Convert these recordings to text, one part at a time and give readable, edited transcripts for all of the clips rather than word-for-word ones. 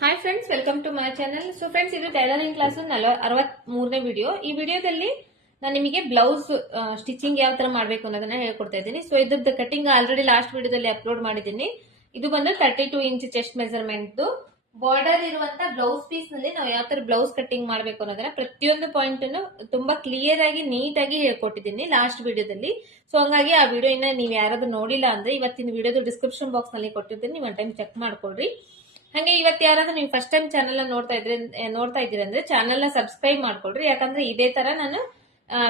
Hi friends, welcome to my channel. So friends, ಇದು tailoring class 63ನೇ video. ಈ ವಿಡಿಯೋದಲ್ಲಿ ನಾನು ನಿಮಗೆ ಬ್ಲೌಸ್ ಸ್ಟಿಚಿಂಗ್ ಯಾವ ತರ ಮಾಡಬೇಕು ಅನ್ನೋದನ್ನ ಹೇಳ್ಕೊಡ್ತಾ ಇದ್ದೀನಿ. ಸೊ ಇದ್ರದ್ದು ಕಟಿಂಗ್ ಆಲ್ರೆಡಿ ಲಾಸ್ಟ್ ವಿಡಿಯೋದಲ್ಲಿ ಅಪ್ಲೋಡ್ ಮಾಡಿದ್ದೀನಿ. ಇದು ಬಂದು 32 ಇಂಚ್ ಚೆಸ್ಟ್ ಮೆಜರ್ಮೆಂಟ್ ಬಾರ್ಡರ್ ಇರುವಂತ ಬ್ಲೌಸ್ ಪೀಸ್ ನಲ್ಲಿ ನಾವು ಯಾವ ತರ ಬ್ಲೌಸ್ ಕಟಿಂಗ್ ಮಾಡಬೇಕು ಅನ್ನೋದನ್ನ ಪ್ರತಿಯೊಂದು ಪಾಯಿಂಟ್ ಅನ್ನು ತುಂಬಾ ಕ್ಲಿಯರ್ ಆಗಿ ನೀಟ್ ಆಗಿ ಹೇಳ್ಕೊಟ್ಟಿದ್ದೀನಿ ಲಾಸ್ಟ್ ವಿಡಿಯೋದಲ್ಲಿ. ಸೊ ಹಂಗಾಗಿ ಆ ವಿಡಿಯೋ ಇನ್ನ ನೀವು ಯಾರಾದ್ರೂ ನೋಡಿಲ್ಲ ಅಂದ್ರೆ ಇವತ್ತಿನ ವಿಡಿಯೋದ ಡಿಸ್ಕ್ರಿಪ್ಷನ್ ಬಾಕ್ಸ್ ನಲ್ಲಿ ಕೊಟ್ಟಿರ್ತೀನಿ, ನೀವು ಒಂದು ಟೈಮ್ ಚೆಕ್ ಮಾಡ್ಕೊಳ್ರಿ. ಹಂಗೆ ಇವತ್ತು ಯಾರಾದ್ರೂ ನೀವು ಫಸ್ಟ್ ಟೈಮ್ ಚಾನಲ್ ನೋಡ್ತಾ ಇದ್ದೀರಿ ಅಂದ್ರೆ ಚಾನಲ್ ನ ಸಬ್ಸ್ಕ್ರೈಬ್ ಮಾಡ್ಕೊಳ್ರಿ. ಯಾಕಂದ್ರೆ ಇದೇ ತರ ನಾನು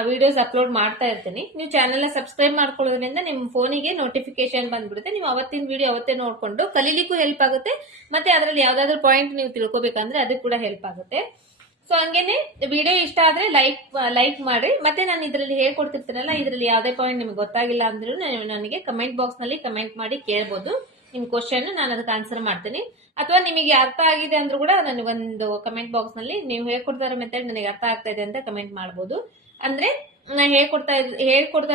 ವಿಡಿಯೋಸ್ ಅಪ್ಲೋಡ್ ಮಾಡ್ತಾ ಇರ್ತೀನಿ. ನೀವು ಚಾನಲ್ ನ ಸಬ್ಸ್ಕ್ರೈಬ್ ಮಾಡ್ಕೊಳ್ಳೋದ್ರಿಂದ ನಿಮ್ ಫೋನಿಗೆ ನೋಟಿಫಿಕೇಶನ್ ಬಂದ್ಬಿಡುತ್ತೆ. ನೀವು ಅವತ್ತಿನ ವಿಡಿಯೋ ಅವತ್ತೇ ನೋಡ್ಕೊಂಡು ಕಲೀಲಿಕ್ಕೂ ಹೆಲ್ಪ್ ಆಗುತ್ತೆ. ಮತ್ತೆ ಅದರಲ್ಲಿ ಯಾವ್ದಾದ್ರು ಪಾಯಿಂಟ್ ನೀವು ತಿಳ್ಕೊಬೇಕಂದ್ರೆ ಅದಕ್ಕೆ ಕೂಡ ಹೆಲ್ಪ್ ಆಗುತ್ತೆ. ಸೊ ಹಂಗೇನೆ ವಿಡಿಯೋ ಇಷ್ಟ ಆದ್ರೆ ಲೈಕ್ ಮಾಡಿ. ಮತ್ತೆ ನಾನು ಇದರಲ್ಲಿ ಹೇಳ್ಕೊಡ್ತಿರ್ತೀನಲ್ಲ, ಇದರಲ್ಲಿ ಯಾವ್ದೇ ಪಾಯಿಂಟ್ ನಿಮ್ಗೆ ಗೊತ್ತಾಗಿಲ್ಲ ಅಂದ್ರೂ ನನಗೆ ಕಮೆಂಟ್ ಬಾಕ್ಸ್ ನಲ್ಲಿ ಕಮೆಂಟ್ ಮಾಡಿ ಕೇಳ್ಬೋದು. ನಿಮ್ ಕ್ವಶನ್ ನಾನು ಅದಕ್ಕೆ ಆನ್ಸರ್ ಮಾಡ್ತೀನಿ. ಅಥವಾ ನಿಮಗೆ ಅರ್ಥ ಆಗಿದೆ ಅಂದ್ರೂ ಕೂಡ ನನಗೊಂದು ಕಮೆಂಟ್ ಬಾಕ್ಸ್ ನಲ್ಲಿ ನೀವು ಹೇಳ್ಕೊಡ್ತಾ ಇರೋ ಮೆಥಡ್ ನನಗೆ ಅರ್ಥ ಆಗ್ತಾ ಇದೆ ಅಂತ ಕಮೆಂಟ್ ಮಾಡಬಹುದು. ಅಂದ್ರೆ ನಾ ಹೇಳ್ಕೊಡ್ತಾ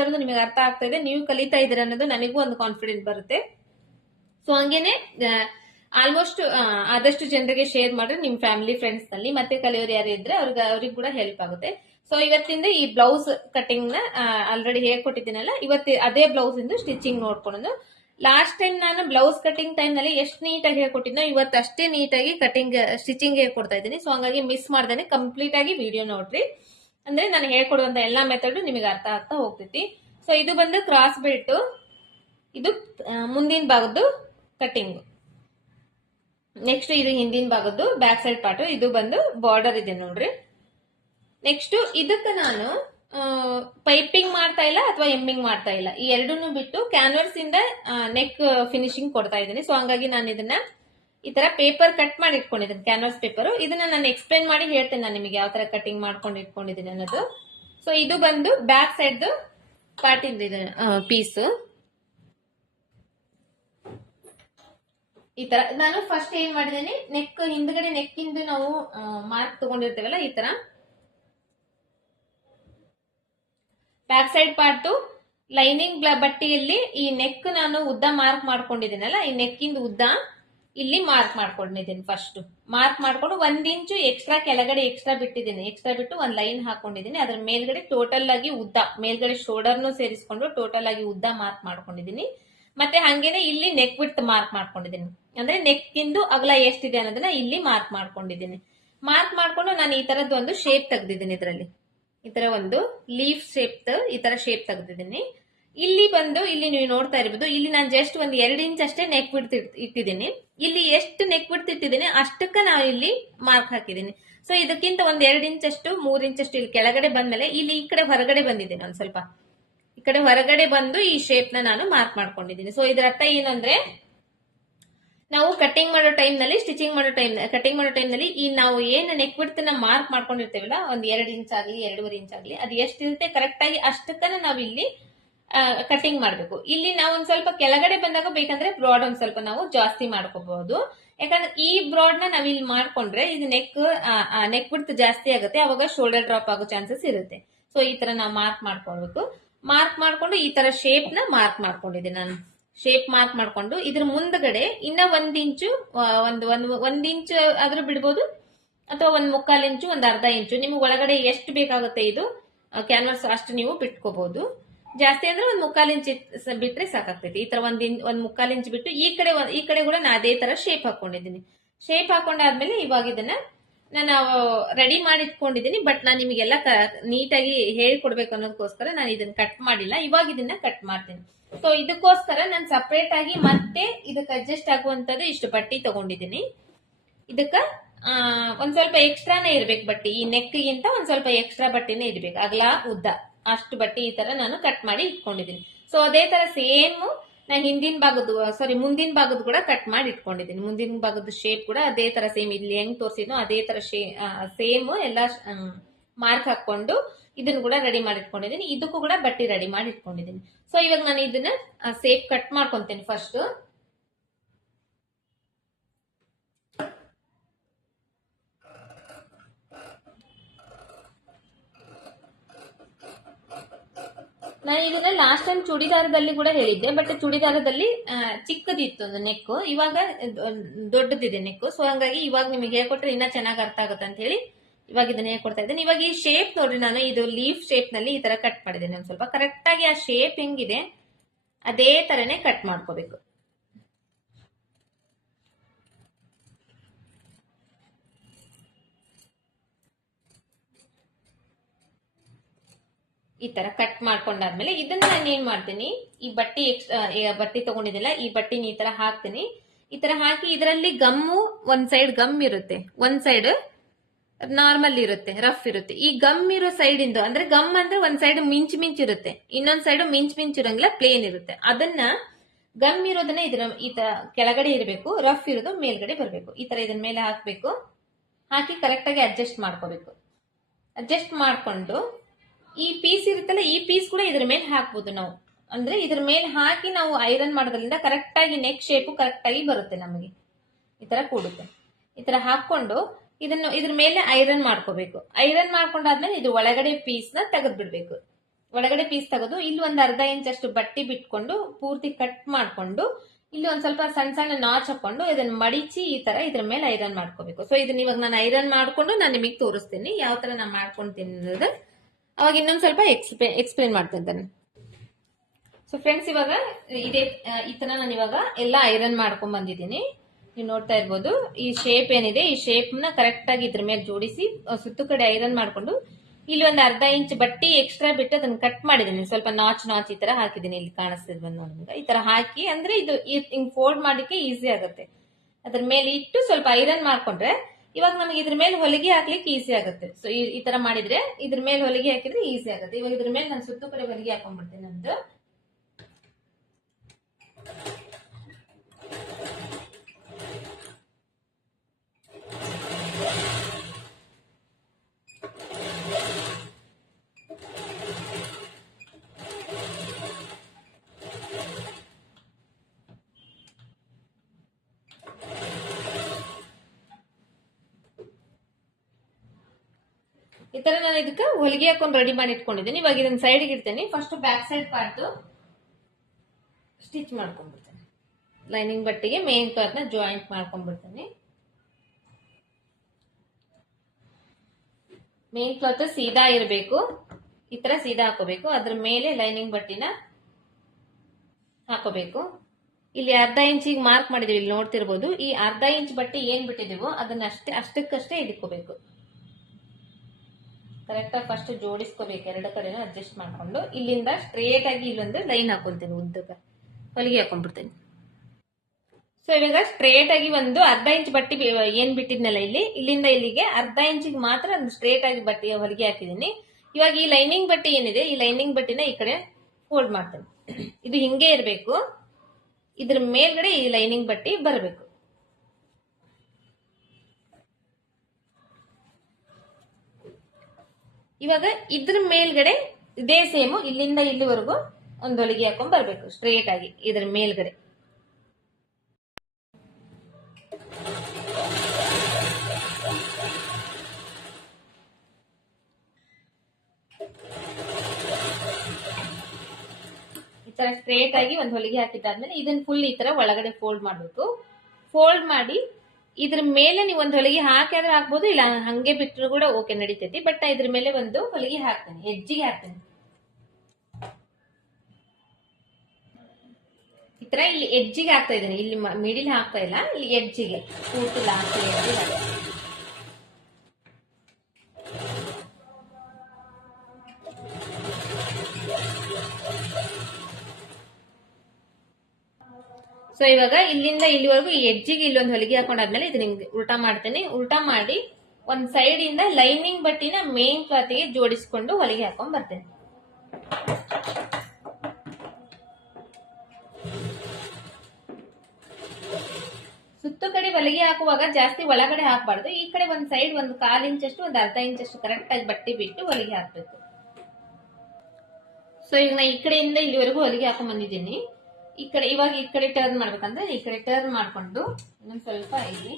ಇರೋದು ನಿಮಗೆ ಅರ್ಥ ಆಗ್ತಾ ಇದೆ, ನೀವು ಕಲಿತಾ ಇದ್ದೀರ ಅನ್ನೋದು ನನಗೂ ಒಂದು ಕಾನ್ಫಿಡೆಂಟ್ ಬರುತ್ತೆ. ಸೊ ಹಂಗೇನೆ ಆಲ್ಮೋಸ್ಟ್ ಆದಷ್ಟು ಜನರಿಗೆ ಶೇರ್ ಮಾಡ್ರಿ ನಿಮ್ ಫ್ಯಾಮಿಲಿ ಫ್ರೆಂಡ್ಸ್ ನಲ್ಲಿ. ಮತ್ತೆ ಕಲಿಯೋರು ಯಾರು ಇದ್ರೆ ಅವ್ರಿಗೆ ಕೂಡ ಹೆಲ್ಪ್ ಆಗುತ್ತೆ. ಸೊ ಇವತ್ತಿಂದ ಈ ಬ್ಲೌಸ್ ಕಟಿಂಗ್ ನ ಆಲ್ರೆಡಿ ಹೇಳ್ಕೊಟ್ಟಿದ್ದೀನಲ್ಲ, ಇವತ್ತು ಅದೇ ಬ್ಲೌಸ್ ಇಂದ ಸ್ಟಿಚಿಂಗ್ ನೋಡ್ಕೊಂಡು ಲಾಸ್ಟ್ ಟೈಮ್ ನಾನು ಬ್ಲೌಸ್ ಕಟಿಂಗ್ ಟೈಮ್ ನಲ್ಲಿ ಎಷ್ಟು ನೀಟಾಗಿ ಹೇಳ್ಕೊಟ್ಟಿದ್ನೋ ಇವತ್ತು ಅಷ್ಟೇ ನೀಟಾಗಿ ಸ್ಟಿಚಿಂಗ್ ಹೇಳ್ಕೊಡ್ತಾ ಇದ್ದೀನಿ. ಸೊ ಹಂಗಾಗಿ ಮಿಸ್ ಮಾಡ್ದೇನೆ ಕಂಪ್ಲೀಟ್ ಆಗಿ ವಿಡಿಯೋ ನೋಡ್ರಿ. ಅಂದ್ರೆ ನಾನು ಹೇಳ್ಕೊಡುವಂತ ಎಲ್ಲಾ ಮೆಥಡ್ ನಿಮಗೆ ಅರ್ಥ ಆಗ್ತಾ ಹೋಗ್ತೈತಿ. ಸೊ ಇದು ಬಂದು ಕ್ರಾಸ್ ಬೆಲ್ಟ್, ಇದು ಮುಂದಿನ ಭಾಗದ್ದು ಕಟಿಂಗ್. ನೆಕ್ಸ್ಟ್ ಇದು ಹಿಂದಿನ ಭಾಗದ್ದು ಬ್ಯಾಕ್ ಸೈಡ್ ಪಾರ್ಟ್, ಇದು ಬಂದು ಬಾರ್ಡರ್ ಇದೆ ನೋಡ್ರಿ. ನೆಕ್ಸ್ಟ್ ಇದಕ್ಕೆ ನಾನು ಪೈಪಿಂಗ್ ಮಾಡ್ತಾ ಇಲ್ಲ ಅಥವಾ ಎಮ್ಮಿಂಗ್ ಮಾಡ್ತಾ ಇಲ್ಲ, ಈ ಎರಡನ್ನೂ ಬಿಟ್ಟು ಕ್ಯಾನ್ವರ್ಸ್ ಇಂದ ನೆಕ್ ಫಿನಿಶಿಂಗ್ ಕೊಡ್ತಾ ಇದ್ದೀನಿ. ಸೊ ಹಂಗಾಗಿ ನಾನು ಇದನ್ನ ಈ ತರ ಪೇಪರ್ ಕಟ್ ಮಾಡಿ ಇಟ್ಕೊಂಡಿದ್ದೀನಿ, ಕ್ಯಾನ್ವರ್ಸ್ ಪೇಪರ್. ಇದನ್ನ ನಾನು ಎಕ್ಸ್ಪ್ಲೈನ್ ಮಾಡಿ ಹೇಳ್ತೇನೆ ನಾನು ನಿಮಗೆ ಯಾವ ತರ ಕಟಿಂಗ್ ಮಾಡ್ಕೊಂಡು ಇಟ್ಕೊಂಡಿದ್ದೀನಿ ಅನ್ನೋದು. ಸೊ ಇದು ಬಂದು ಬ್ಯಾಕ್ ಸೈಡ್ ಪಾರ್ಟ್ ಇಂದ ಪೀಸ್. ಈ ತರ ನಾನು ಫಸ್ಟ್ ಏನ್ ಮಾಡಿದ್ದೀನಿ, ಹಿಂದ್ಗಡೆ ನೆಕ್ ಇಂದು ನಾವು ಮಾರ್ಕ್ ತಗೊಂಡಿರ್ತೇವಲ್ಲ, ಈ ತರ ಬ್ಯಾಕ್ ಸೈಡ್ ಪಾರ್ಟ್ ಲೈನಿಂಗ್ ಬಟ್ಟೆಯಲ್ಲಿ ಈ ನೆಕ್ ನಾನು ಉದ್ದ ಮಾರ್ಕ್ ಮಾಡ್ಕೊಂಡಿದ್ದೀನಲ್ಲ, ಈ ನೆಕ್ ಇಂದ ಉದ್ದ ಇಲ್ಲಿ ಮಾರ್ಕ್ ಮಾಡ್ಕೊಂಡಿದ್ದೀನಿ. ಫಸ್ಟ್ ಮಾರ್ಕ್ ಮಾಡ್ಕೊಂಡು 1 ಇಂಚು ಎಕ್ಸ್ಟ್ರಾ ಕೆಳಗಡೆ ಎಕ್ಸ್ಟ್ರಾ ಬಿಟ್ಟು ಒಂದ್ ಲೈನ್ ಹಾಕೊಂಡಿದ್ದೀನಿ. ಅದ್ರ ಮೇಲ್ಗಡೆ ಟೋಟಲ್ ಆಗಿ ಉದ್ದ, ಮೇಲ್ಗಡೆ ಶೋಲ್ಡರ್ನು ಸೇರಿಸ್ಕೊಂಡು ಟೋಟಲ್ ಆಗಿ ಉದ್ದ ಮಾರ್ಕ್ ಮಾಡ್ಕೊಂಡಿದ್ದೀನಿ. ಮತ್ತೆ ಹಂಗೇನೆ ಇಲ್ಲಿ ನೆಕ್ ವಿಡ್ತ್ ಮಾರ್ಕ್ ಮಾಡ್ಕೊಂಡಿದ್ದೀನಿ. ಅಂದ್ರೆ ನೆಕ್ ಇಂದು ಅಗಲ ಎಷ್ಟಿದೆ ಅನ್ನೋದನ್ನ ಇಲ್ಲಿ ಮಾರ್ಕ್ ಮಾಡ್ಕೊಂಡಿದ್ದೀನಿ. ಮಾರ್ಕ್ ಮಾಡ್ಕೊಂಡು ನಾನು ಈ ತರದ್ದು ಒಂದು ಶೇಪ್ ತೆಗ್ದಿದ್ದೀನಿ. ಇದರಲ್ಲಿ ಈ ತರ ಒಂದು ಲೀಫ್ ಶೇಪ್, ಈ ತರ ಶೇಪ್ ತೆಗ್ದಿದ್ದೀನಿ. ಇಲ್ಲಿ ನೀವು ನೋಡ್ತಾ ಇರಬಹುದು, ಇಲ್ಲಿ ನಾನು ಜಸ್ಟ್ ಒಂದ್ 2 ಇಂಚ್ ಅಷ್ಟೇ ನೆಕ್ ಬಿಡ್ತಿ ಇಟ್ಟಿದ್ದೀನಿ. ಇಲ್ಲಿ ಎಷ್ಟು ನೆಕ್ ಬಿಡ್ತಿ ಇಟ್ಟಿದ್ದೀನಿ ಅಷ್ಟಕ್ಕ ನಾನು ಇಲ್ಲಿ ಮಾರ್ಕ್ ಹಾಕಿದ್ದೀನಿ. ಸೊ ಇದಕ್ಕಿಂತ ಒಂದ್ 2 ಇಂಚ್ ಅಷ್ಟು 3 ಇಂಚ್ ಅಷ್ಟು ಇಲ್ಲಿ ಕೆಳಗಡೆ ಬಂದ್ಮೇಲೆ ಇಲ್ಲಿ ಈ ಕಡೆ ಹೊರಗಡೆ ಬಂದಿದ್ದೀನಿ, ಒಂದ್ ಸ್ವಲ್ಪ ಈ ಕಡೆ ಹೊರಗಡೆ ಬಂದು ಈ ಶೇಪ್ ನ ನಾನು ಮಾರ್ಕ್ ಮಾಡ್ಕೊಂಡಿದ್ದೀನಿ. ಸೊ ಇದರ ಅರ್ಥ ಏನಂದ್ರೆ, ನಾವು ಕಟಿಂಗ್ ಮಾಡೋ ಟೈಮ್ ನಲ್ಲಿ ಕಟಿಂಗ್ ಮಾಡೋ ಟೈಮ್ ನಲ್ಲಿ ಈ ನಾವು ಏನ್ ನೆಕ್ ಬಿಡ್ತ್ ಮಾರ್ಕ್ ಮಾಡ್ಕೊಂಡಿರ್ತೇವಲ್ಲ, ಒಂದ್ 2 ಇಂಚ್ ಆಗ್ಲಿ 2.5 ಇಂಚ್ ಆಗ್ಲಿ, ಅದು ಎಷ್ಟಿರುತ್ತೆ ಕರೆಕ್ಟ್ ಆಗಿ ಅಷ್ಟಕ್ಕನ ನಾವ್ ಇಲ್ಲಿ ಕಟಿಂಗ್ ಮಾಡ್ಬೇಕು. ಇಲ್ಲಿ ನಾವು ಒಂದ್ ಸ್ವಲ್ಪ ಕೆಳಗಡೆ ಬಂದಾಗ ಬೇಕಂದ್ರೆ ಬ್ರಾಡ್ ಒಂದ್ ಸ್ವಲ್ಪ ನಾವು ಜಾಸ್ತಿ ಮಾಡ್ಕೋಬಹುದು. ಯಾಕಂದ್ರೆ ಈ ಬ್ರಾಡ್ ನ ನಾವ್ ಇಲ್ಲಿ ಮಾಡ್ಕೊಂಡ್ರೆ ಇದು ನೆಕ್ ಬಿಡ್ತ್ ಜಾಸ್ತಿ ಆಗುತ್ತೆ, ಅವಾಗ ಶೋಲ್ಡರ್ ಡ್ರಾಪ್ ಆಗೋ ಚಾನ್ಸಸ್ ಇರುತ್ತೆ. ಸೊ ಈ ತರ ನಾವು ಮಾರ್ಕ್ ಮಾಡ್ಕೊಳ್ಬೇಕು. ಮಾರ್ಕ್ ಮಾಡ್ಕೊಂಡು ಈ ತರ ಶೇಪ್ ನ ಮಾರ್ಕ್ ಮಾಡ್ಕೊಂಡಿದ್ದೀನಿ ನಾನು. ಶೇಪ್ ಮಾರ್ಕ್ ಮಾಡ್ಕೊಂಡು ಇದ್ರ ಮುಂದ್ಗಡೆ ಇನ್ನ 1 ಇಂಚು ಒಂದ್ ಇಂಚ್ ಆದ್ರೂ ಬಿಡ್ಬೋದು, ಅಥವಾ 1/4 ಇಂಚು, 1/2 ಇಂಚು, ನಿಮ್ಗೆ ಒಳಗಡೆ ಎಷ್ಟು ಬೇಕಾಗುತ್ತೆ ಇದು ಕ್ಯಾನ್ವಾಸ್ ಅಷ್ಟು ನೀವು ಬಿಟ್ಕೋಬಹುದು. ಜಾಸ್ತಿ ಅಂದ್ರೆ 1/4 ಇಂಚ್ ಬಿಟ್ರೆ ಸಾಕಾಗ್ತೈತಿ. ಈ ತರ 1/4 ಇಂಚ್ ಬಿಟ್ಟು ಈ ಕಡೆ ಕೂಡ ನಾ ಅದೇ ತರ ಶೇಪ್ ಹಾಕೊಂಡಿದ್ದೀನಿ. ಶೇಪ್ ಹಾಕೊಂಡಾದ್ಮೇಲೆ ಇವಾಗ ಇದನ್ನ ನಾನು ರೆಡಿ ಮಾಡಿ ಇಟ್ಕೊಂಡಿದ್ದೀನಿ. ಬಟ್ ನಾನು ನಿಮಗೆಲ್ಲ ನೀಟಾಗಿ ಹೇಳ್ಕೊಡ್ಬೇಕು ಅನ್ನೋದಕ್ಕೋಸ್ಕರ ನಾನು ಇದನ್ನ ಕಟ್ ಮಾಡಿಲ್ಲ. ಇವಾಗ ಇದನ್ನ ಕಟ್ ಮಾಡ್ತೀನಿ. ಸೊ ಇದಕ್ಕೋಸ್ಕರ ನಾನು ಸಪರೇಟ್ ಆಗಿ ಮತ್ತೆ ಇದಕ್ಕೆ ಅಡ್ಜಸ್ಟ್ ಆಗುವಂತದ್ದು ಇಷ್ಟು ಬಟ್ಟಿ ತಗೊಂಡಿದ್ದೀನಿ. ಇದಕ್ಕ ಒಂದ್ ಸ್ವಲ್ಪ ಎಕ್ಸ್ಟ್ರಾನೇ ಇರ್ಬೇಕು ಬಟ್ಟಿ, ಈ ನೆಕ್ ಗಿಂತ ಒಂದ್ ಸ್ವಲ್ಪ ಎಕ್ಸ್ಟ್ರಾ ಬಟ್ಟೆನೇ ಇರ್ಬೇಕು, ಅಗಲ ಉದ್ದ ಅಷ್ಟು ಬಟ್ಟೆ ಈ ತರ ನಾನು ಕಟ್ ಮಾಡಿ ಇಟ್ಕೊಂಡಿದ್ದೀನಿ. ಸೊ ಅದೇ ತರ ಸೇಮ್ ನಾನು ಮುಂದಿನ ಭಾಗದ್ದು ಕೂಡ ಕಟ್ ಮಾಡಿ ಇಟ್ಕೊಂಡಿದ್ದೀನಿ. ಮುಂದಿನ ಭಾಗದ ಶೇಪ್ ಕೂಡ ಅದೇ ತರ ಸೇಮ್ ಇಲ್ಲಿ ಹೆಂಗ್ ತೋರಿಸಿದ್ನೋ ಅದೇ ತರ ಸೇಮ್ ಎಲ್ಲ ಮಾರ್ಕ್ ಹಾಕೊಂಡು ಇದನ್ನು ಕೂಡ ರೆಡಿ ಮಾಡಿ ಇಟ್ಕೊಂಡಿದ್ದೀನಿ. ಇದಕ್ಕೂ ಕೂಡ ಬಟ್ಟೆ ರೆಡಿ ಮಾಡಿ ಇಟ್ಕೊಂಡಿದ್ದೀನಿ. ಸೊ ಇವಾಗ ನಾನು ಇದನ್ನ ಸೇಪ್ ಕಟ್ ಮಾಡ್ಕೊಂತೀನಿ ಫಸ್ಟ್. ನಾನು ಇದನ್ನ ಲಾಸ್ಟ್ ಟೈಮ್ ಚೂಡಿದಾರದಲ್ಲಿ ಕೂಡ ಹೇಳಿದ್ದೆ, ಬಟ್ ಚೂಡಿದಾರದಲ್ಲಿ ಚಿಕ್ಕದಿತ್ತು ಒಂದು ನೆಕ್, ಇವಾಗ ದೊಡ್ಡದಿದೆ ನೆಕ್. ಸೊ ಹಂಗಾಗಿ ಇವಾಗ ನಿಮಗೆ ಹೇಳ್ಕೊಟ್ರೆ ಇನ್ನ ಚೆನ್ನಾಗಿ ಅರ್ಥ ಆಗುತ್ತೆ ಅಂತ ಹೇಳಿ ಇವಾಗ ಇದನ್ನ ಹೇಳ್ಕೊಡ್ತಾ ಇದ್ದೇನೆ. ಇವಾಗ ಈ ಶೇಪ್ ನೋಡ್ರಿ, ನಾನು ಇದು ಲೀಫ್ ಶೇಪ್ ನಲ್ಲಿ ಈ ತರ ಕಟ್ ಮಾಡಿದ್ದೇನೆ. ಒಂದ್ ಸ್ವಲ್ಪ ಕರೆಕ್ಟ್ ಆಗಿ ಆ ಶೇಪ್ ಹೆಂಗಿದೆ ಅದೇ ತರನೇ ಕಟ್ ಮಾಡ್ಕೋಬೇಕು. ಈ ತರ ಕಟ್ ಮಾಡ್ಕೊಂಡಾದ್ಮೇಲೆ ಇದನ್ನ ನಾನು ಏನ್ ಮಾಡ್ತೀನಿ, ಈ ಬಟ್ಟಿ ತಗೊಂಡಿದ್ದಿಲ್ಲ, ಈ ಬಟ್ಟಿನ ಈ ತರ ಹಾಕ್ತೀನಿ. ಈ ತರ ಹಾಕಿ ಇದರಲ್ಲಿ ಗಮ್ಮು, ಒಂದ್ ಸೈಡ್ ಗಮ್ ಇರುತ್ತೆ, ಒಂದ್ ಸೈಡ್ ನಾರ್ಮಲ್ ಇರುತ್ತೆ, ರಫ್ ಇರುತ್ತೆ. ಈ ಗಮ್ ಇರೋ ಸೈಡ್ ಇಂದ, ಅಂದ್ರೆ ಗಮ್ ಅಂದ್ರೆ ಒಂದ್ ಸೈಡ್ ಮಿಂಚ್ ಇರುತ್ತೆ, ಇನ್ನೊಂದ್ ಸೈಡ್ ಮಿಂಚ್ ಇರಂಗಿಲ್ಲ, ಪ್ಲೇನ್ ಇರುತ್ತೆ. ಅದನ್ನ ಗಮ್ ಇರೋದನ್ನ ಇದ್ರ ಈ ತರ ಕೆಳಗಡೆ ಇರಬೇಕು, ರಫ್ ಇರೋದು ಮೇಲ್ಗಡೆ ಬರಬೇಕು. ಈ ತರ ಇದನ್ನ ಮೇಲೆ ಹಾಕ್ಬೇಕು. ಹಾಕಿ ಕರೆಕ್ಟ್ ಆಗಿ ಅಡ್ಜಸ್ಟ್ ಮಾಡ್ಕೋಬೇಕು. ಅಡ್ಜಸ್ಟ್ ಮಾಡ್ಕೊಂಡು ಈ ಪೀಸ್ ಇರುತ್ತಲ್ಲ, ಈ ಪೀಸ್ ಕೂಡ ಇದ್ರ ಮೇಲೆ ಹಾಕ್ಬೋದು ನಾವು. ಅಂದ್ರೆ ಇದ್ರ ಮೇಲೆ ಹಾಕಿ ನಾವು ಐರನ್ ಮಾಡೋದ್ರಿಂದ ಕರೆಕ್ಟ್ ಆಗಿ ನೆಕ್ ಶೇಪ್ ಕರೆಕ್ಟ್ ಆಗಿ ಬರುತ್ತೆ ನಮಗೆ. ಈ ತರ ಕೂಡುತ್ತೆ. ಈ ತರ ಹಾಕೊಂಡು ಇದನ್ನು ಇದ್ರ ಮೇಲೆ ಐರನ್ ಮಾಡ್ಕೋಬೇಕು. ಐರನ್ ಮಾಡ್ಕೊಂಡಾದ್ಮೇಲೆ ಇದು ಒಳಗಡೆ ಪೀಸ್ ನ ತೆಗೆದ್ ಬಿಡ್ಬೇಕು. ಒಳಗಡೆ ಪೀಸ್ ತೆಗೆದು ಇಲ್ಲಿ ಒಂದ್ ಅರ್ಧ ಇಂಚ್ ಅಷ್ಟು ಬಟ್ಟೆ ಬಿಟ್ಕೊಂಡು ಪೂರ್ತಿ ಕಟ್ ಮಾಡ್ಕೊಂಡು ಇಲ್ಲಿ ಒಂದ್ ಸ್ವಲ್ಪ ಸಣ್ಣ ಸಣ್ಣ ನಾಚ್ ಹಾಕೊಂಡು ಇದನ್ನ ಮಡಿಚಿ ಈ ತರ ಇದ್ರ ಮೇಲೆ ಐರನ್ ಮಾಡ್ಕೋಬೇಕು. ಸೊ ಇದನ್ನ ಇವಾಗ ನಾನು ಐರನ್ ಮಾಡ್ಕೊಂಡು ನಾನು ನಿಮಗೆ ತೋರಿಸ್ತೀನಿ ಯಾವ ತರ ನಾನು ಮಾಡ್ಕೊಂತೀನಿ ಅನ್ನೋದು. ಅವಾಗ ಇನ್ನೊಂದ್ ಸ್ವಲ್ಪ ಎಕ್ಸ್ಪ್ಲೇನ್ ಮಾಡ್ತಿದ್ದಾನೆ. ಸೊ ಫ್ರೆಂಡ್ಸ್, ಇವಾಗ ಇದೇ ಈ ತರ ನಾನು ಇವಾಗ ಎಲ್ಲ ಐರನ್ ಮಾಡ್ಕೊಂಡ್ ಬಂದಿದ್ದೀನಿ. ನೀವು ನೋಡ್ತಾ ಇರ್ಬೋದು ಈ ಶೇಪ್ ಏನಿದೆ, ಈ ಶೇಪ್ ನ ಕರೆಕ್ಟ್ ಆಗಿ ಇದ್ರ ಮೇಲೆ ಜೋಡಿಸಿ ಸುತ್ತು ಕಡೆ ಐರನ್ ಮಾಡ್ಕೊಂಡು ಇಲ್ಲಿ ಒಂದು ಅರ್ಧ ಇಂಚ್ ಬಟ್ಟಿ ಎಕ್ಸ್ಟ್ರಾ ಬಿಟ್ಟು ಅದನ್ನ ಕಟ್ ಮಾಡಿದೀನಿ. ಸ್ವಲ್ಪ ನಾಚ್ ಈ ತರ ಹಾಕಿದೀನಿ. ಇಲ್ಲಿ ಕಾಣಿಸ್ತಿದ್ ನೋಡಿ, ಈ ತರ ಹಾಕಿ ಅಂದ್ರೆ ಇದು ಹಿಂಗ್ ಫೋಲ್ಡ್ ಮಾಡ್ಲಿಕ್ಕೆ ಈಸಿ ಆಗುತ್ತೆ. ಅದ್ರ ಮೇಲೆ ಇಟ್ಟು ಸ್ವಲ್ಪ ಐರನ್ ಮಾಡ್ಕೊಂಡ್ರೆ ಇವಾಗ ನಮಗೆ ಇದ್ರ ಮೇಲೆ ಹೊಲಿಗೆ ಹಾಕ್ಲಿಕ್ಕೆ ಈಸಿ ಆಗುತ್ತೆ. ಸೊ ಈ ತರ ಮಾಡಿದ್ರೆ ಇದ್ರ ಮೇಲೆ ಹೊಲಿಗೆ ಹಾಕಿದ್ರೆ ಈಸಿ ಆಗುತ್ತೆ. ಇವಾಗ ಇದ್ರ ಮೇಲೆ ನಾನು ಸುತ್ತು ಕಡೆ ಹೊಲಿಗೆ ಹಾಕೊಂಡ್ಬಿಡ್ತೀನಿ. ನಮ್ದು ಈ ತರ ನಾನು ಇದಕ್ಕೆ ಹೊಲಿಗೆ ಹಾಕೊಂಡು ರೆಡಿ ಮಾಡಿ ಇಟ್ಕೊಂಡಿದ್ದೀನಿ. ಇವಾಗ ಇದನ್ನ ಸೈಡ್ಗೆ ಇಡ್ತೀನಿ. First back side part stitch ಮಾಡ್ಕೊಂಡ್ಬಿಡ್ತೇನೆ. ಲೈನಿಂಗ್ ಬಟ್ಟೆಗೆ ಮೇನ್ ಕ್ಲಾತ್ ನ ಜಾಯಿಂಟ್ ಮಾಡ್ಕೊಂಡ್ಬಿಡ್ತೇನೆ. ಮೇನ್ ಕ್ಲಾತ್ ಸೀದಾ ಇರಬೇಕು, ಈ ತರ ಸೀದಾ ಹಾಕೋಬೇಕು. ಅದ್ರ ಮೇಲೆ ಲೈನಿಂಗ್ ಬಟ್ಟಿನ ಹಾಕೋಬೇಕು. ಇಲ್ಲಿ ಅರ್ಧ ಇಂಚಿಗೆ ಮಾರ್ಕ್ ಮಾಡಿದೀವಿ, ಇಲ್ಲಿ ನೋಡ್ತಿರ್ಬೋದು. ಈ ಅರ್ಧ ಇಂಚ್ ಬಟ್ಟೆ ಏನ್ ಬಿಟ್ಟಿದೀವೋ ಅದನ್ನ ಅಷ್ಟಕ್ಕಷ್ಟೇ ಹಿಡ್ಕೋಬೇಕು. ಕರೆಕ್ಟ್ ಆಗಿ ಫಸ್ಟ್ ಜೋಡಿಸ್ಕೋಬೇಕು. ಎರಡು ಕಡೆನೂ ಅಡ್ಜಸ್ಟ್ ಮಾಡ್ಕೊಂಡು ಇಲ್ಲಿಂದ ಸ್ಟ್ರೇಟ್ ಆಗಿ ಇಲ್ಲೊಂದು ಲೈನ್ ಹಾಕೊಂತೀನಿ, ಉದ್ದಕ್ಕೆ ಹೊಲಿಗೆ ಹಾಕೊಂಡ್ಬಿಡ್ತೀನಿ. ಸೊ ಇವಾಗ ಸ್ಟ್ರೇಟ್ ಆಗಿ ಒಂದು ಅರ್ಧ ಇಂಚ್ ಬಟ್ಟೆ ಏನ್ ಬಿಟ್ಟಿದ್ನಲ್ಲ ಇಲ್ಲಿಂದ ಇಲ್ಲಿಗೆ ಅರ್ಧ ಇಂಚಿಗೆ ಮಾತ್ರ ಒಂದು ಸ್ಟ್ರೇಟ್ ಆಗಿ ಬಟ್ಟೆ ಹೊಲಿಗೆ ಹಾಕಿದೀನಿ. ಇವಾಗ ಈ ಲೈನಿಂಗ್ ಬಟ್ಟೆ ಏನಿದೆ, ಈ ಲೈನಿಂಗ್ ಬಟ್ಟೆನ ಈ ಕಡೆ ಫೋಲ್ಡ್ ಮಾಡ್ತೇನೆ. ಇದು ಹಿಂಗೆ ಇರಬೇಕು. ಇದ್ರ ಮೇಲ್ಗಡೆ ಈ ಲೈನಿಂಗ್ ಬಟ್ಟೆ ಬರಬೇಕು. ಇವಾಗ ಇದ್ರ ಮೇಲ್ಗಡೆ ಇದೇ ಸೇಮು ಇಲ್ಲಿಂದ ಇಲ್ಲಿವರೆಗೂ ಒಂದು ಹೊಲಿಗೆ ಹಾಕೊಂಡ್ ಬರ್ಬೇಕು ಸ್ಟ್ರೇಟ್ ಆಗಿ ಇದ್ರ ಮೇಲ್ಗಡೆ. ಈ ತರ ಸ್ಟ್ರೇಟ್ ಆಗಿ ಒಂದು ಹೊಲಿಗೆ ಹಾಕಿದ್ದಾದ್ಮೇಲೆ ಇದನ್ನ ಫುಲ್ ಈ ತರ ಒಳಗಡೆ ಫೋಲ್ಡ್ ಮಾಡ್ಬೇಕು. ಫೋಲ್ಡ್ ಮಾಡಿ ಇದ್ರ ಮೇಲೆ ನೀವು ಒಂದು ಹೊಲಿಗೆ ಹಾಕಿ ಆದ್ರೆ ಹಾಕ್ಬೋದು, ಇಲ್ಲ ಹಂಗೆ ಬಿಟ್ಟರು ಕೂಡ ಓಕೆ ನಡೀತೈತಿ. ಬಟ್ ಇದ್ರ ಮೇಲೆ ಒಂದು ಹೊಲಿಗೆ ಹಾಕ್ತೇನೆ, ಎಡ್ಜಿಗೆ ಹಾಕ್ತೇನೆ. ಈ ತರ ಇಲ್ಲಿ ಎಡ್ಜಿಗೆ ಹಾಕ್ತಾ ಇದ್ದೀನಿ, ಇಲ್ಲಿ ಮಿಡಿಲ್ ಹಾಕ್ತಾ ಇಲ್ಲ, ಇಲ್ಲಿ ಎಡ್ಜಿಗೆ ಪೂರ್ತಿ ಲಾಸ್ಟ್ ಎಡ್ಜಿಗೆ. ಸೊ ಇವಾಗ ಇಲ್ಲಿಂದ ಇಲ್ಲಿವರೆಗೂ ಈ ಎಡ್ಜಿಗೆ ಇಲ್ಲೊಂದು ಹೊಲಿಗೆ ಹಾಕೊಂಡಾದ್ಮೇಲೆ ಇದನ್ನ ಉಲ್ಟಾ ಮಾಡ್ತೇನೆ. ಉಲ್ಟಾ ಮಾಡಿ ಒಂದ್ ಸೈಡ್ ಇಂದ ಲೈನಿಂಗ್ ಬಟ್ಟಿನ ಮೇನ್ ಕ್ಲಾತ್ಗೆ ಜೋಡಿಸ್ಕೊಂಡು ಹೊಲಿಗೆ ಹಾಕೊಂಡ್ ಬರ್ತೇನೆ. ಸುತ್ತು ಕಡೆ ಹೊಲಿಗೆ ಹಾಕುವಾಗ ಜಾಸ್ತಿ ಒಳಗಡೆ ಹಾಕಬಾರ್ದು. ಈ ಕಡೆ ಒಂದ್ ಸೈಡ್ ಒಂದು 1/4 ಇಂಚಷ್ಟು ಒಂದು ಅರ್ಧ ಇಂಚಷ್ಟು ಕರೆಕ್ಟ್ ಆಗಿ ಬಟ್ಟೆ ಬಿಟ್ಟು ಹೊಲಿಗೆ ಹಾಕ್ಬೇಕು. ಸೊ ಈಗ ನಾ ಈ ಕಡೆಯಿಂದ ಇಲ್ಲಿವರೆಗೂ ಹೊಲಿಗೆ ಹಾಕೊಂಡ್ ಬಂದಿದ್ದೀನಿ. ಇವಾಗ ಈ ಕಡೆ ಟರ್ನ್ ಮಾಡ್ಬೇಕಂದ್ರೆ ಈ ಕಡೆ ಟರ್ನ್ ಮಾಡ್ಕೊಂಡು ಇನ್ನೊಂದ್ ಸ್ವಲ್ಪ ಇಲ್ಲಿ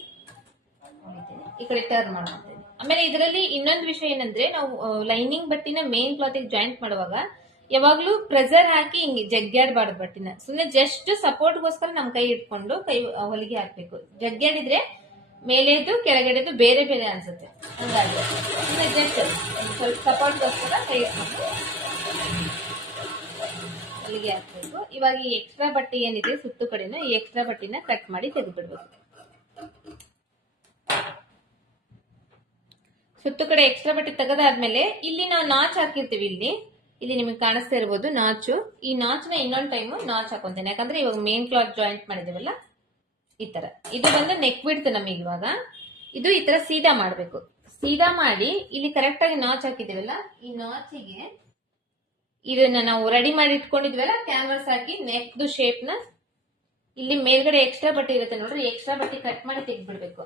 ಈ ಕಡೆ ಟರ್ನ್ ಮಾಡ್ಕೊಳ್ತೇನೆ. ಆಮೇಲೆ ಇದರಲ್ಲಿ ಇನ್ನೊಂದು ವಿಷಯ ಏನಂದ್ರೆ, ನಾವು ಲೈನಿಂಗ್ ಬಟ್ಟಿನ ಮೇನ್ ಕ್ಲಾತ್ ಜಾಯಿಂಟ್ ಮಾಡುವಾಗ ಯಾವಾಗ್ಲೂ ಪ್ರೆಸರ್ ಹಾಕಿ ಹಿಂಗೆ ಜಗ್ಗಾಡ್ಬಾರ್ದು ಬಟ್ಟಿನ, ಸುಮ್ಮನೆ ಜಸ್ಟ್ ಸಪೋರ್ಟ್ಗೋಸ್ಕರ ನಮ್ ಕೈ ಇಟ್ಕೊಂಡು ಕೈ ಹೊಲಿಗೆ ಹಾಕ್ಬೇಕು. ಜಗ್ಗಾಡಿದ್ರೆ ಮೇಲೆದು ಕೆಳಗಡೆದು ಬೇರೆ ಬೇರೆ ಅನ್ಸುತ್ತೆ. ಹಂಗಾಗಿ ಸುಮ್ಮನೆ ಜಸ್ಟ್ ಸ್ವಲ್ಪ ಸಪೋರ್ಟ್ಗೋಸ್ಕರ ಕೈ ಇಟ್ಕೊಂಡು ಹೊಲಿಗೆ ಹಾಕ್ಬೇಕು. ಇವಾಗ ಈ ಎಕ್ಸ್ಟ್ರಾ ಬಟ್ಟೆ ಏನಿದೆ ಸುತ್ತು ಕಡೆನ, ಈ ಎಕ್ಸ್ಟ್ರಾ ಬಟ್ಟೆನ ಕಟ್ ಮಾಡಿ ತೆಗೆದ್ಬಿಡ್ಬೇಕು. ಸುತ್ತು ಕಡೆ ಎಕ್ಸ್ಟ್ರಾ ಬಟ್ಟೆ ತೆಗೆದಾದ್ಮೇಲೆ ಇಲ್ಲಿ ನಾವು ನಾಚ್ ಹಾಕಿರ್ತೀವಿ. ಇಲ್ಲಿ ನಿಮಗೆ ಕಾಣಿಸ್ತಾ ಇರಬಹುದು ನಾಚು. ಈ ನಾಚ್ನ ಇನ್ನೊಂದು ಟೈಮ್ ನಾಚ್ ಹಾಕೊಂತೇನೆ, ಯಾಕಂದ್ರೆ ಇವಾಗ ಮೇನ್ ಕ್ಲಾತ್ ಜಾಯಿಂಟ್ ಮಾಡಿದೇವಲ್ಲ ಈ ತರ. ಇದು ಬಂದು ನೆಕ್ ಬಿಡ್ತು ನಮಗೆ. ಇವಾಗ ಇದು ಈ ತರ ಸೀದಾ ಮಾಡ್ಬೇಕು. ಸೀದಾ ಮಾಡಿ ಇಲ್ಲಿ ಕರೆಕ್ಟ್ ಆಗಿ ನಾಚ್ ಹಾಕಿದೇವಲ್ಲ, ಈ ನಾಚಿಗೆ ಇದನ್ನ ನಾವು ರೆಡಿ ಮಾಡಿ ಇಟ್ಕೊಂಡಿದ್ವಲ್ಲ ಕ್ಯಾನ್ವಾಸ್ ಹಾಕಿ ನೆಕ್ದು ಶೇಪ್ ನ ಇಲ್ಲಿ ಮೇಲ್ಗಡೆ ಎಕ್ಸ್ಟ್ರಾ ಬಟ್ಟೆ ಇರುತ್ತೆ ನೋಡ್ರಿ, ಎಕ್ಸ್ಟ್ರಾ ಬಟ್ಟೆ ಕಟ್ ಮಾಡಿ ತೆಗೆದ್ಬಿಡ್ಬೇಕು.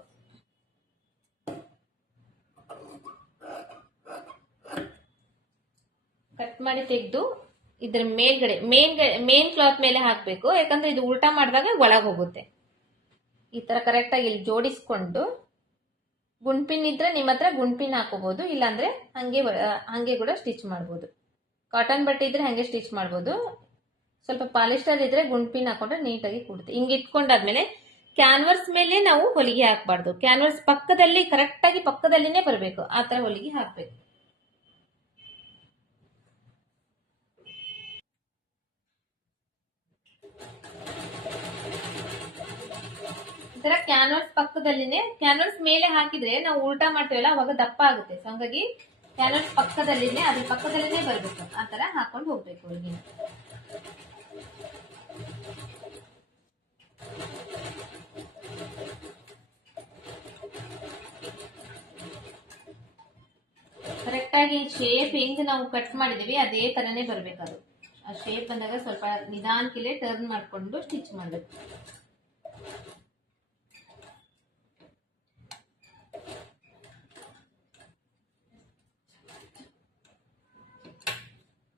ಕಟ್ ಮಾಡಿ ತೆಗೆದು ಇದ್ರ ಮೇಲ್ಗಡೆ ಮೇನ್ ಕ್ಲಾತ್ ಮೇಲೆ ಹಾಕ್ಬೇಕು, ಯಾಕಂದ್ರೆ ಇದು ಉಲ್ಟಾ ಮಾಡಿದಾಗ ಒಳಗೆ ಹೋಗುತ್ತೆ. ಈ ತರ ಕರೆಕ್ಟ್ ಆಗಿ ಇಲ್ಲಿ ಜೋಡಿಸ್ಕೊಂಡು, ಗುಂಡ್ಪಿನ್ ಇದ್ರೆ ನಿಮ್ಮ ಹತ್ರ ಗುಂಡ್ಪಿನ್ ಹಾಕೋಬಹುದು, ಇಲ್ಲಾಂದ್ರೆ ಹಂಗೆ ಕೂಡ ಸ್ಟಿಚ್ ಮಾಡಬಹುದು. ಕಾಟನ್ ಬಟ್ಟೆ ಇದ್ರೆ ಹಂಗೆ ಸ್ಟಿಚ್ ಮಾಡಬಹುದು. ಸ್ವಲ್ಪ ಪಾಲಿಸ್ಟರ್ ಇದ್ರೆ ಗುಂಡ್ಪಿನ್ ಹಾಕೊಂಡ್ರೆ ನೀಟಾಗಿ ಕೂಡುತ್ತೆ. ಹಿಂಗೆ ಇಟ್ಕೊಂಡಾದ್ಮೇಲೆ ಕ್ಯಾನ್ವರ್ಸ್ ಮೇಲೆ ನಾವು ಹೊಲಿಗೆ ಹಾಕಬಾರ್ದು. ಕ್ಯಾನ್ವರ್ಸ್ ಪಕ್ಕದಲ್ಲಿ ಕರೆಕ್ಟ್ ಆಗಿ ಪಕ್ಕದಲ್ಲಿನೇ ಬರಬೇಕು, ಆ ತರ ಹೊಲಿಗೆ ಹಾಕ್ಬೇಕು. ಈ ತರ ಕ್ಯಾನ್ವರ್ಸ್ ಪಕ್ಕದಲ್ಲಿನೇ, ಕ್ಯಾನ್ವರ್ಸ್ ಮೇಲೆ ಹಾಕಿದ್ರೆ ನಾವು ಉಲ್ಟಾ ಮಾಡ್ತೇವಲ್ಲ ಅವಾಗ ದಪ್ಪ ಆಗುತ್ತೆ. ಸೊ ಹಂಗಾಗಿ ಕ್ಯಾನ್ವರ್ಸ್ ಪಕ್ಕದಲ್ಲಿನೇ, ಅದ್ರ ಪಕ್ಕದಲ್ಲಿನೇ ಬರ್ಬೇಕು. ಆ ತರ ಹಾಕೊಂಡು ಹೋಗ್ಬೇಕು ಹೊಲಿಗೆ. ಕರೆಕ್ಟ್ ಆಗಿ ಶೇಪ್ ಹೆಂಗ್ ನಾವು ಕಟ್ ಮಾಡಿದೀವಿ ಅದೇ ತರನೇ ಬರ್ಬೇಕದು. ಆ ಶೇಪ್ ಬಂದಾಗ ಸ್ವಲ್ಪ ನಿಧಾನಕ್ಕೆ ಟರ್ನ್ ಮಾಡ್ಕೊಂಡು ಸ್ಟಿಚ್ ಮಾಡ್ಬೇಕು.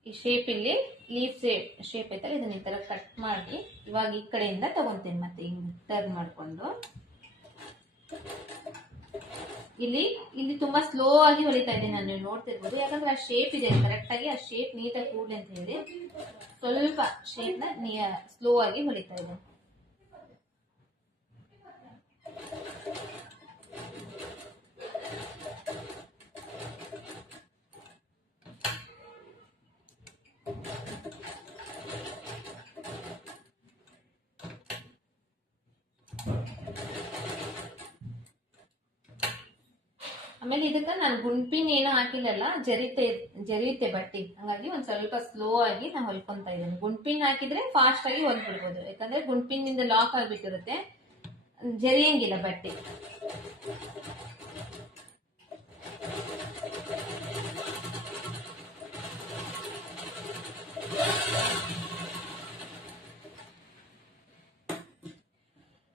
ಈ ಶೇಪ್ ಇಲ್ಲಿ ಲೀಫ್ ಶೇಪ್ ಐತಲ್ಲ, ಇದನ್ನ ಈ ತರ ಕಟ್ ಮಾಡಿ ಇವಾಗ ಈ ಕಡೆಯಿಂದ ತಗೊಂತೇನೆ. ಮತ್ತೆ ಹಿಂಗ್ ಟರ್ನ್ ಮಾಡ್ಕೊಂಡು ಇಲ್ಲಿ ತುಂಬಾ ಸ್ಲೋ ಆಗಿ ಹೊಲಿತಾ ಇದ್ದೀನಿ ನಾನು, ನೀವು ನೋಡ್ತಿರ್ಬೋದು. ಯಾಕಂದ್ರೆ ಆ ಶೇಪ್ ಇದೆ ಕರೆಕ್ಟ್ ಆಗಿ, ಆ ಶೇಪ್ ನೀಟಾಗಿ ಕೂಡ್ಲಿ ಅಂತ ಹೇಳಿ ಸ್ವಲ್ಪ ಶೇಪ್ ನ ಸ್ಲೋ ಆಗಿ ಹೊಲಿತಾ ಇದ್ದೀನಿ. ಆಮೇಲೆ ಇದಕ್ಕ ನಾನು ಗುಂಡ್ಪಿನ್ ಏನೋ ಹಾಕಿಲ್ಲಲ್ಲ, ಜರಿಯುತ್ತೆ ಬಟ್ಟೆ, ಹಂಗಾಗಿ ಒಂದ್ ಸ್ವಲ್ಪ ಸ್ಲೋ ಆಗಿ ನಾನು ಹೊಲ್ಕೊಂತ ಇದ್ದೀನಿ. ಗುಂಡ್ಪಿನ್ ಹಾಕಿದ್ರೆ ಫಾಸ್ಟ್ ಆಗಿ ಹೊಲ್ಬಿಡ್ಬೋದು, ಯಾಕಂದ್ರೆ ಗುಂಡ್ಪಿನ್ ನಿಂದ ಲಾಕ್ ಆಗ್ಬಿಟ್ಟಿರುತ್ತೆ, ಜರಿಯಂಗಿಲ್ಲ ಬಟ್ಟೆ.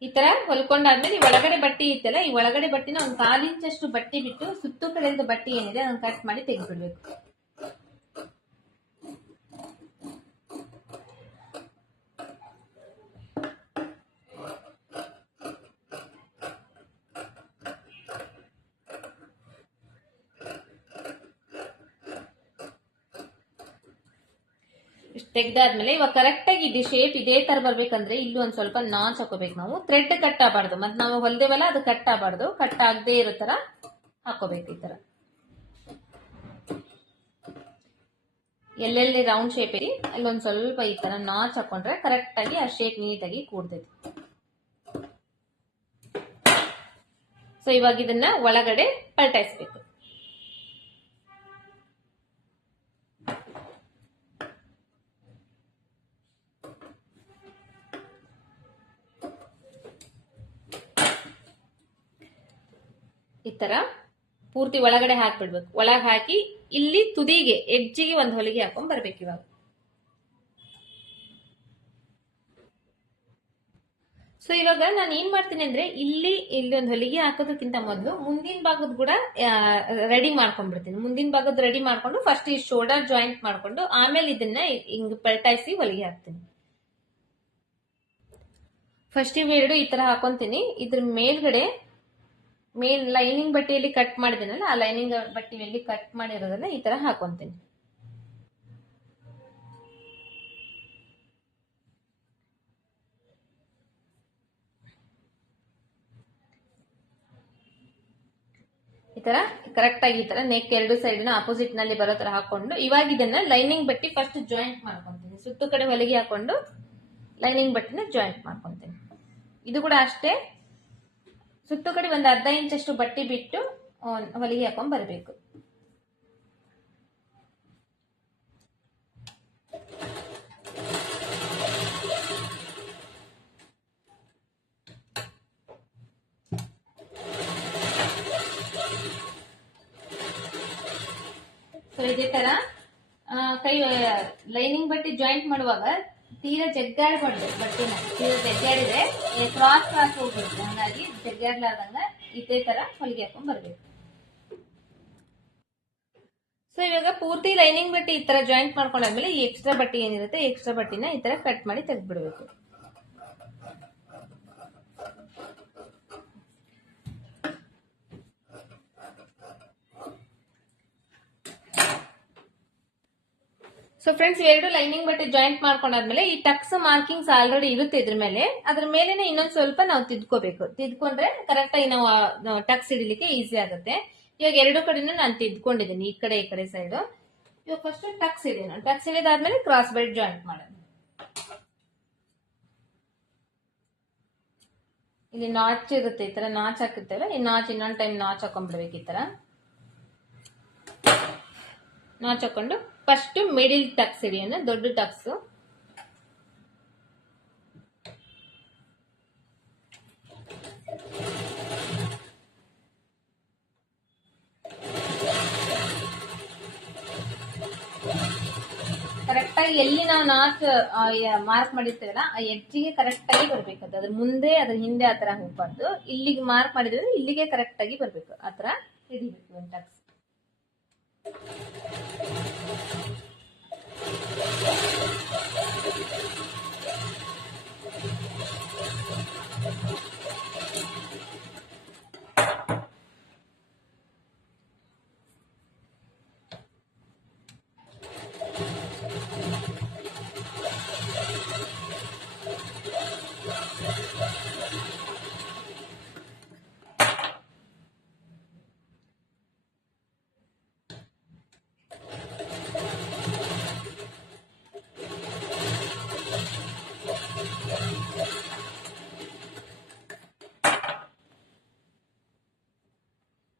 ಈ ತರ ಹೊಲ್ಕೊಂಡಾದ್ಮೇಲೆ ಈ ಒಳಗಡೆ ಬಟ್ಟೆ ಇತ್ತಲ್ಲ, ಈ ಒಳಗಡೆ ಬಟ್ಟೆನ ಒಂದ್ 1/4 ಇಂಚಷ್ಟು ಬಟ್ಟೆ ಬಿಟ್ಟು ಸುತ್ತು ಕಡೆಯಿಂದ ಬಟ್ಟೆ ಏನಿದೆ ಅದನ್ನ ಕಟ್ ಮಾಡಿ ತೆಗೆದ್ಬಿಡ್ಬೇಕು. ಇಷ್ಟು ತೆಗ್ದಾದ್ಮೇಲೆ ಇವಾಗ ಕರೆಕ್ಟ್ ಆಗಿ ಇದು ಶೇಪ್ ಇದೇ ತರ ಬರ್ಬೇಕಂದ್ರೆ ಇಲ್ಲಿ ಒಂದ್ ಸ್ವಲ್ಪ ನಾಚ್ ಹಾಕೋಬೇಕು. ನಾವು ಥ್ರೆಡ್ ಕಟ್ ಆಗಬಾರ್ದು, ಮತ್ತೆ ನಾವು ಹೊಲ್ದೇವಲ್ಲ ಅದು ಕಟ್ ಆಗಬಾರ್ದು, ಕಟ್ ಆಗದೆ ಇರೋ ತರ ಹಾಕೋಬೇಕು. ಈ ತರ ಎಲ್ಲೆಲ್ಲಿ ರೌಂಡ್ ಶೇಪ್ ಇರಿ ಅಲ್ಲೊಂದ್ ಸ್ವಲ್ಪ ಈ ತರ ನಾಚ್ ಹಾಕೊಂಡ್ರೆ ಕರೆಕ್ಟ್ ಆಗಿ ಆ ಶೇಪ್ ನೀಟಾಗಿ ಕೂಡ್ತೈತಿ. ಸೊ ಇವಾಗ ಇದನ್ನ ಒಳಗಡೆ ಪಲ್ಟಾಯಿಸ್ಬೇಕು. ಈ ತರ ಪೂರ್ತಿ ಒಳಗಡೆ ಹಾಕ್ಬಿಡ್ಬೇಕು. ಒಳಗೆ ಹಾಕಿ ಇಲ್ಲಿ ತುದಿಗೆ ಎಡ್ಜಿಗೆ ಒಂದು ಹೊಲಿಗೆ ಹಾಕೊಂಡ್ ಬರ್ಬೇಕು. ಇವಾಗ ಸೊ ಇವಾಗ ನಾನು ಏನ್ ಮಾಡ್ತೀನಿ ಅಂದ್ರೆ ಇಲ್ಲಿ ಒಂದು ಹೊಲಿಗೆ ಹಾಕೋದಕ್ಕಿಂತ ಮೊದಲು ಮುಂದಿನ ಭಾಗದ ಕೂಡ ರೆಡಿ ಮಾಡ್ಕೊಂಡ್ಬಿಡ್ತೀನಿ. ಮುಂದಿನ ಭಾಗದ ರೆಡಿ ಮಾಡ್ಕೊಂಡು ಫಸ್ಟ್ ಈ ಶೋಲ್ಡರ್ ಜಾಯಿಂಟ್ ಮಾಡ್ಕೊಂಡು ಆಮೇಲೆ ಇದನ್ನ ಹಿಂಗ್ ಪಲ್ಟಾಯಿಸಿ ಹೊಲಿಗೆ ಹಾಕ್ತೀನಿ. ಫಸ್ಟ್ ಇವೆರಡು ಈ ತರ ಹಾಕೊಂತೀನಿ. ಇದ್ರ ಮೇಲ್ಗಡೆ ಲೈನಿಂಗ್ ಬಟ್ಟೆಯಲ್ಲಿ ಕಟ್ ಮಾಡಿದ್ದೀನಲ್ಲ, ಆ ಲೈನಿಂಗ್ ಬಟ್ಟೆಯಲ್ಲಿ ಕಟ್ ಮಾಡಿರೋದನ್ನ ಈ ತರ ಹಾಕೊಂತೀನಿ. ತರ ಕರೆಕ್ಟ್ ಆಗಿ ಈ ತರ ನೆಕ್ ಎರಡು ಸೈಡ್ ನ ಅಪೋಸಿಟ್ ನಲ್ಲಿ ಬರೋ ತರ ಹಾಕೊಂಡು ಇವಾಗ ಇದನ್ನ ಲೈನಿಂಗ್ ಬಟ್ಟಿ ಫಸ್ಟ್ ಜಾಯಿಂಟ್ ಮಾಡ್ಕೊಂತೀನಿ. ಸುತ್ತು ಕಡೆ ಹೊಲಿಗೆ ಹಾಕೊಂಡು ಲೈನಿಂಗ್ ಬಟ್ಟಿನ ಜಾಯಿಂಟ್ ಮಾಡ್ಕೊಂತೀನಿ. ಇದು ಕೂಡ ಅಷ್ಟೇ, ಸುತ್ತು ಕಡೆ ಒಂದು ಅರ್ಧ ಇಂಚಷ್ಟು ಬಟ್ಟಿ ಬಿಟ್ಟು ಹೊಲಿಗೆ ಹಾಕೊಂಡ್ ಬರಬೇಕು. ಸೊ ಇದೇ ತರ ಕೈ ಲೈನಿಂಗ್ ಬಟ್ಟೆ ಜಾಯಿಂಟ್ ಮಾಡುವಾಗ ತೀರಾ ಜಗ್ಗಾಡ್ಬಾರ್ದು. ಬಟ್ಟೆನ ತೀರಾ ಜಗ್ಗಾಡಿದ್ರೆ ಕ್ರಾಸ್ ಹೋಗ್ಬೇಕು. ಹಾಗಾಗಿ ಜಗ್ಗಾಡ್ಲಾರ್ದಂಗ ಇದೇ ತರ ಹೊಲಿಗೆ ಹಾಕೊಂಡ್ ಬರ್ಬೇಕು. ಸೊ ಇವಾಗ ಪೂರ್ತಿ ಲೈನಿಂಗ್ ಬಟ್ಟೆ ಈ ತರ ಜಾಯಿಂಟ್ ಮಾಡ್ಕೊಂಡಾದ್ಮೇಲೆ ಈ ಎಕ್ಸ್ಟ್ರಾ ಬಟ್ಟೆ ಏನಿರುತ್ತೆ ಎಕ್ಸ್ಟ್ರಾ ಬಟ್ಟೆನ ಈ ತರ ಕಟ್ ಮಾಡಿ ತೆಗೆದ್ಬಿಡ್ಬೇಕು. ಸೊ ಫ್ರೆಂಡ್ಸ್, ಇವೆರಡು ಲೈನಿಂಗ್ ಬಟ್ಟೆ ಜಾಯಿಂಟ್ ಮಾಡ್ಕೊಂಡಾದ್ಮೇಲೆ ಈ ಟಕ್ಸ್ ಮಾರ್ಕಿಂಗ್ಸ್ ಆಲ್ರೆಡಿ ಇರುತ್ತೆ ಇದ್ರ ಮೇಲೆ. ಅದ್ರ ಮೇಲೆನೆ ಇನ್ನೊಂದ್ ಸ್ವಲ್ಪ ನಾವು ತಿದ್ಕೋಬೇಕು. ತಿದ್ಕೊಂಡ್ರೆ ಕರೆಕ್ಟ್ ಆಗಿ ನಾವು ಟಕ್ಸ್ ಹಿಡಿಲಿಕ್ಕೆ ಈಸಿ ಆಗುತ್ತೆ. ಇವಾಗ ಎರಡು ಕಡೆನೂ ನಾನು ತಿದ್ಕೊಂಡಿದ್ದೀನಿ, ಈ ಕಡೆ ಸೈಡ್. ಇವಾಗ ಫಸ್ಟ್ ಟಕ್ಸ್ ಹಿಡಿಯೋಣ. ಟಕ್ಸ್ ಹಿಡಿದಾದ್ಮೇಲೆ ಕ್ರಾಸ್ ಬೆಲ್ಟ್ ಜಾಯಿಂಟ್ ಮಾಡೋಣ. ಇಲ್ಲಿ ನಾಚ್ ಇರುತ್ತೆ, ಈ ತರ ನಾಚ್ ಹಾಕಿರ್ತೇವೆ. ಈ ನಾಚ್ ಇನ್ನೊಂದ್ ಟೈಮ್ ನಾಚ್ ಹಾಕೊಂಡ್ಬಿಡ್ಬೇಕು. ಈ ತರ ನಾಚ್ ಹಾಕೊಂಡು ಫಸ್ಟ್ ಮಿಡಿಲ್ ಟಕ್ಸ್ ಹಿಡಿಯೋಣ, ದೊಡ್ಡ ಟಕ್ಸ್. ಕರೆಕ್ಟ್ ಆಗಿ ಎಲ್ಲಿ ನಾವು ನಾಚ್ ಮಾರ್ಕ್ ಮಾಡಿರ್ತೇವಲ್ಲ ಆ ಎಡ್ಜಿಗೆ ಕರೆಕ್ಟ್ ಆಗಿ ಬರ್ಬೇಕು. ಅದ್ರ ಮುಂದೆ ಅದ್ರ ಹಿಂದೆ ಆತರ ಹೋಗ್ಬಾರ್ದು. ಇಲ್ಲಿಗೆ ಮಾರ್ಕ್ ಮಾಡಿದ್ರೆ ಇಲ್ಲಿಗೆ ಕರೆಕ್ಟ್ ಆಗಿ ಬರ್ಬೇಕು. ಆತರ ಹಿಡಿಬೇಕು ಒಂದು ಟಕ್ಸ್.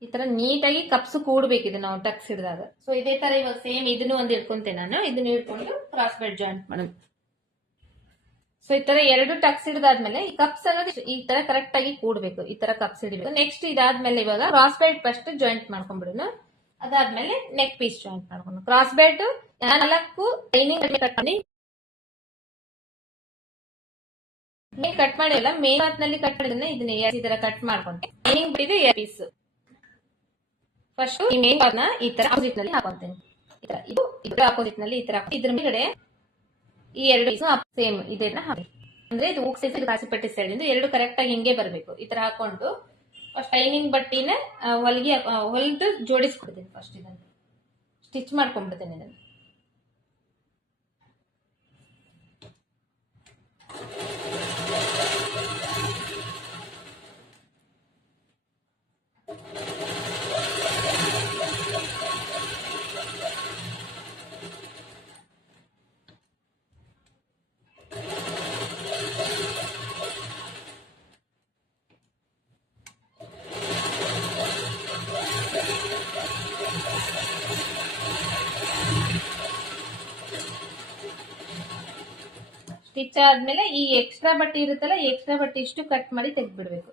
ಈ ತರ ನೀಟಾಗಿ ಕಪ್ಸ್ ಕೂಡ್ಬೇಕಿದೆ ನಾವು ಟಕ್ಸ್ ಹಿಡಿದಾಗ. ಸೊ ಇದೇ ತರ ಇವಾಗ ಸೇಮ್ ಇದನ್ನು ಒಂದು ಇಟ್ಕೊಂತೇನೆ ನಾನು. ಇದನ್ನ ಹಿಡ್ಕೊಂಡು ಕ್ರಾಸ್ ಬೆಲ್ಟ್ ಜಾಯಿಂಟ್ ಮಾಡೋಣ. ಸೊ ಈ ತರ ಎರಡು ಟಕ್ಸ್ ಹಿಡಿದಾದ್ಮೇಲೆ ಈ ಕಪ್ಸ್ ಅನ್ನೋದು ಈ ತರ ಕರೆಕ್ಟ್ ಆಗಿ ಕೂಡ್ಬೇಕು. ಈ ತರ ಕಪ್ಸ್ ಹಿಡಿಬೇಕು. ನೆಕ್ಸ್ಟ್ ಇದಾದ್ಮೇಲೆ ಇವಾಗ ಕ್ರಾಸ್ ಬೆಲ್ಟ್ ಫಸ್ಟ್ ಜಾಯಿಂಟ್ ಮಾಡ್ಕೊಂಡ್ಬಿಡೋಣ. ಅದಾದ್ಮೇಲೆ ನೆಕ್ ಪೀಸ್ ಜಾಯಿಂಟ್ ಮಾಡ್ಕೊಂಡು ಕ್ರಾಸ್ ಬೆಲ್ಟ್ 4 ಲೈನಿಂಗ್ ಕಟ್ ಮಾಡಿ ಕಟ್ ಮಾಡಿಲ್ಲ, ಮೇನ್ ನಲ್ಲಿ ಕಟ್ ಮಾಡಿದ್ರೆ ಇದನ್ನ ಈ ತರ ಕಟ್ ಮಾಡ್ಕೊಂಡೆ. ಲೈನಿಂಗ್ ಬಿಟ್ಟಿದೆ ಪೀಸ್. ಫಸ್ಟ್ ಈ ಮೇನ್ ಪಾರ್ಟ್ ನ ಈ ತರ ಆಪೋಸಿಟ್ ನಲ್ಲಿ ಹಾಕೊಂತೇನೆ. ಈ ತರ ಇದು ಆಪೋಸಿಟ್ ನಲ್ಲಿ ಈ ತರ ಇದ್ರ ಮೇಲ್ಗಡೆ ಈ ಎರಡು ಪೀಸ್ ಸೇಮ್ ಇದನ್ನ ಹಾಕಿ, ಅಂದ್ರೆ ಇದು ಊಕ್ ಸೈಜ್ ಕಾಸಿಪಟ್ಟಿ ಸೈಡ್ ಇಂದ ಎರಡು ಕರೆಕ್ಟ್ ಆಗಿ ಹಿಂಗೆ ಬರಬೇಕು. ಈ ತರ ಹಾಕೊಂಡು ಫಸ್ಟ್ ಲೈನಿಂಗ್ ಬಟ್ಟಿನ ಹೊಲಿದು ಜೋಡಿಸ್ಕೊಡ್ತೀನಿ. ಫಸ್ಟ್ ಇದನ್ನ ಸ್ಟಿಚ್ ಮಾಡ್ಕೊಂಡ್ಬಿಡ್ತೇನೆ. ಇದನ್ನ ಸ್ಟಿಚ್ ಆದ್ಮೇಲೆ ಈ ಎಕ್ಸ್ಟ್ರಾ ಬಟ್ಟೆ ಇರುತ್ತಲ್ಲ, ಈ ಎಕ್ಸ್ಟ್ರಾ ಬಟ್ಟೆ ಇಷ್ಟು ಕಟ್ ಮಾಡಿ ತೆಗೆದ್ಬಿಡ್ಬೇಕು.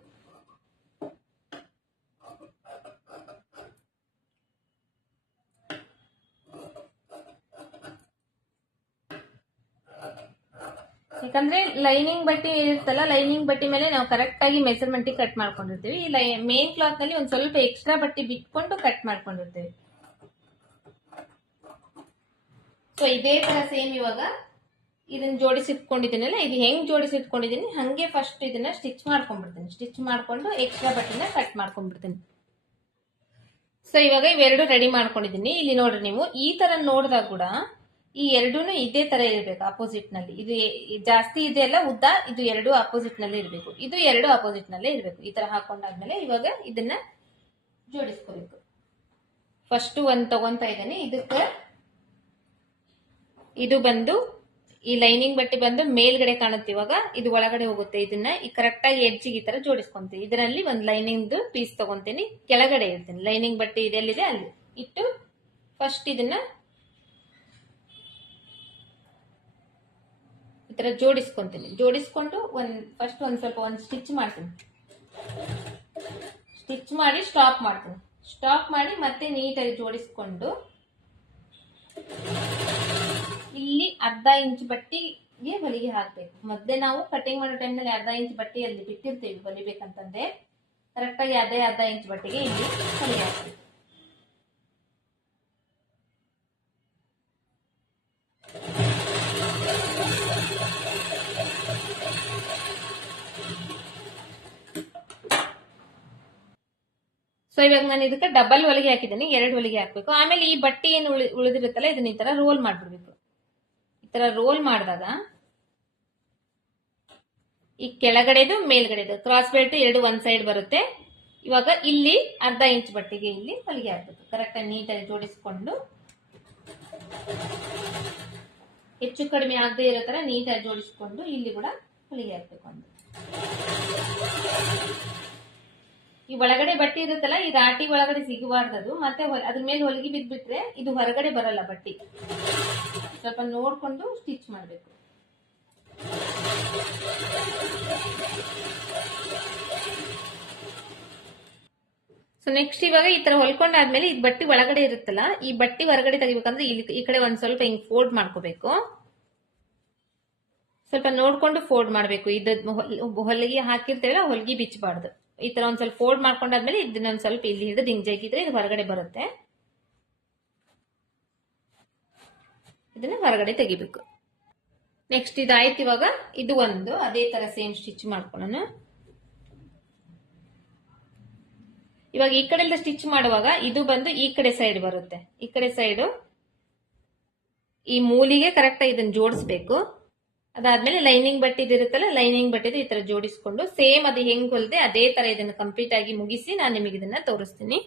ಯಾಕಂದ್ರೆ ಲೈನಿಂಗ್ ಬಟ್ಟೆ ಇರುತ್ತಲ್ಲ, ಲೈನಿಂಗ್ ಬಟ್ಟೆ ಮೇಲೆ ನಾವು ಕರೆಕ್ಟ್ ಆಗಿ ಮೆಜರ್ಮೆಂಟ್ ಕಟ್ ಮಾಡ್ಕೊಂಡಿರ್ತೀವಿ. ಈ ಮೇನ್ ಕ್ಲಾತ್ ನಲ್ಲಿ ಒಂದ್ ಸ್ವಲ್ಪ ಎಕ್ಸ್ಟ್ರಾ ಬಟ್ಟೆ ಬಿಟ್ಕೊಂಡು ಕಟ್ ಮಾಡ್ಕೊಂಡಿರ್ತೀವಿ. ಸೊ ಇದೇ ತರ ಸೇಮ್ ಇವಾಗ ಇದನ್ನ ಜೋಡಿಸಿಟ್ಕೊಂಡಿದ್ದೀನಲ್ಲ, ಇದು ಹೆಂಗ್ ಜೋಡಿಸಿಟ್ಕೊಂಡಿದ್ದೀನಿ ಹಂಗೆ ಫಸ್ಟ್ ಇದನ್ನ ಸ್ಟಿಚ್ ಮಾಡ್ಕೊಂಡ್ಬಿಡ್ತೀನಿ. ಸ್ಟಿಚ್ ಮಾಡ್ಕೊಂಡು ಎಕ್ಸ್ಟ್ರಾ ಬಟ್ಟೆನ ಕಟ್ ಮಾಡ್ಕೊಂಡ್ಬಿಡ್ತೀನಿ. ಸೊ ಇವಾಗ ಇವೆರಡು ರೆಡಿ ಮಾಡ್ಕೊಂಡಿದ್ದೀನಿ. ಇಲ್ಲಿ ನೋಡ್ರಿ, ನೀವು ಈ ತರ ನೋಡಿದಾಗ ಕೂಡ ಈ ಎರಡೂನು ಇದೇ ತರ ಇರ್ಬೇಕು ಅಪೋಸಿಟ್ ನಲ್ಲಿ. ಇದು ಜಾಸ್ತಿ ಇದೆ ಅಲ್ಲ ಉದ್ದ, ಇದು ಎರಡು ಅಪೋಸಿಟ್ ನಲ್ಲಿ ಇರ್ಬೇಕು. ಇದು ಎರಡು ಅಪೋಸಿಟ್ ನಲ್ಲೇ ಇರ್ಬೇಕು. ಈ ತರ ಹಾಕೊಂಡಾದ್ಮೇಲೆ ಇವಾಗ ಇದನ್ನ ಜೋಡಿಸ್ಕೋಬೇಕು. ಫಸ್ಟ್ ಒಂದ್ ತಗೊಂತಾ ಇದ್ದೀನಿ. ಇದಕ್ಕೆ ಇದು ಬಂದು ಈ ಲೈನಿಂಗ್ ಬಟ್ಟೆ ಬಂದು ಮೇಲ್ಗಡೆ ಕಾಣುತ್ತೆ, ಇವಾಗ ಇದು ಒಳಗಡೆ ಹೋಗುತ್ತೆ. ಇದನ್ನ ಈ ಕರೆಕ್ಟ್ ಆಗಿ ಎಡ್ಜಿಗೆ ಈ ತರ ಜೋಡಿಸ್ಕೊಂತೀನಿ. ಇದರಲ್ಲಿ ಒಂದು ಲೈನಿಂಗ್ ಪೀಸ್ ತಗೊಂತೀನಿ, ಕೆಳಗಡೆ ಇರ್ತೀನಿ. ಲೈನಿಂಗ್ ಬಟ್ಟೆ ಇದೆಲ್ಲಿದೆ ಅಲ್ಲಿ ಇಟ್ಟು ಫಸ್ಟ್ ಇದನ್ನ ಈ ತರ ಜೋಡಿಸ್ಕೊಂತೀನಿ. ಜೋಡಿಸ್ಕೊಂಡು ಫಸ್ಟ್ ಒಂದ್ ಸ್ವಲ್ಪ ಸ್ಟಿಚ್ ಮಾಡ್ತೀನಿ. ಸ್ಟಿಚ್ ಮಾಡಿ ಸ್ಟಾಪ್ ಮಾಡ್ತೀನಿ. ಸ್ಟಾಪ್ ಮಾಡಿ ಮತ್ತೆ ನೀಟಾಗಿ ಜೋಡಿಸ್ಕೊಂಡು ಇಲ್ಲಿ ಅರ್ಧ ಇಂಚ್ ಬಟ್ಟಿಗೆ ಹೊಲಿಗೆ ಹಾಕ್ಬೇಕು. ಮೊದಲೇ ನಾವು ಕಟಿಂಗ್ ಮಾಡೋ ಟೈಮ್ನಲ್ಲಿ ಅರ್ಧ ಇಂಚ್ ಬಟ್ಟೆ ಅಲ್ಲಿ ಬಿಟ್ಟಿರ್ತೀವಿ ಹೊಲಿಬೇಕಂತಂದ್ರೆ, ಕರೆಕ್ಟ್ ಆಗಿ ಅದೇ ಅರ್ಧ ಇಂಚ್ ಬಟ್ಟೆಗೆ ಇಲ್ಲಿ ಹೊಲಿಗೆ ಹಾಕ್ಬೇಕು. ಸೊ ಇವಾಗ ನಾನು ಇದಕ್ಕೆ ಡಬಲ್ ಹೊಲಿಗೆ ಹಾಕಿದ್ದೀನಿ, 2 ಹೊಲಿಗೆ ಹಾಕ್ಬೇಕು. ಆಮೇಲೆ ಈ ಬಟ್ಟೆ ಏನು ಉಳಿದಿರುತ್ತಲ್ಲ ಇದನ್ನ ಈ ತರ ರೋಲ್ ಮಾಡ್ಬಿಡ್ಬೇಕು. ಈ ತರ ರೋಲ್ ಮಾಡಿದಾಗ ಈ ಕೆಳಗಡೆದು ಮೇಲ್ಗಡೆದು ಕ್ರಾಸ್ ಬೆಲ್ಟ್ 2 ಒಂದ್ ಸೈಡ್ ಬರುತ್ತೆ. ಇವಾಗ ಇಲ್ಲಿ ಅರ್ಧ ಇಂಚ್ ಬಟ್ಟೆಗೆ ಇಲ್ಲಿ ಹೊಲಿಗೆ ಹಾಕ್ಬೇಕು. ಕರೆಕ್ಟ್ ಆಗಿ ನೀಟಾಗಿ ಜೋಡಿಸ್ಕೊಂಡು ಹೆಚ್ಚು ಕಡಿಮೆ ಆಗದೆ ಇರೋ ತರ ನೀಟಾಗಿ ಜೋಡಿಸ್ಕೊಂಡು ಇಲ್ಲಿ ಕೂಡ ಹೊಲಿಗೆ ಹಾಕ್ಬೇಕು. ಒಂದು ಈ ಒಳಗಡೆ ಬಟ್ಟೆ ಇರುತ್ತಲ್ಲ, ಈ ರಾಟಿ ಒಳಗಡೆ ಸಿಗಬಾರ್ದದು. ಮತ್ತೆ ಅದ್ರ ಮೇಲೆ ಹೊಲಿಗೆ ಬಿದ್ಬಿಟ್ರೆ ಇದು ಹೊರಗಡೆ ಬರಲ್ಲ ಬಟ್ಟೆ. ಸ್ವಲ್ಪ ನೋಡ್ಕೊಂಡು ಸ್ಟಿಚ್ ಮಾಡ್ಬೇಕು. ಸೊ ನೆಕ್ಸ್ಟ್ ಇವಾಗ ಈ ತರ ಹೊಲ್ಕೊಂಡಾದ್ಮೇಲೆ ಈ ಬಟ್ಟೆ ಒಳಗಡೆ ಇರುತ್ತಲ್ಲ, ಈ ಬಟ್ಟೆ ಹೊರಗಡೆ ತೆಗಿಬೇಕಂದ್ರೆ ಇಲ್ಲಿ ಈ ಕಡೆ ಒಂದ್ ಸ್ವಲ್ಪ ಹಿಂಗ್ ಫೋಲ್ಡ್ ಮಾಡ್ಕೋಬೇಕು. ಸ್ವಲ್ಪ ನೋಡ್ಕೊಂಡು ಫೋಲ್ಡ್ ಮಾಡ್ಬೇಕು. ಹೊಲಿಗೆ ಹಾಕಿರ್ತೇವಲ್ಲ, ಹೊಲಿಗೆ ಬಿಚ್ಚಬಾರ್ದು. ಈ ತರ ಒಂದ್ ಸ್ವಲ್ಪ ಫೋಲ್ಡ್ ಮಾಡ್ಕೊಂಡಾದ್ಮೇಲೆ ಇದನ್ನ ಒಂದ್ ಸ್ವಲ್ಪ ಇಲ್ಲಿ ಹಿಡಿದು ಹಿಂಗ್ ಜಗಿದ್ರೆ ಇದು ಹೊರಗಡೆ ಬರುತ್ತೆ. ಇದನ್ನ ಹೊರಗಡೆ ತೆಗಿಬೇಕು. ನೆಕ್ಸ್ಟ್ ಇದಾಯ್ತು. ಇವಾಗ ಇದು ಒಂದು ಅದೇ ತರ ಸೇಮ್ ಸ್ಟಿಚ್ ಮಾಡ್ಕೊಳ್ಳೋಣ. ಇವಾಗ ಈ ಕಡೆಯಿಂದ ಸ್ಟಿಚ್ ಮಾಡುವಾಗ ಇದು ಬಂದು ಈ ಕಡೆ ಸೈಡ್ ಬರುತ್ತೆ. ಈ ಕಡೆ ಸೈಡ್ ಈ ಮೂಲಿಗೆ ಕರೆಕ್ಟ್ ಆಗಿ ಇದನ್ನ ಜೋಡಿಸ್ಬೇಕು. ಅದಾದ್ಮೇಲೆ ಲೈನಿಂಗ್ ಬಟ್ಟೆದು ಇರುತ್ತಲ್ಲ, ಲೈನಿಂಗ್ ಬಟ್ಟೆದು ಈ ತರ ಜೋಡಿಸ್ಕೊಂಡು ಸೇಮ್ ಅದು ಹೆಂಗ್ ಹೊಲ್ದೆ ಅದೇ ತರ ಇದನ್ನ ಕಂಪ್ಲೀಟ್ ಆಗಿ ಮುಗಿಸಿ ನಾನು ನಿಮಗೆ ಇದನ್ನ ತೋರಿಸ್ತೀನಿ.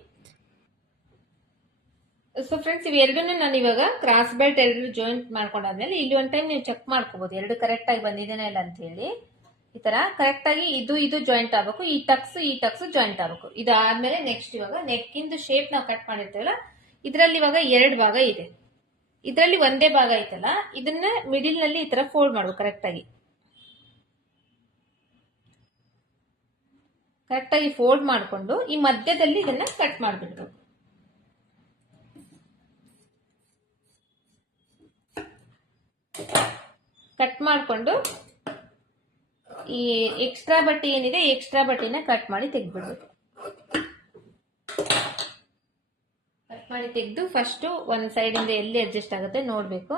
ಸೊ ಫ್ರೆಂಡ್ಸ್, ಇವೆರಡನ್ನು ನಾನು ಇವಾಗ ಕ್ರಾಸ್ ಬೆಲ್ಟ್ 2 ಜಾಯಿಂಟ್ ಮಾಡ್ಕೊಂಡಾದ್ಮೇಲೆ ಇಲ್ಲಿ ಒಂದ್ ಟೈಮ್ ನೀವು ಚೆಕ್ ಮಾಡ್ಕೋಬಹುದು 2 ಕರೆಕ್ಟ್ ಆಗಿ ಬಂದಿದ್ದೇನೆ ಇಲ್ಲ ಅಂತ ಹೇಳಿ. ಈ ತರ ಕರೆಕ್ಟ್ ಆಗಿ ಇದು ಜಾಯಿಂಟ್ ಆಗ್ಬೇಕು, ಈ ಟಕ್ಸ್ ಜಾಯಿಂಟ್ ಆಗ್ಬೇಕು. ಇದಾದ್ಮೇಲೆ ನೆಕ್ಸ್ಟ್ ಇವಾಗ ನೆಕ್ ಇಂದು ಶೇಪ್ ನಾವು ಕಟ್ ಮಾಡಿರ್ತೇವಲ್ಲ, ಇದ್ರಲ್ಲಿ ಇವಾಗ 2 ಭಾಗ ಇದೆ. ಇದರಲ್ಲಿ ಒಂದೇ ಭಾಗ ಐತಲ್ಲ, ಇದನ್ನ ಮಿಡಿಲ್ ನಲ್ಲಿ ಈ ತರ ಫೋಲ್ಡ್ ಮಾಡ್ಬೇಕು. ಕರೆಕ್ಟ್ ಆಗಿ ಫೋಲ್ಡ್ ಮಾಡ್ಕೊಂಡು ಈ ಮಧ್ಯದಲ್ಲಿ ಇದನ್ನ ಕಟ್ ಮಾಡ್ಬಿಡ್ಬೇಕು. ಕಟ್ ಮಾಡ್ಕೊಂಡು ಈ ಎಕ್ಸ್ಟ್ರಾ ಬಟ್ಟೆ ಏನಿದೆ, ಎಕ್ಸ್ಟ್ರಾ ಬಟ್ಟೆನ ಕಟ್ ಮಾಡಿ ತೆಗ್ದ್ಬಿಡ್ಬೇಕು. ಕಟ್ ಮಾಡಿ ತೆಗೆದು ಫಸ್ಟ್ ಒಂದ್ ಸೈಡ್ ಇಂದ ಎಲ್ಲಿ ಅಡ್ಜಸ್ಟ್ ಆಗುತ್ತೆ ನೋಡ್ಬೇಕು.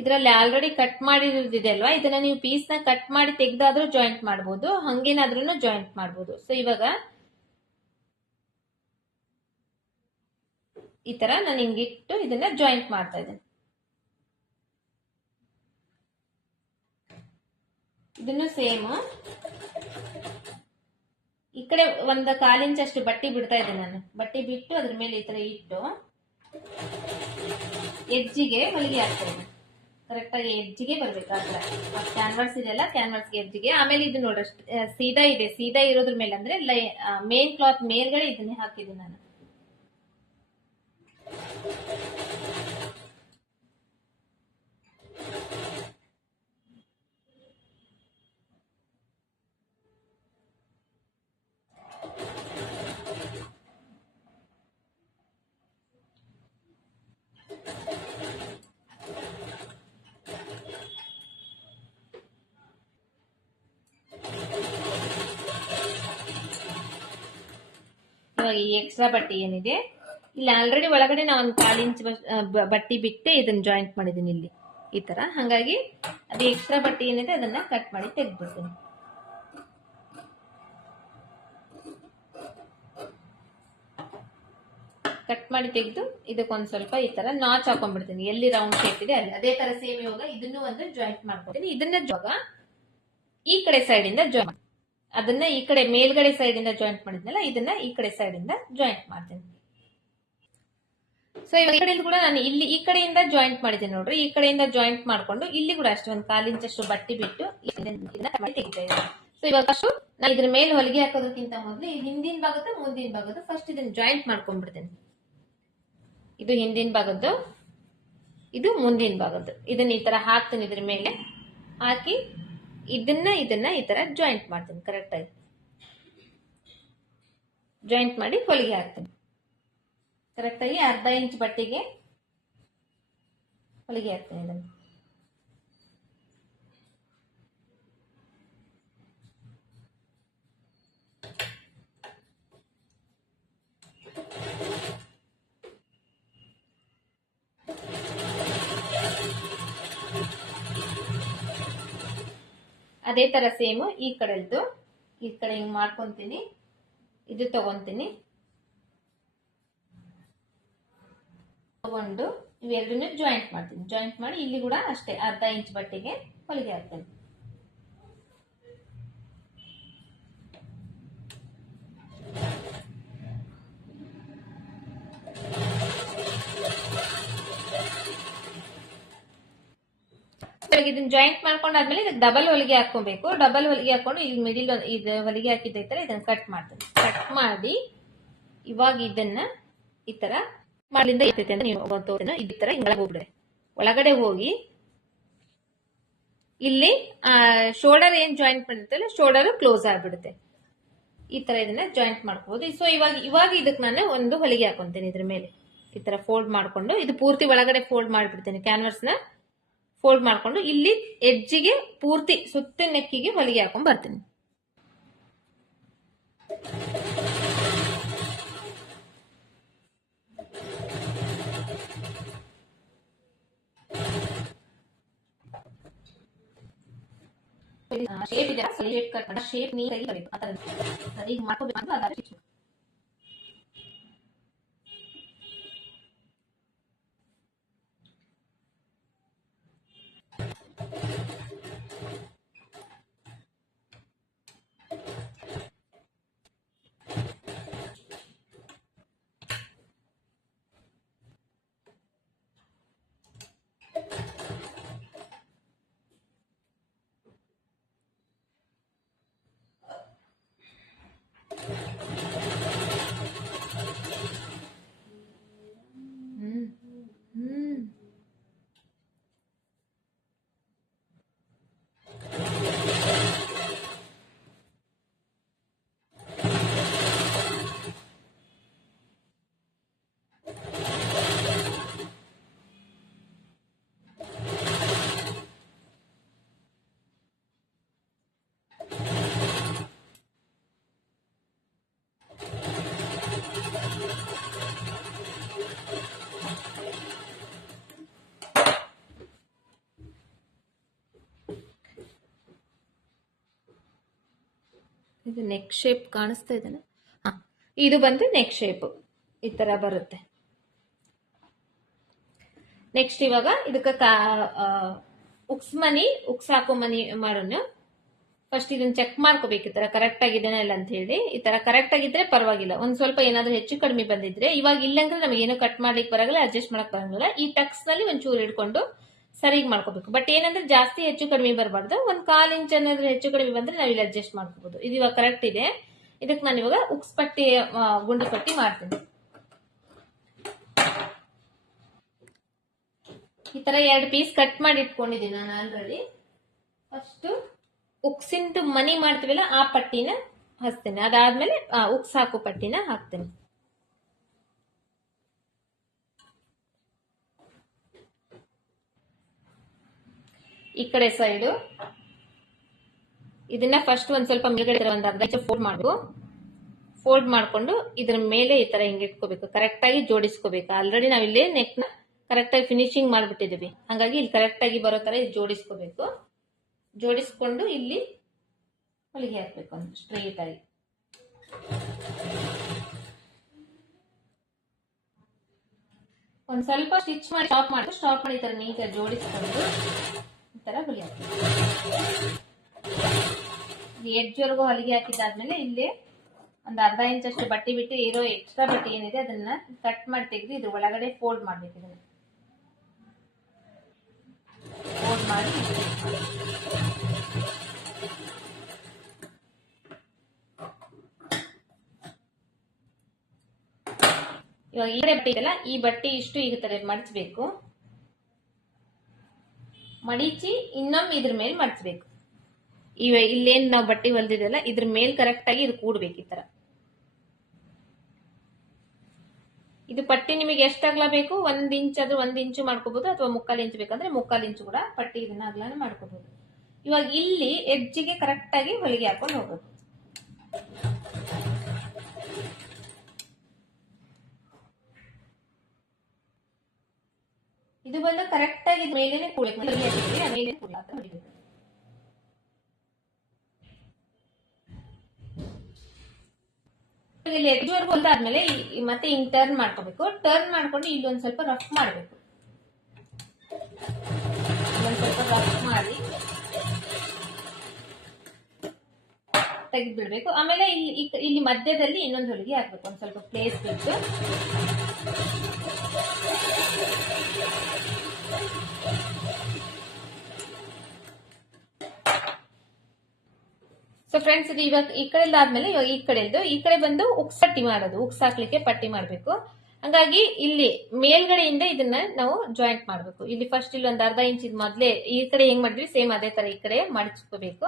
ಇದರಲ್ಲಿ ಆಲ್ರೆಡಿ ಕಟ್ ಮಾಡಿರೋದಿದೆ ಅಲ್ವಾ, ಇದನ್ನ ನೀವು ಪೀಸ್ ನ ಕಟ್ ಮಾಡಿ ತೆಗ್ದಾದ್ರೂ ಜಾಯಿಂಟ್ ಮಾಡಬಹುದು, ಹಂಗೇನಾದ್ರೂ ಜಾಯಿಂಟ್ ಮಾಡಬಹುದು. ಸೊ ಇವಾಗ ಈ ತರ ನಾನು ಹಿಂಗಿಟ್ಟು ಇದನ್ನ ಜಾಯಿಂಟ್ ಮಾಡ್ತಾ ಇದ್ದೇನೆ. ಇದನ್ನು ಸೇಮ್ ಈ ಕಡೆ ಒಂದು 1/4 ಇಂಚ್ ಅಷ್ಟು ಬಟ್ಟೆ ಬಿಡ್ತಾ ಇದ್ದೇನೆ ನಾನು. ಬಟ್ಟೆ ಬಿಟ್ಟು ಅದ್ರ ಮೇಲೆ ಈ ತರ ಇಟ್ಟು ಎಡ್ಜಿಗೆ ಹೊಲಿಗೆ ಹಾಕ್ತಾ ಇದ್ದೇನೆ. ಕರೆಕ್ಟ್ ಆಗಿ ಎಡ್ಜಿಗೆ ಬರ್ಬೇಕು. ಆ ತರ ಕ್ಯಾನ್ವಾಸ್ ಇದೆಲ್ಲ, ಕ್ಯಾನ್ವಾಸ್ಗೆ ಎಡ್ಜಿಗೆ. ಆಮೇಲೆ ಇದು ನೋಡ್ರಿ ಸೀದಾ ಇದೆ, ಸೀದಾ ಇರೋದ್ರ ಮೇಲೆ ಅಂದ್ರೆ ಮೇನ್ ಕ್ಲಾತ್ ಮೇಲ್ಗಡೆ ಇದನ್ನೇ ಹಾಕಿದ್ದೀನಿ ನಾನು. ಇವಾಗ ಈ ಎಕ್ಸ್ಟ್ರಾ ಬಟ್ಟೆ ಏನಿದೆ ಇಲ್ಲಿ ಆಲ್ರೆಡಿ ಒಳಗಡೆ ನಾವು ಒಂದು 1/4 ಇಂಚ್ ಬಟ್ಟೆ ಬಿಟ್ಟೆ ಇದನ್ನ ಜಾಯಿಂಟ್ ಮಾಡಿದೀನಿ ಇಲ್ಲಿ ಈ ತರ. ಹಾಗಾಗಿ ಅದು ಎಕ್ಸ್ಟ್ರಾ ಬಟ್ಟೆ ಏನಿದೆ ಅದನ್ನ ಕಟ್ ಮಾಡಿ ತೆಗೆದ್ಬಿಡ್ತೀನಿ. ಕಟ್ ಮಾಡಿ ತೆಗೆದು ಇದಕ್ಕೊಂದ್ ಸ್ವಲ್ಪ ಈ ತರ ನಾಚ್ ಹಾಕೊಂಡ್ಬಿಡ್ತೀನಿ. ಎಲ್ಲಿ ರೌಂಡ್ ಶೇಪ್ ಇದೆ ಅಲ್ಲಿ ಅದೇ ತರ ಸೇಮ್ ಇವಾಗ ಇದನ್ನು ಒಂದು ಜಾಯಿಂಟ್ ಮಾಡ್ಕೊತೀನಿ. ಇದನ್ನ ಈ ಕಡೆ ಸೈಡ್ ಇಂದ ಜಾಯಿಂಟ್ ಅದನ್ನ ಈ ಕಡೆ ಮೇಲ್ಗಡೆ ಸೈಡ್ ಇಂದ ಜಾಯಿಂಟ್ ಮಾಡಿದ್ನಲ್ಲ, ಇದನ್ನ ಈ ಕಡೆ ಸೈಡ್ ಇಂದ ಜಾಯಿಂಟ್ ಮಾಡ್ತೀನಿ. ಸೊ ಈ ಕಡೆ ಕೂಡ ನಾನು ಇಲ್ಲಿ ಈ ಕಡೆಯಿಂದ ಜಾಯಿಂಟ್ ಮಾಡಿದ್ದೀನಿ ನೋಡ್ರಿ. ಈ ಕಡೆಯಿಂದ ಜಾಯಿಂಟ್ ಮಾಡ್ಕೊಂಡು ಇಲ್ಲಿ ಕೂಡ ಅಷ್ಟೇ ಒಂದು 1/4 ಇಂಚಷ್ಟು ಬಟ್ಟೆ ಬಿಟ್ಟು ತೆಗಿತಾ ಇದ್ದೀನಿ. ಸೊ ಇವಾಗ ಅಷ್ಟು ನಾನು ಇದ್ರ ಮೇಲೆ ಹೊಲಿಗೆ ಹಾಕೋದಕ್ಕಿಂತ ಮೊದಲು ಈ ಹಿಂದಿನ ಭಾಗದ ಮುಂದಿನ ಭಾಗದ ಫಸ್ಟ್ ಇದನ್ನ ಜಾಯಿಂಟ್ ಮಾಡ್ಕೊಂಡ್ಬಿಡ್ತೀನಿ. ಇದು ಹಿಂದಿನ ಭಾಗದ್ದು, ಇದು ಮುಂದಿನ ಭಾಗದ್ದು. ಇದನ್ನ ಈ ತರ ಹಾಕ್ತೀನಿ, ಇದ್ರ ಮೇಲೆ ಹಾಕಿ ಇದನ್ನ ಈ ತರ ಜಾಯಿಂಟ್ ಮಾಡ್ತೀನಿ. ಕರೆಕ್ಟ್ ಆಗಿ ಜಾಯಿಂಟ್ ಮಾಡಿ ಹೊಲಿಗೆ ಹಾಕ್ತೀನಿ. ಕರೆಕ್ಟ್ ಆಗಿ 1/2 ಇಂಚ್ ಬಟ್ಟೆಗೆ ಹೊಲಿಗೆ ಹಾಕ್ತೀನಿ ಇದನ್ನು. ಅದೇ ತರ ಸೇಮ್ ಈ ಕಡೆದ್ದು ಈ ಕಡೆ ಹಿಂಗ್ ಮಾಡ್ಕೊಂತೀನಿ, ಇದು ತಗೊಂತೀನಿ, ತಗೊಂಡು ಇವೆರಡನ್ನೂ ಜಾಯಿಂಟ್ ಮಾಡ್ತೀನಿ. ಜಾಯಿಂಟ್ ಮಾಡಿ ಇಲ್ಲಿ ಕೂಡ ಅಷ್ಟೇ 1/2 ಇಂಚ್ ಬಟ್ಟೆಗೆ ಹೊಲಿಗೆ ಹಾಕ್ತೀನಿ. ಇದನ್ನ ಜಾಯಿಂಟ್ ಮಾಡ್ಕೊಂಡಾದ್ಮೇಲೆ ಇದಕ್ಕೆ ಡಬಲ್ ಹೊಲಿಗೆ ಹಾಕೊಬೇಕು. ಡಬಲ್ ಹೊಲಿಗೆ ಹಾಕೊಂಡು ಇಲ್ಲಿ ಮಿಡಿಲ್ ಇದು ಹೊಲಿಗೆ ಹಾಕಿದ್ದೈತಲ್ಲ ಇದನ್ನ ಕಟ್ ಮಾಡ್ತೀನಿ. ಕಟ್ ಮಾಡಿ ಇವಾಗ ಇದನ್ನ ಈ ತರ ಮಾಡಿಂದ ಇರ್ತೈತೆ ಅಂತ ನೀವು ತೋರಿನ ಈ ತರ ಒಳಗೆ ಹೋಗ್ಬಿಡ್ರೆ, ಒಳಗಡೆ ಹೋಗಿ ಇಲ್ಲಿ ಶೋಲ್ಡರ್ ಏನ್ ಜಾಯಿಂಟ್ ಮಾಡಿರ್ತಲ್ಲ ಶೋಲ್ಡರ್ ಕ್ಲೋಸ್ ಆಗ್ಬಿಡುತ್ತೆ. ಈ ತರ ಇದನ್ನ ಜಾಯಿಂಟ್ ಮಾಡ್ಕೋಬಹುದು. ಸೊ ಇವಾಗ ಇದಕ್ಕೆ ನಾನು ಒಂದು ಹೊಲಿಗೆ ಹಾಕೊಂತೀನಿ. ಇದ್ರ ಮೇಲೆ ಈ ತರ ಫೋಲ್ಡ್ ಮಾಡ್ಕೊಂಡು ಇದು ಪೂರ್ತಿ ಒಳಗಡೆ ಫೋಲ್ಡ್ ಮಾಡ್ಬಿಡ್ತೇನೆ. ಕ್ಯಾನ್ವಸ್ ನ ಫೋಲ್ಡ್ ಮಾಡ್ಕೊಂಡು ಇಲ್ಲಿ ಎಡ್ಜಿಗೆ ಪೂರ್ತಿ ಸುತ್ತ ನೆಕ್ಕಿಗೆ ಹೊಲಿಗೆ ಹಾಕೊಂಡ್ ಬರ್ತೀನಿ. ಶೇಪ್ ಇದೆ, ಶೇಪ್ ಕಟ್ ಮಾಡಿ ಶೇಪ್ ನೀಟಾಗಿ ಬರಬೇಕು. ಆ ತರ ಸರಿಯಾಗಿ ಮಾಡ್ಕೋಬೇಕು ಅಂದ್ರೆ ಅದಾದ್ರೆ ಇದು ನೆಕ್ ಶೇಪ್ ಕಾಣಿಸ್ತಾ ಇದೆನಾ? ಇದು ಬಂದು ನೆಕ್ ಶೇಪ್ ಈ ತರ ಬರುತ್ತೆ. ನೆಕ್ಸ್ಟ್ ಇವಾಗ ಇದಕ್ಕೆ ಉಕ್ಸ್ ಹಾಕೋ ಮನಿ ಮಾಡೋಣ. ಫಸ್ಟ್ ಇದನ್ನ ಚೆಕ್ ಮಾಡ್ಕೋಬೇಕು ಈ ತರ ಕರೆಕ್ಟ್ ಆಗಿದೆನಾ ಇಲ್ಲ ಅಂತ ಹೇಳಿ. ಈ ತರ ಕರೆಕ್ಟ್ ಆಗಿದ್ರೆ ಪರವಾಗಿಲ್ಲ. ಒಂದ್ ಸ್ವಲ್ಪ ಏನಾದ್ರೂ ಹೆಚ್ಚು ಕಡಿಮೆ ಬಂದಿದ್ರೆ ಇವಾಗ ಇಲ್ಲಂದ್ರೆ ನಮಗೆ ಏನೋ ಕಟ್ ಮಾಡ್ಲಿಕ್ಕೆ ಬರಲ್ಲ, ಅಡ್ಜಸ್ಟ್ ಮಾಡಕ್ ಬರಂಗಿಲ್ಲ. ಈ ಟಕ್ಸ್ ನಲ್ಲಿ ಒಂಚೂರು ಹಿಡ್ಕೊಂಡು ಸರಿಯಾಗಿ ಮಾಡ್ಕೋಬೇಕು. ಬಟ್ ಏನಂದ್ರೆ ಜಾಸ್ತಿ ಹೆಚ್ಚು ಕಡಿಮೆ ಬರಬಾರ್ದು. 1/4 ಇಂಚ್ ಏನಾದ್ರೂ ಹೆಚ್ಚು ಕಡಿಮೆ ಬಂದ್ರೆ ನಾವ್ ಇಲ್ಲಿ ಅಡ್ಜಸ್ಟ್ ಮಾಡ್ಕೋಬಹುದು. ಇದು ಇವಾಗ ಕರೆಕ್ಟ್ ಇದೆ. ಇದಕ್ಕೆ ನಾನು ಇವಾಗ ಉಕ್ಸ್ ಪಟ್ಟಿ ಗುಂಡು ಪಟ್ಟಿ ಮಾಡ್ತೀನಿ. ಈ ತರ 2 ಪೀಸ್ ಕಟ್ ಮಾಡಿ ಇಟ್ಕೊಂಡಿದ್ದೀನಿ ನಾನು ಆಲ್ರೆಡಿ. ಫಸ್ಟ್ ಉಕ್ಸಿಂದು ಮನಿ ಮಾಡ್ತೀವಲ್ಲ ಆ ಪಟ್ಟಿನ ಹಚ್ತೇನೆ. ಅದಾದ್ಮೇಲೆ ಉಕ್ಸ್ ಹಾಕೋ ಪಟ್ಟಿನ ಹಾಕ್ತೇನೆ. ಈ ಕಡೆ ಸೈಡು ಇದನ್ನ ಫಸ್ಟ್ ಒಂದ್ ಸ್ವಲ್ಪ ಮೇಲ್ಗಡೆ ಒಂದ್ 1/2 ಇಂಚ್ ಫೋಲ್ಡ್ ಮಾಡಬೇಕು. ಫೋಲ್ಡ್ ಮಾಡ್ಕೊಂಡು ಇದ್ರ ಮೇಲೆ ಈ ತರ ಹಿಂಗೆ ಇಟ್ಕೋಬೇಕು. ಕರೆಕ್ಟ್ ಆಗಿ ಜೋಡಿಸ್ಕೋಬೇಕು. ಆಲ್ರೆಡಿ ನಾವ್ ಇಲ್ಲಿ ನೆಕ್ ನ ಕರೆಕ್ಟ್ ಆಗಿ ಫಿನಿಶಿಂಗ್ ಮಾಡ್ಬಿಟ್ಟಿದೀವಿ. ಹಂಗಾಗಿ ಇಲ್ಲಿ ಕರೆಕ್ಟ್ ಆಗಿ ಬರೋ ತರ ಜೋಡಿಸ್ಕೋಬೇಕು. ಜೋಡಿಸ್ಕೊಂಡು ಇಲ್ಲಿ ಹೊಲಿಗೆ ಹಾಕ್ಬೇಕು ಒಂದು ಸ್ಟ್ರೈಟ್ ಆಗಿ. ಒಂದ್ ಸ್ವಲ್ಪ ಸ್ಟಿಚ್ ಮಾಡಿ ಸ್ಟಾಪ್ ಮಾಡಿ ಈ ತರ ನೀಟಾಗಿ ಜೋಡಿಸ್ಕೊಂಡು ಈ ತರ ಹೊಲಿಗೆ ಹಾಕ್ಬೇಕು. ಎಡ್ಜ್ವರೆಗೂ ಹೊಲಿಗೆ ಹಾಕಿದ್ದಾದ್ಮೇಲೆ ಇಲ್ಲಿ ಒಂದು ಅರ್ಧ ಇಂಚಷ್ಟು ಬಟ್ಟೆ ಬಿಟ್ಟು ಇರೋ ಎಕ್ಸ್ಟ್ರಾ ಬಟ್ಟೆ ಏನಿದೆ ಅದನ್ನ ಕಟ್ ಮಾಡಿ ತೆಗೆದು ಇದ್ರ ಒಳಗಡೆ ಫೋಲ್ಡ್ ಮಾಡ್ಬೇಕು. ಇದನ್ನ ಫೋಲ್ಡ್ ಮಾಡಿ ಇವಾಗ ಈ ಬಟ್ಟೆ ಇದೆಲ್ಲ, ಈ ಬಟ್ಟೆ ಇಷ್ಟು ಈಗ ತರ ಮಡಿಸ್ಬೇಕು. ಮಡಿಚಿ ಇನ್ನೊಮ್ಮೆ ಇದ್ರ ಮೇಲೆ ಮಡಿಸ್ಬೇಕು. ಇಲ್ಲೇನ್ ನಾವು ಬಟ್ಟೆ ಹೊಲ್ದಿದೆಲ್ಲ ಇದ್ರ ಮೇಲ್ ಕರೆಕ್ಟ್ ಆಗಿ ಇದು ಕೂಡ್ಬೇಕು. ಈ ತರ ಇದು ಪಟ್ಟಿ ನಿಮಗೆ ಎಷ್ಟು ಅಗಲ ಬೇಕು, 1 ಇಂಚ್ ಆದ್ರೂ 1 ಇಂಚು ಮಾಡ್ಕೋಬಹುದು, ಅಥವಾ 3/4 ಇಂಚ್ ಬೇಕಂದ್ರೆ 3/4 ಇಂಚು ಕೂಡ ಪಟ್ಟಿ ಇದನ್ನ ಅಗಲನ ಮಾಡ್ಕೋಬಹುದು. ಇವಾಗ ಇಲ್ಲಿ ಎಡ್ಜಿಗೆ ಕರೆಕ್ಟ್ ಆಗಿ ಹೊಲಿಗೆ ಹಾಕೊಂಡು ಹೋಗ್ಬೇಕು. ಇದು ಬಂದು ಕರೆಕ್ಟ್ ಆಗಿ ಮೇಲೇನೆ ಕೂಡಬೇಕು. ಇಲ್ಲಿ ಎಡ್ಜ್ವರೆಗೂ ಹೊಲ್ದಾದ್ಮೇಲೆ ಮತ್ತೆ ಹಿಂಗ್ ಟರ್ನ್ ಮಾಡ್ಕೋಬೇಕು. ಟರ್ನ್ ಮಾಡ್ಕೊಂಡು ಇಲ್ಲೊಂದ್ ಸ್ವಲ್ಪ ರಫ್ ಮಾಡ್ಬೇಕು. ಒಂದ್ ಸ್ವಲ್ಪ ರಫ್ ಮಾಡಿ ತೆಗೆದು ಬಿಡ್ಬೇಕು. ಆಮೇಲೆ ಇಲ್ಲಿ ಮಧ್ಯದಲ್ಲಿ ಇನ್ನೊಂದು ಹೊಲಿಗೆ ಹಾಕ್ಬೇಕು. ಒಂದ್ ಸ್ವಲ್ಪ ಪ್ಲೇಸ್ ಬಿಟ್ಟು ಸೊ ಫ್ರೆಂಡ್ಸ್, ಇದು ಇವಾಗ ಈ ಕಡೆ ಆದ್ಮೇಲೆ ಇವಾಗ ಈ ಕಡೆ ಬಂದು ಉಕ್ಸ್ ಪಟ್ಟಿ ಮಾಡೋದು, ಉಕ್ಸ್ ಹಾಕ್ಲಿಕ್ಕೆ ಪಟ್ಟಿ ಮಾಡ್ಬೇಕು. ಹಂಗಾಗಿ ಇಲ್ಲಿ ಮೇಲ್ಗಡೆಯಿಂದ ಇದನ್ನ ನಾವು ಜಾಯಿಂಟ್ ಮಾಡ್ಬೇಕು. ಇಲ್ಲಿ ಫಸ್ಟ್ ಇಲ್ಲಿ ಒಂದು ಅರ್ಧ ಇಂಚ್ ಮೊದ್ಲೇ ಈ ಕಡೆ ಹೆಂಗ್ ಮಾಡಿದ್ವಿ ಸೇಮ್ ಅದೇ ತರ ಈ ಕಡೆ ಮಡಿಚ್ಕೋಬೇಕು.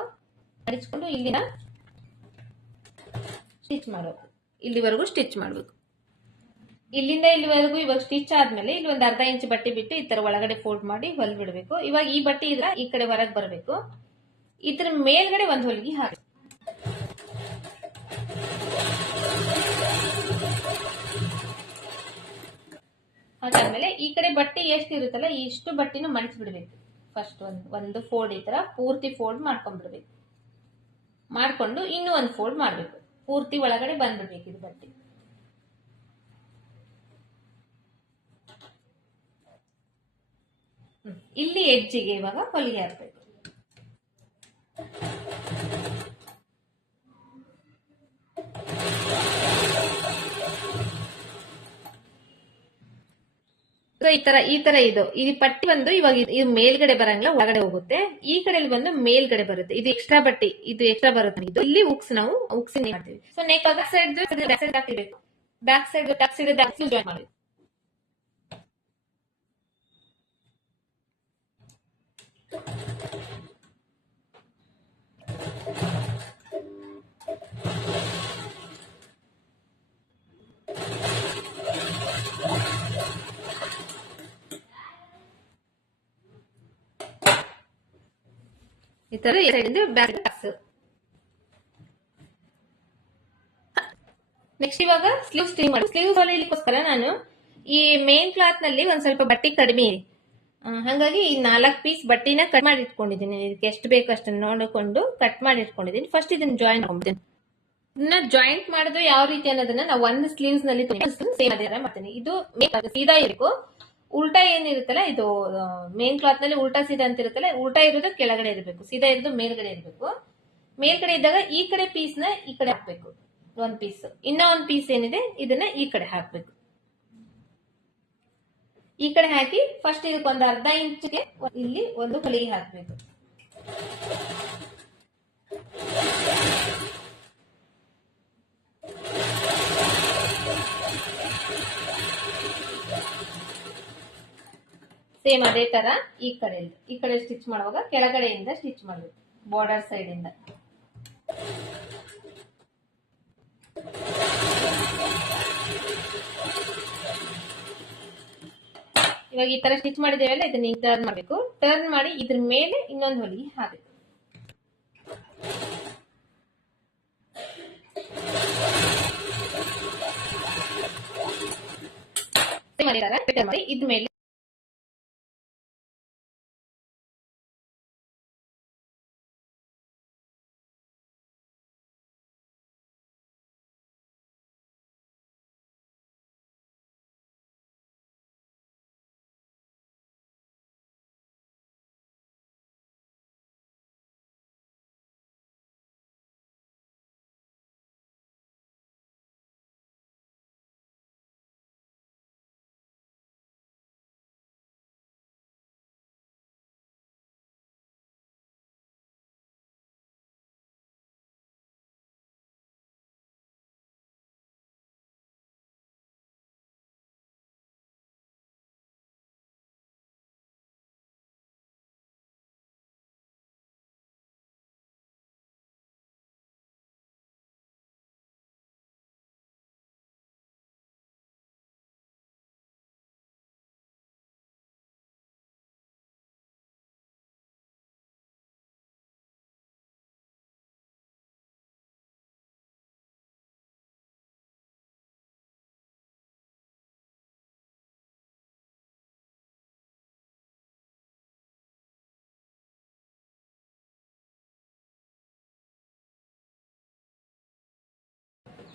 ಮಡಿಚ್ಕೊಂಡು ಇಲ್ಲಿನ ಸ್ಟಿಚ್ ಮಾಡೋದು. ಇಲ್ಲಿವರೆಗೂ ಸ್ಟಿಚ್ ಮಾಡ್ಬೇಕು. ಇಲ್ಲಿಂದ ಇಲ್ಲಿವರೆಗೂ ಇವಾಗ ಸ್ಟಿಚ್ ಆದ್ಮೇಲೆ ಇಲ್ಲಿ ಒಂದು ಅರ್ಧ ಇಂಚ್ ಬಟ್ಟೆ ಬಿಟ್ಟು ಈ ತರ ಒಳಗಡೆ ಫೋಲ್ಡ್ ಮಾಡಿ ಹೊಲ್ ಬಿಡ್ಬೇಕು. ಇವಾಗ ಈ ಬಟ್ಟೆ ಇದ್ರ ಈ ಕಡೆ ಹೊರಗೆ ಬರಬೇಕು. ಇದ್ರ ಮೇಲ್ಗಡೆ ಒಂದು ಹೊಲಿಗೆ ಹಾಕಿ ಅದಾದ್ಮೇಲೆ ಈ ಕಡೆ ಬಟ್ಟೆ ಎಷ್ಟು ಇರುತ್ತಲ್ಲ ಇಷ್ಟು ಬಟ್ಟೆನ ಮಡಿಸ್ಬಿಡ್ಬೇಕು. ಫಸ್ಟ್ ಒಂದು ಫೋಲ್ಡ್ ಈ ತರ ಪೂರ್ತಿ ಫೋಲ್ಡ್ ಮಾಡ್ಕೊಂಡ್ಬಿಡ್ಬೇಕು. ಮಾಡ್ಕೊಂಡು ಇನ್ನೂ ಒಂದು ಫೋಲ್ಡ್ ಮಾಡ್ಬೇಕು. ಪೂರ್ತಿ ಒಳಗಡೆ ಬಂದ್ಬಿಡ್ಬೇಕು ಇದು ಬಟ್ಟೆ. ಇಲ್ಲಿ ಎಡ್ಜಿಗೆ ಇವಾಗ ಹೊಲಿಗೆ ಹಾಕ್ಬೇಕು. ಈ ತರ ಇದು ಈ ಪಟ್ಟಿ ಬಂದು ಇವಾಗ ಇದು ಮೇಲ್ಗಡೆ ಬರಂಗಿಲ್ಲ, ಒಳಗಡೆ ಹೋಗುತ್ತೆ. ಈ ಕಡೆ ಬಂದು ಮೇಲ್ಗಡೆ ಬರುತ್ತೆ. ಇದು ಎಕ್ಸ್ಟ್ರಾ ಬಟ್ಟೆ, ಇದು ಎಕ್ಸ್ಟ್ರಾ ಬರುತ್ತೆ. ಇದು ಇಲ್ಲಿ ಉಕ್ಸ್ ನಾವು ಉಕ್ಸ್ ಮಾಡ್ತೀವಿ. ಸೊ ನೆಕ್ ಬ್ಯಾಕ್ ಸೈಡ್ ಹಾಕಿಬೇಕು. ಬ್ಯಾಕ್ ಸೈಡ್ ಜಾಯಿನ್ ಮಾಡಿ. ಈ ತರ ಬ್ಯಾಕ್. ನೆಕ್ಸ್ಟ್ ಇವಾಗ ಸ್ಲೀವ್ ಸ್ಟಿಚ್ ಮಾಡಿ. ಸ್ಲೀವ್ ಹೊಲಿಲಿಕ್ಕೋಸ್ಕರ ನಾನು ಈ ಮೇನ್ ಕ್ಲಾತ್ ನಲ್ಲಿ ಒಂದ್ ಸ್ವಲ್ಪ ಬಟ್ಟೆ ಕಡಿಮೆ ಇದೆ, ಹಾಗಾಗಿ ಈ 4 ಪೀಸ್ ಬಟ್ಟೆನ ಕಟ್ ಮಾಡಿ ಇಟ್ಕೊಂಡಿದ್ದೀನಿ. ಇದಕ್ಕೆ ಎಷ್ಟು ಬೇಕು ಅಷ್ಟನ್ನು ನೋಡಿಕೊಂಡು ಕಟ್ ಮಾಡಿ ಇಟ್ಕೊಂಡಿದ್ದೀನಿ. ಫಸ್ಟ್ ಇದನ್ನ ಜಾಯಿನ್ ಮಾಡ್ತೀನಿ. ಇದನ್ನ ಜಾಯಿಂಟ್ ಮಾಡಿದ್ರೆ ಯಾವ ರೀತಿ ಅನ್ನೋದನ್ನ ನಾವು ಒಂದು ಸ್ಲೀವ್ಸ್ ನಲ್ಲಿ ಸೇಮ್ ಅದೇ ಮಾಡ್ತೀನಿ. ಇದು ಸೀದಾ ಇರಬೇಕು. ಉಲ್ಟಾ ಏನಿರುತ್ತಲ್ಲ ಇದು ಮೇನ್ ಕ್ಲಾತ್ ನಲ್ಲಿ ಉಲ್ಟಾ ಸೀದಾ ಅಂತ ಇರುತ್ತಲ್ಲ, ಉಲ್ಟಾ ಇರೋದು ಕೆಳಗಡೆ ಇರಬೇಕು, ಸೀದಾ ಇರೋದು ಮೇಲ್ಗಡೆ ಇರಬೇಕು. ಮೇಲ್ಗಡೆ ಇದ್ದಾಗ ಈ ಕಡೆ ಪೀಸ್ ನ ಈ ಕಡೆ ಹಾಕ್ಬೇಕು ಒಂದ್ ಪೀಸ್, ಇನ್ನ ಒಂದ್ ಪೀಸ್ ಏನಿದೆ ಇದನ್ನ ಈ ಕಡೆ ಹಾಕ್ಬೇಕು. ಈ ಕಡೆ ಹಾಕಿ ಫಸ್ಟ್ ಇದಕ್ಕೆ ಒಂದು ಅರ್ಧ ಇಂಚಿಗೆ ಇಲ್ಲಿ ಒಂದು ಹೊಲಿಗೆ ಹಾಕ್ಬೇಕು. ಸೇಮ್ ಅದೇ ತರ ಈ ಕಡೆ ಸ್ಟಿಚ್ ಮಾಡುವಾಗ ಕೆಳಗಡೆಯಿಂದ ಸ್ಟಿಚ್ ಮಾಡಬೇಕು, ಬಾರ್ಡರ್ ಸೈಡ್ ಇಂದ. ಇವಾಗ ಈ ತರ ಸ್ಟಿಚ್ ಮಾಡಿದೇವಲ್ಲ ಇದನ್ನ ಟರ್ನ್ ಮಾಡಬೇಕು. ಟರ್ನ್ ಮಾಡಿ ಇದ್ರ ಮೇಲೆ ಇನ್ನೊಂದು ಹೊಲಿಗೆ ಹಾಕಬೇಕು. ಇದ್ಮೇಲೆ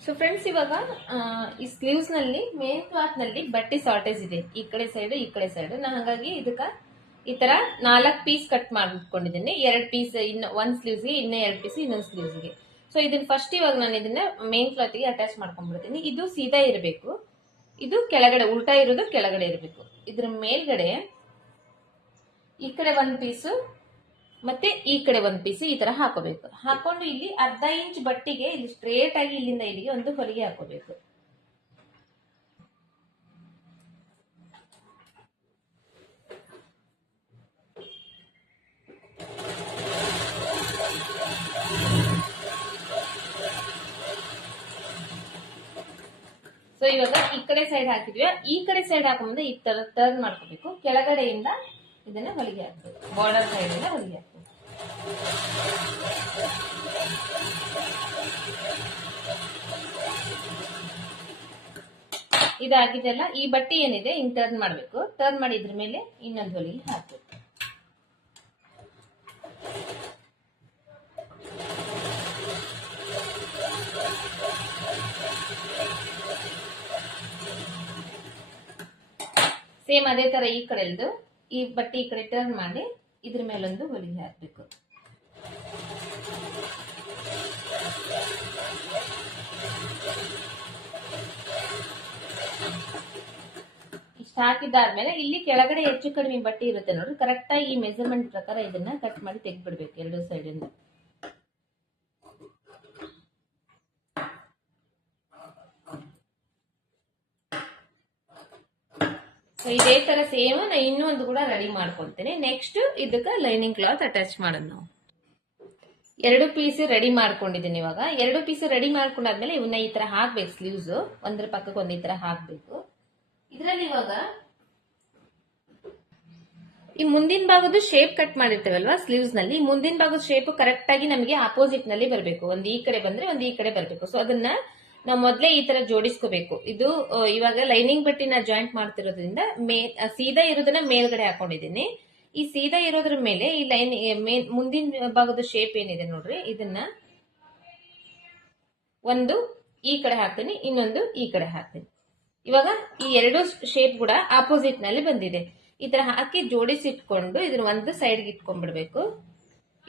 ಸೊ ಫ್ರೆಂಡ್ಸ್, ಇವಾಗ ಈ ಸ್ಲೀವ್ಸ್ ನಲ್ಲಿ ಮೇನ್ ಕ್ಲಾತ್ ನಲ್ಲಿ ಬಟ್ಟೆ ಶಾರ್ಟೇಜ್ ಇದೆ, ಈ ಕಡೆ ಸೈಡ್ ಈ ಕಡೆ ಸೈಡ್. ನಾ ಹಾಗಾಗಿ ಇದಕ್ಕ ಈ ತರ 4 ಪೀಸ್ ಕಟ್ ಮಾಡ್ಕೊಂಡಿದ್ದೀನಿ. 2 ಪೀಸ್ ಒಂದ್ ಸ್ಲೀವ್ಸ್ಗೆ, ಇನ್ನ 2 ಪೀಸ್ ಇನ್ನೊಂದು ಸ್ಲೀವ್ಸ್ಗೆ. ಸೊ ಇದನ್ನ ಫಸ್ಟ್ ಇವಾಗ ನಾನು ಇದನ್ನ ಮೇನ್ ಕ್ಲಾತ್ ಗೆ ಅಟ್ಯಾಚ್ ಮಾಡ್ಕೊಂಡ್ಬಿಡ್ತೀನಿ. ಇದು ಸೀದಾ ಇರಬೇಕು, ಇದು ಕೆಳಗಡೆ ಉಲ್ಟಾ ಇರೋದು ಕೆಳಗಡೆ ಇರಬೇಕು. ಇದ್ರ ಮೇಲ್ಗಡೆ ಈ ಕಡೆ 1 ಪೀಸು ಮತ್ತೆ ಈ ಕಡೆ 1 ಪೀಸ್ ಈ ತರ ಹಾಕೋಬೇಕು. ಹಾಕೊಂಡು ಇಲ್ಲಿ ಅರ್ಧ ಇಂಚ್ ಬಟ್ಟಿಗೆ ಇಲ್ಲಿ ಸ್ಟ್ರೇಟ್ ಆಗಿ ಇಲ್ಲಿಂದ ಇಲ್ಲಿಗೆ ಒಂದು ಹೊಲಿಗೆ ಹಾಕೋಬೇಕು. ಸೊ ಇವಾಗ ಈ ಕಡೆ ಸೈಡ್ ಹಾಕಿದ್ವಿ, ಈ ಕಡೆ ಸೈಡ್ ಹಾಕೊಂಡ್ರೆ ಈ ತರ ಟರ್ನ್ ಮಾಡ್ಕೋಬೇಕು. ಕೆಳಗಡೆಯಿಂದ ಇದನ್ನ ಹೊಲಿಗೆ ಹಾಕ್ಬೇಕು, ಬಾರ್ಡರ್ ಸೈಡ್ ಇಂದ ಹೊಲಿಗೆ ಹಾಕ್ಬೇಕು. ಇದಾಗಿದೆಲ್ಲ. ಈ ಬಟ್ಟೆ ಏನಿದೆ ಹಿಂಗ್ ಟರ್ನ್ ಮಾಡ್ಬೇಕು. ಟರ್ನ್ ಮಾಡಿ ಇದ್ರ ಮೇಲೆ ಇನ್ನೊಂದು ಹೊಲಿಗೆ ಹಾಕ್ಬೇಕು. ಸೇಮ್ ಅದೇ ತರ ಈ ಕಡೆದು ಈ ಬಟ್ಟೆ ಈ ಕಡೆ ಟರ್ನ್ ಮಾಡಿ ಇದ್ರ ಮೇಲೊಂದು ಹೊಲಿಗೆ ಹಾಕ್ಬೇಕು. ಇಷ್ಟ ಹಾಕಿದ್ದಾದ್ಮೇಲೆ ಇಲ್ಲಿ ಕೆಳಗಡೆ ಹೆಚ್ಚು ಕಡಿಮೆ ಬಟ್ಟೆ ಇರುತ್ತೆ ನೋಡ್ರಿ, ಕರೆಕ್ಟ್ ಆಗಿ ಈ ಮೆಜರ್ಮೆಂಟ್ ಪ್ರಕಾರ ಇದನ್ನ ಕಟ್ ಮಾಡಿ ತೆಗೆದ್ಬಿಡ್ಬೇಕು ಎರಡು ಸೈಡ್ ಇಂದ. ಸೊ ಇದೇ ತರ ಸೇಮ್ ನಾ ಇನ್ನೊಂದು ಕೂಡ ರೆಡಿ ಮಾಡ್ಕೊಳ್ತೇನೆ. ನೆಕ್ಸ್ಟ್ ಇದಕ್ಕೆ ಲೈನಿಂಗ್ ಕ್ಲಾತ್ ಅಟ್ಯಾಚ್ ಮಾಡೋಣ ನಾವು. 2 ಪೀಸ್ ರೆಡಿ ಮಾಡ್ಕೊಂಡಿದ್ದೀನಿ. ಇವಾಗ 2 ಪೀಸ್ ರೆಡಿ ಮಾಡ್ಕೊಂಡಾದ್ಮೇಲೆ ಇವನ್ನ ಈ ತರ ಹಾಕ್ಬೇಕು. ಸ್ಲೀವ್ಸ್ ಒಂದ್ರ ಪಕ್ಕಕ್ಕೆ ಒಂದ್ ಈ ತರ ಹಾಕ್ಬೇಕು. ಇದ್ರಲ್ಲಿ ಇವಾಗ ಈ ಮುಂದಿನ ಭಾಗದ ಶೇಪ್ ಕಟ್ ಮಾಡಿರ್ತೇವಲ್ವಾ ಸ್ಲೀವ್ಸ್ ನಲ್ಲಿ, ಮುಂದಿನ ಭಾಗದ ಶೇಪ್ ಕರೆಕ್ಟ್ ಆಗಿ ನಮಗೆ ಆಪೋಸಿಟ್ ನಲ್ಲಿ ಬರಬೇಕು. ಒಂದ್ ಈ ಕಡೆ ಬಂದ್ರೆ ಒಂದ್ ಈ ಕಡೆ ಬರಬೇಕು. ಸೊ ಅದನ್ನ ನಾವು ಮೊದ್ಲೇ ಈ ತರ ಜೋಡಿಸ್ಕೋಬೇಕು. ಇದು ಇವಾಗ ಲೈನಿಂಗ್ ಬಟ್ಟಿನ ಜಾಯಿಂಟ್ ಮಾಡ್ತಿರೋದ್ರಿಂದ ಸೀದಾ ಇರೋದನ್ನ ಮೇಲ್ಗಡೆ ಹಾಕೊಂಡಿದ್ದೀನಿ. ಈ ಸೀದಾ ಇರೋದ್ರ ಮೇಲೆ ಈ ಲೈನ್ ಮುಂದಿನ ಭಾಗದ ಶೇಪ್ ಏನಿದೆ ನೋಡ್ರಿ, ಇದನ್ನ ಒಂದು ಈ ಕಡೆ ಹಾಕ್ತೀನಿ, ಇನ್ನೊಂದು ಈ ಕಡೆ ಹಾಕ್ತೀನಿ. ಇವಾಗ ಈ ಎರಡು ಶೇಪ್ ಕೂಡ ಆಪೋಸಿಟ್ ನಲ್ಲಿ ಬಂದಿದೆ. ಈ ತರ ಹಾಕಿ ಜೋಡಿಸಿಟ್ಕೊಂಡು ಇದನ್ನ ಒಂದು ಸೈಡ್ಗೆ ಇಟ್ಕೊಂಡ್ಬಿಡ್ಬೇಕು.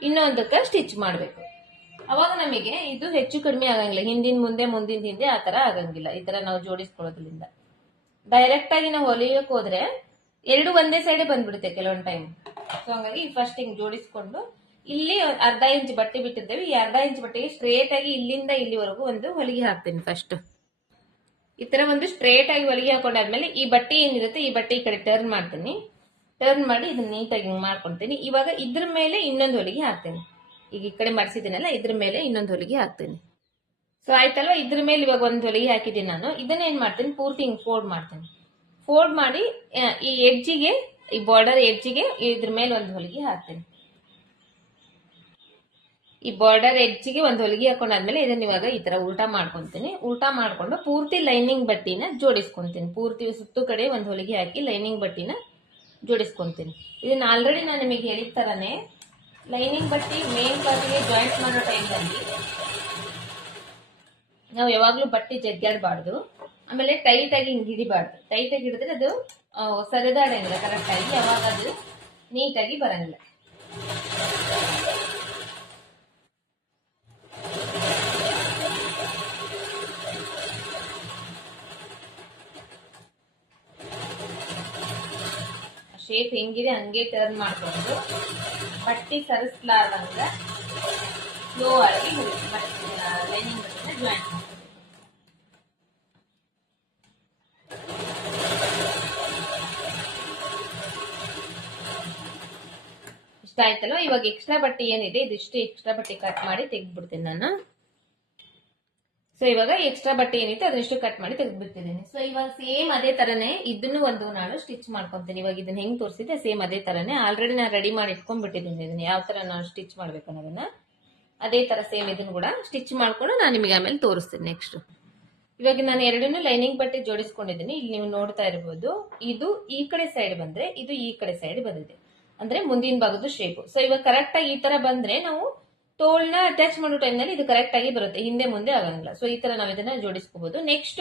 ಇನ್ನೊಂದಕ್ಕೆ ಸ್ಟಿಚ್ ಮಾಡ್ಬೇಕು. ಅವಾಗ ನಮಗೆ ಇದು ಹೆಚ್ಚು ಕಡಿಮೆ ಆಗಂಗಿಲ್ಲ, ಹಿಂದಿನ ಮುಂದೆ ಮುಂದಿನ ಹಿಂದೆ ಆ ತರ ಆಗಂಗಿಲ್ಲ. ಈ ತರ ನಾವು ಜೋಡಿಸ್ಕೊಳ್ಳೋದ್ರಿಂದ ಡೈರೆಕ್ಟ್ ಆಗಿ ನಾವು ಹೊಲಿಯಕ್ಕೆ ಹೋದ್ರೆ ಎರಡು ಒಂದೇ ಸೈಡ್ ಬಂದ್ಬಿಡುತ್ತೆ ಕೆಲವೊಂದು ಟೈಮ್. ಸೊ ಹಂಗಾಗಿ ಫಸ್ಟ್ ಹಿಂಗ್ ಜೋಡಿಸ್ಕೊಂಡು ಇಲ್ಲಿ ಅರ್ಧ ಇಂಚ್ ಬಟ್ಟೆ ಬಿಟ್ಟಿರ್ತೇವೆ. ಈ ಅರ್ಧ ಇಂಚ್ ಬಟ್ಟೆಗೆ ಸ್ಟ್ರೇಟ್ ಆಗಿ ಇಲ್ಲಿಂದ ಇಲ್ಲಿವರೆಗೂ ಒಂದು ಹೊಲಿಗೆ ಹಾಕ್ತೀನಿ. ಫಸ್ಟ್ ಈ ತರ ಒಂದು ಸ್ಟ್ರೇಟ್ ಆಗಿ ಹೊಲಿಗೆ ಹಾಕೊಂಡಾದ್ಮೇಲೆ ಈ ಬಟ್ಟೆ ಏನಿರುತ್ತೆ ಈ ಬಟ್ಟೆ ಈ ಕಡೆ ಟರ್ನ್ ಮಾಡ್ತೀನಿ. ಟರ್ನ್ ಮಾಡಿ ಇದನ್ನ ನೀಟಾಗಿ ಹಿಂಗ್ ಮಾಡ್ಕೊಳ್ತೀನಿ. ಇವಾಗ ಇದ್ರ ಮೇಲೆ ಇನ್ನೊಂದು ಹೊಲಿಗೆ ಹಾಕ್ತೀನಿ. ಈಗ ಈ ಕಡೆ ಮರ್ಸಿದ್ದೀನಲ್ಲ, ಇದ್ರ ಮೇಲೆ ಇನ್ನೊಂದು ಹೊಲಿಗೆ ಹಾಕ್ತೀನಿ. ಸೊ ಆಯ್ತಲ್ವಾ, ಇದ್ರ ಮೇಲೆ ಇವಾಗ ಒಂದು ಹೊಲಿಗೆ ಹಾಕಿದ್ದೀನಿ ನಾನು. ಇದನ್ನ ಏನ್ ಮಾಡ್ತೀನಿ, ಪೂರ್ತಿ ಹಿಂಗ್ ಫೋಲ್ಡ್ ಮಾಡ್ತೀನಿ. ಫೋಲ್ಡ್ ಮಾಡಿ ಈ ಎಡ್ಜಿಗೆ, ಈ ಬಾರ್ಡರ್ ಎಡ್ಜಿಗೆ ಇದ್ರ ಮೇಲೆ ಒಂದು ಹೊಲಿಗೆ ಹಾಕ್ತೀನಿ. ಈ ಬಾರ್ಡರ್ ಎಡ್ಜಿಗೆ ಒಂದು ಹೊಲಿಗೆ ಹಾಕೊಂಡಾದ್ಮೇಲೆ ಇದನ್ನ ಇವಾಗ ಈ ತರ ಉಲ್ಟಾ ಮಾಡ್ಕೊಂತೀನಿ. ಉಲ್ಟಾ ಮಾಡ್ಕೊಂಡು ಪೂರ್ತಿ ಲೈನಿಂಗ್ ಬಟ್ಟಿನ ಜೋಡಿಸ್ಕೊಂತೀನಿ. ಪೂರ್ತಿ ಸುತ್ತು ಕಡೆ ಒಂದು ಹೊಲಿಗೆ ಹಾಕಿ ಲೈನಿಂಗ್ ಬಟ್ಟಿನ ಜೋಡಿಸ್ಕೊಂತೀನಿ. ಇದನ್ನ ಆಲ್ರೆಡಿ ನಾನು ನಿಮಗೆ ಹೇಳಿದ ತರನೇ ಲೈನಿಂಗ್ ಬಟ್ಟಿ ಮೇನ್ ಕ್ಲಾತ್ಗೆ ಜಾಯಿಂಟ್ ಮಾಡೋ ಟೈಮ್ನಲ್ಲಿ ನಾವು ಯಾವಾಗ್ಲೂ ಬಟ್ಟೆ ಜಗ್ಗಾಡಬಾರ್ದು. ಆಮೇಲೆ ಟೈಟ್ ಆಗಿ ಹಿಂಗ್ ಹಿಡಿಬಾರ್ದು. ಟೈಟ್ ಆಗಿ ಹಿಡಿದ್ರೆ ಅದು ಸರಿದಾಡಂಗಿಲ್ಲ ಕರೆಕ್ಟ್ ಆಗಿ, ಯಾವಾಗ ಅದು ನೀಟಾಗಿ ಬರಂಗಿಲ್ಲ. ಶೇಪ್ ಹೆಂಗಿದೆ ಹಂಗೆ ಟರ್ನ್ ಮಾಡ್ಕೊಂಡು ಬಟ್ಟೆ ಸರಿಸ್ಲಾರ್ದಂಗ ಸ್ಲೋ ಆಗಿ ಲೈನಿಂಗ್ ಬಟ್ಟೆನ ಜಾಯಿಂಟ್ ಮಾಡ್ಬೇಕು. ಇಷ್ಟ ಆಯ್ತಲ್ವ. ಇವಾಗ ಎಕ್ಸ್ಟ್ರಾ ಬಟ್ಟೆ ಏನಿದೆ ಇದಿಷ್ಟು ಎಕ್ಸ್ಟ್ರಾ ಬಟ್ಟೆ ಕಟ್ ಮಾಡಿ ತೆಗೆದ್ಬಿಡ್ತೀನಿ ನಾನು. ಸೊ ಇವಾಗ ಎಕ್ಸ್ಟ್ರಾ ಬಟ್ಟೆ ಏನಿತ್ತು ಅದನ್ನಿಷ್ಟು ಕಟ್ ಮಾಡಿ ತೆಗೆದ್ಬಿಡ್ತಿದ್ದೀನಿ. ಸೊ ಇವಾಗ ಸೇಮ್ ಅದೇ ತರನೇ ಇದನ್ನು ಒಂದು ನಾನು ಸ್ಟಿಚ್ ಮಾಡ್ಕೊಂತೀನಿ. ಇವಾಗ ಇದನ್ನ ಹೆಂಗ್ ತೋರಿಸಿದೆ ಸೇಮ್ ಅದೇ ತರನೇ ಆಲ್ರೆಡಿ ನಾನು ರೆಡಿ ಮಾಡಿ ಇಟ್ಕೊಂಡ್ಬಿಟ್ಟಿದ್ದೀನಿ. ಇದನ್ನ ಯಾವ ತರ ನಾನು ಸ್ಟಿಚ್ ಮಾಡ್ಬೇಕು ಅನ್ನೋದನ್ನ ಅದೇ ತರ ಸೇಮ್ ಇದನ್ನು ಕೂಡ ಸ್ಟಿಚ್ ಮಾಡ್ಕೊಂಡು ನಾನು ನಿಮಗೆ ಆಮೇಲೆ ತೋರಿಸ್ತೀನಿ. ನೆಕ್ಸ್ಟ್ ಇವಾಗ ನಾನು ಎರಡನ್ನೂ ಲೈನಿಂಗ್ ಬಟ್ಟೆ ಜೋಡಿಸ್ಕೊಂಡಿದ್ದೀನಿ. ಇಲ್ಲಿ ನೀವು ನೋಡ್ತಾ ಇರಬಹುದು, ಇದು ಈ ಕಡೆ ಸೈಡ್ ಬಂದ್ರೆ ಇದು ಈ ಕಡೆ ಸೈಡ್ ಬಂದಿದೆ, ಅಂದ್ರೆ ಮುಂದಿನ ಭಾಗದ ಶೇಪ್. ಸೊ ಇವಾಗ ಕರೆಕ್ಟ್ ಆಗಿ ಈ ತರ ಬಂದ್ರೆ ನಾವು ತೋಳ್ನ ಅಟ್ಯಾಚ್ ಮಾಡೋ ಟೈಮ್ನಲ್ಲಿ ಇದು ಕರೆಕ್ಟ್ ಆಗಿ ಬರುತ್ತೆ, ಹಿಂದೆ ಮುಂದೆ ಆಗಂಗಿಲ್ಲ. ಸೊ ಈ ತರ ನಾವು ಇದನ್ನ ಜೋಡಿಸ್ಕೋಬಹುದು. ನೆಕ್ಸ್ಟ್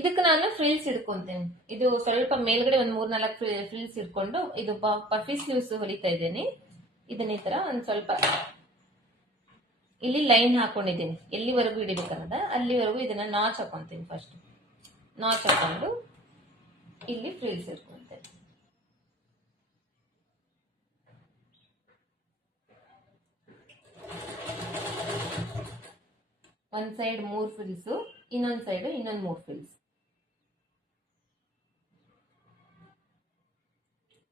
ಇದಕ್ಕೆ ನಾನು ಫ್ರಿಲ್ಸ್ ಇಟ್ಕೊಂತೇನೆ. ಇದು ಸ್ವಲ್ಪ ಮೇಲ್ಗಡೆ ಒಂದ್ 3-4 ಫ್ರಿಲ್ಸ್ ಇಟ್ಕೊಂಡು ಇದು ಪಫಿ ಸ್ಲೀವ್ಸ್ ಹೊಲಿತಾ ಇದ್ದೇನೆ. ಇದನ್ನ ಈ ತರ ಒಂದ್ ಸ್ವಲ್ಪ ಇಲ್ಲಿ ಲೈನ್ ಹಾಕೊಂಡಿದ್ದೀನಿ, ಎಲ್ಲಿವರೆಗೂ ಹಿಡಿಬೇಕನ್ನದ ಅಲ್ಲಿವರೆಗೂ ಇದನ್ನ ನಾಚ್ ಹಾಕೊಂತೀನಿ. ಫಸ್ಟ್ ನಾಚ್ ಹಾಕೊಂಡು ಇಲ್ಲಿ ಫ್ರಿಲ್ಸ್ ಇಟ್ಕೊಂತೇನೆ. ಒಂದ್ ಸೈಡ್ 3 ಫ್ರಿಲ್ಸ್, ಇನ್ನೊಂದ್ ಸೈಡ್ ಇನ್ನೊಂದ್ 3 ಫ್ರಿಲ್ಸ್.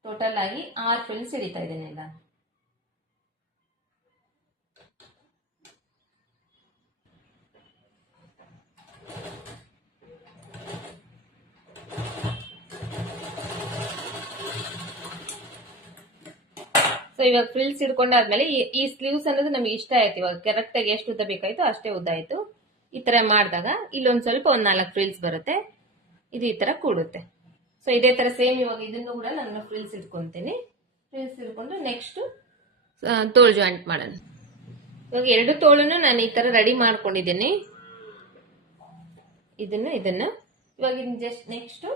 ಟೋಟಲ್ ಆಗಿ 6 ಫ್ರಿಲ್ಸ್ ಹಿಡಿತಾ ಇದ್ದೇನೆ ಎಲ್ಲ. ಸೊ ಇವಾಗ ಫ್ರಿಲ್ಸ್ ಹಿಡ್ಕೊಂಡಾದ್ಮೇಲೆ ಈ ಸ್ಲೀವ್ಸ್ ಅನ್ನೋದು ನಮ್ಗೆ ಇಷ್ಟ ಆಯ್ತು. ಇವಾಗ ಕರೆಕ್ಟ್ ಆಗಿ ಎಷ್ಟು ಉದ್ದ ಬೇಕಾಯ್ತು ಅಷ್ಟೇ ಉದ್ದ ಆಯ್ತು. ಈ ತರ ಮಾಡಿದಾಗ ಇಲ್ಲೊಂದ್ ಸ್ವಲ್ಪ 4 ಫ್ರಿಲ್ಸ್ ಬರುತ್ತೆ, ಇದು ಈ ತರ ಕೂಡುತ್ತೆ. ಸೊ ಇದೇ ತರ ಸೇಮ್ ಇವಾಗ ಇದನ್ನು ಕೂಡ ನಾನು ಫ್ರಿಲ್ಸ್ ಇಟ್ಕೊಂತೀನಿ. ಫ್ರಿಲ್ಸ್ ಇಟ್ಕೊಂಡು ನೆಕ್ಸ್ಟ್ ತೋಳು ಜಾಯಿಂಟ್ ಮಾಡೋಣ. ಇವಾಗ 2 ತೋಳನ್ನು ನಾನು ಈ ತರ ರೆಡಿ ಮಾಡ್ಕೊಂಡಿದ್ದೀನಿ. ಇದನ್ನ ಇವಾಗ ಜಸ್ಟ್ ನೆಕ್ಸ್ಟ್